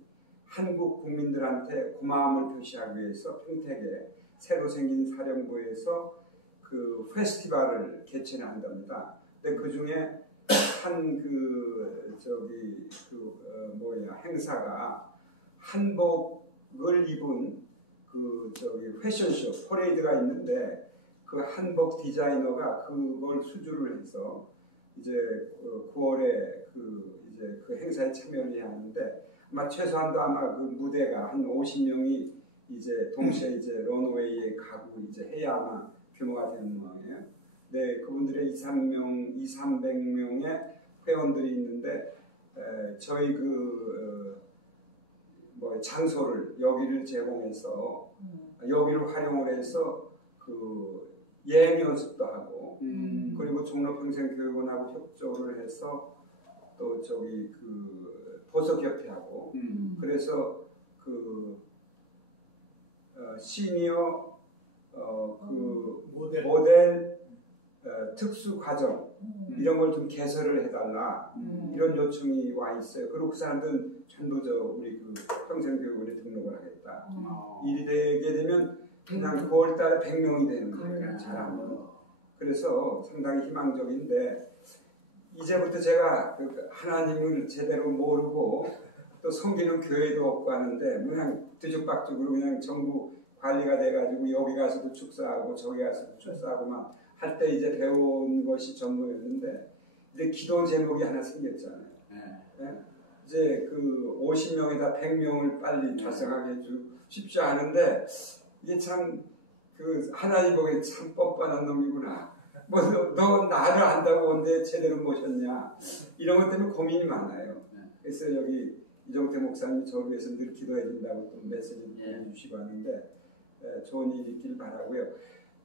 한국 국민들한테 고마움을 표시하기 위해서 평택에 새로 생긴 사령부에서 그 페스티벌을 개최한답니다. 근데 그 중에 한 행사가 한복을 입은 패션쇼 퍼레이드가 있는데 그 한복 디자이너가 그걸 수주를 해서 이제 9월에 그 행사에 참여를 해야 하는데 아마 최소한도 아마 그 무대가 한 50명이 이제 동시에 이제 런웨이에 가고 이제 해야 아마 규모가 되는 모양이에요. 네, 그분들의 200~300명의 회원들이 있는데 저희 장소를 여기를 제공해서 여기를 활용을 해서 그 예행 연습도 하고 그리고 종로평생교육원하고 협조를 해서 또 보석협회하고 그래서 시니어 모델 특수 과정 이런 걸 좀 개설을 해달라 이런 요청이 와 있어요. 그리고 그 사람들은 전부 우리 그 평생교육원에 등록을 하겠다. 일이 되게 되면 그냥 9월달에 100명이 되는 거예요. 잘하면. 그래서 상당히 희망적인데 이제부터 제가 하나님을 제대로 모르고 또 섬기는 교회도 없고 하는데 그냥 뒤죽박죽으로 그냥 정부 관리가 돼가지고 여기 가서도 축사하고 저기 가서도 축사하고만 할 때 이제 배운 것이 전부였는데 이제 기도 제목이 하나 생겼잖아요. 네? 이제 그 50명에다 100명을 빨리 달성하게 해주십시오 하는데 이게 참 그 하나님 보기에 참 뻔뻔한 놈이구나. 뭐 너 나를 안다고 언제 제대로 모셨냐 이런 것 때문에 고민이 많아요. 그래서 여기 이정태 목사님 저를 위해서 늘 기도해 준다고 또 메시지를 보내주시고 하는데 좋은 일이 있길 바라고요.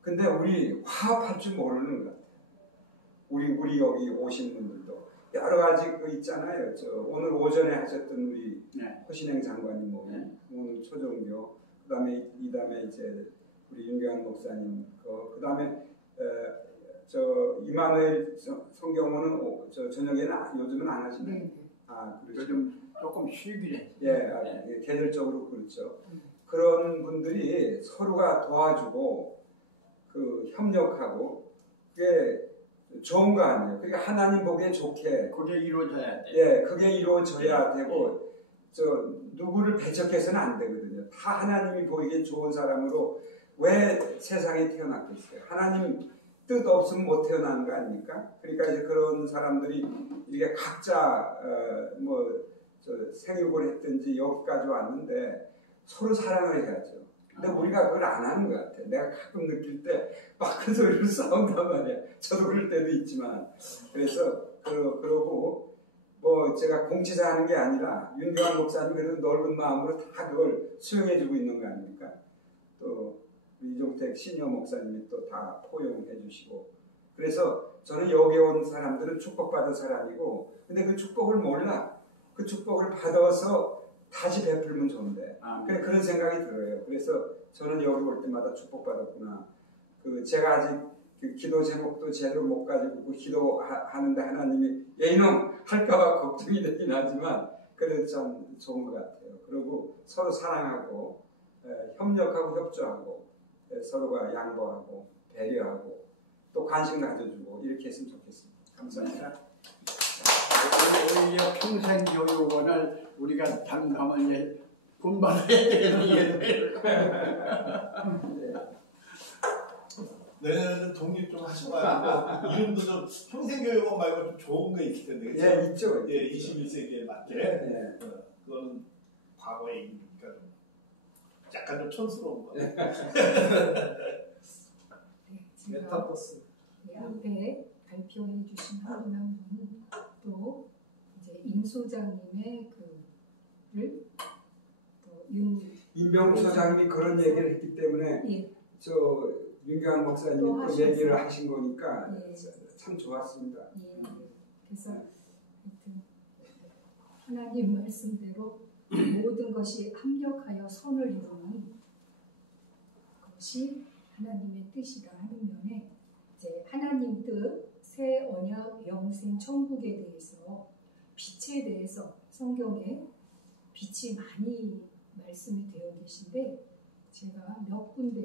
근데 우리 화합할 줄 모르는 것 같아요. 우리 여기 오신 분들도 여러 가지 있잖아요. 오늘 오전에 하셨던 우리 허신행 장관님 오늘 초종교 그다음에 이제 우리 윤경환 목사님 그다음에 이마누엘 성경호는 저녁에는 요즘은 안 하시나요? 그렇죠. 요즘 조금 쉬긴 해. 계절적으로 그렇죠. 그런 분들이 서로가 도와주고 협력하고 그게 좋은 거 아니에요. 그러니까 하나님 보기에 좋게 그게 이루어져야 돼. 그게 이루어져야 되고 누구를 배척해서는 안 되거든요. 다 하나님이 보기에 좋은 사람으로 왜 세상에 태어났겠어요? 하나님 뜻 없으면 못 태어나는 거 아닙니까? 그러니까 이제 그런 사람들이 이게 각자 생육을 했든지 여기까지 왔는데 서로 사랑을 해야죠. 근데 우리가 그걸 안 하는 것 같아. 내가 가끔 느낄 때 막 큰 소리로 싸운단 말이야. 저도 그럴 때도 있지만. 그래서 그러고 제가 공치자 하는 게 아니라 윤경환 목사님 그래도 넓은 마음으로 다 그걸 수용해주고 있는 거 아닙니까? 또 이종택 시니어 목사님이 또 다 포용해 주시고. 그래서 저는 여기 온 사람들은 축복받은 사람이고 근데 그 축복을 몰라. 그 축복을 받아서 다시 베풀면 좋은데 그런 생각이 들어요. 그래서 저는 여기 올 때마다 축복받았구나. 제가 아직 기도 제목도 제대로 못 가지고 기도하는데 하나님이 이놈 할까봐 걱정이 되긴 하지만 그래도 참 좋은 것 같아요. 그리고 서로 사랑하고 협력하고 협조하고 서로가 양보하고 배려하고 또 관심 가져주고 이렇게 했으면 좋겠습니다. 감사합니다. 오히려 평생교육원을 우리가 장담을 분발해야 되겠네요. 내년에는 독립 좀 하셔가지고 이름도 좀 평생교육원 말고 좀 좋은 거 있을 텐데 그렇죠? 있죠. 21세기에 맞게 그거는 과거의 얘기니까 좀 약간 좀 촌스러운 거. 메타버스. 앞에 발표해 주신 한 분은 또 이제 임 소장님의 임병 소장님이 그런 얘기를 했기 때문에 윤경환 목사님 또 그 하셔서. 얘기를 하신 거니까 예. 참 좋았습니다. 예. 그래서 하여튼 하나님 말씀대로 모든 것이 합력하여 선을 이루는 것이 하나님의 뜻이다 하는 면에 이제 하나님 뜻, 새 언약, 영생, 천국에 대해서 빛에 대해서 성경에 빛이 많이 말씀이 되어 계신데 제가 몇 군데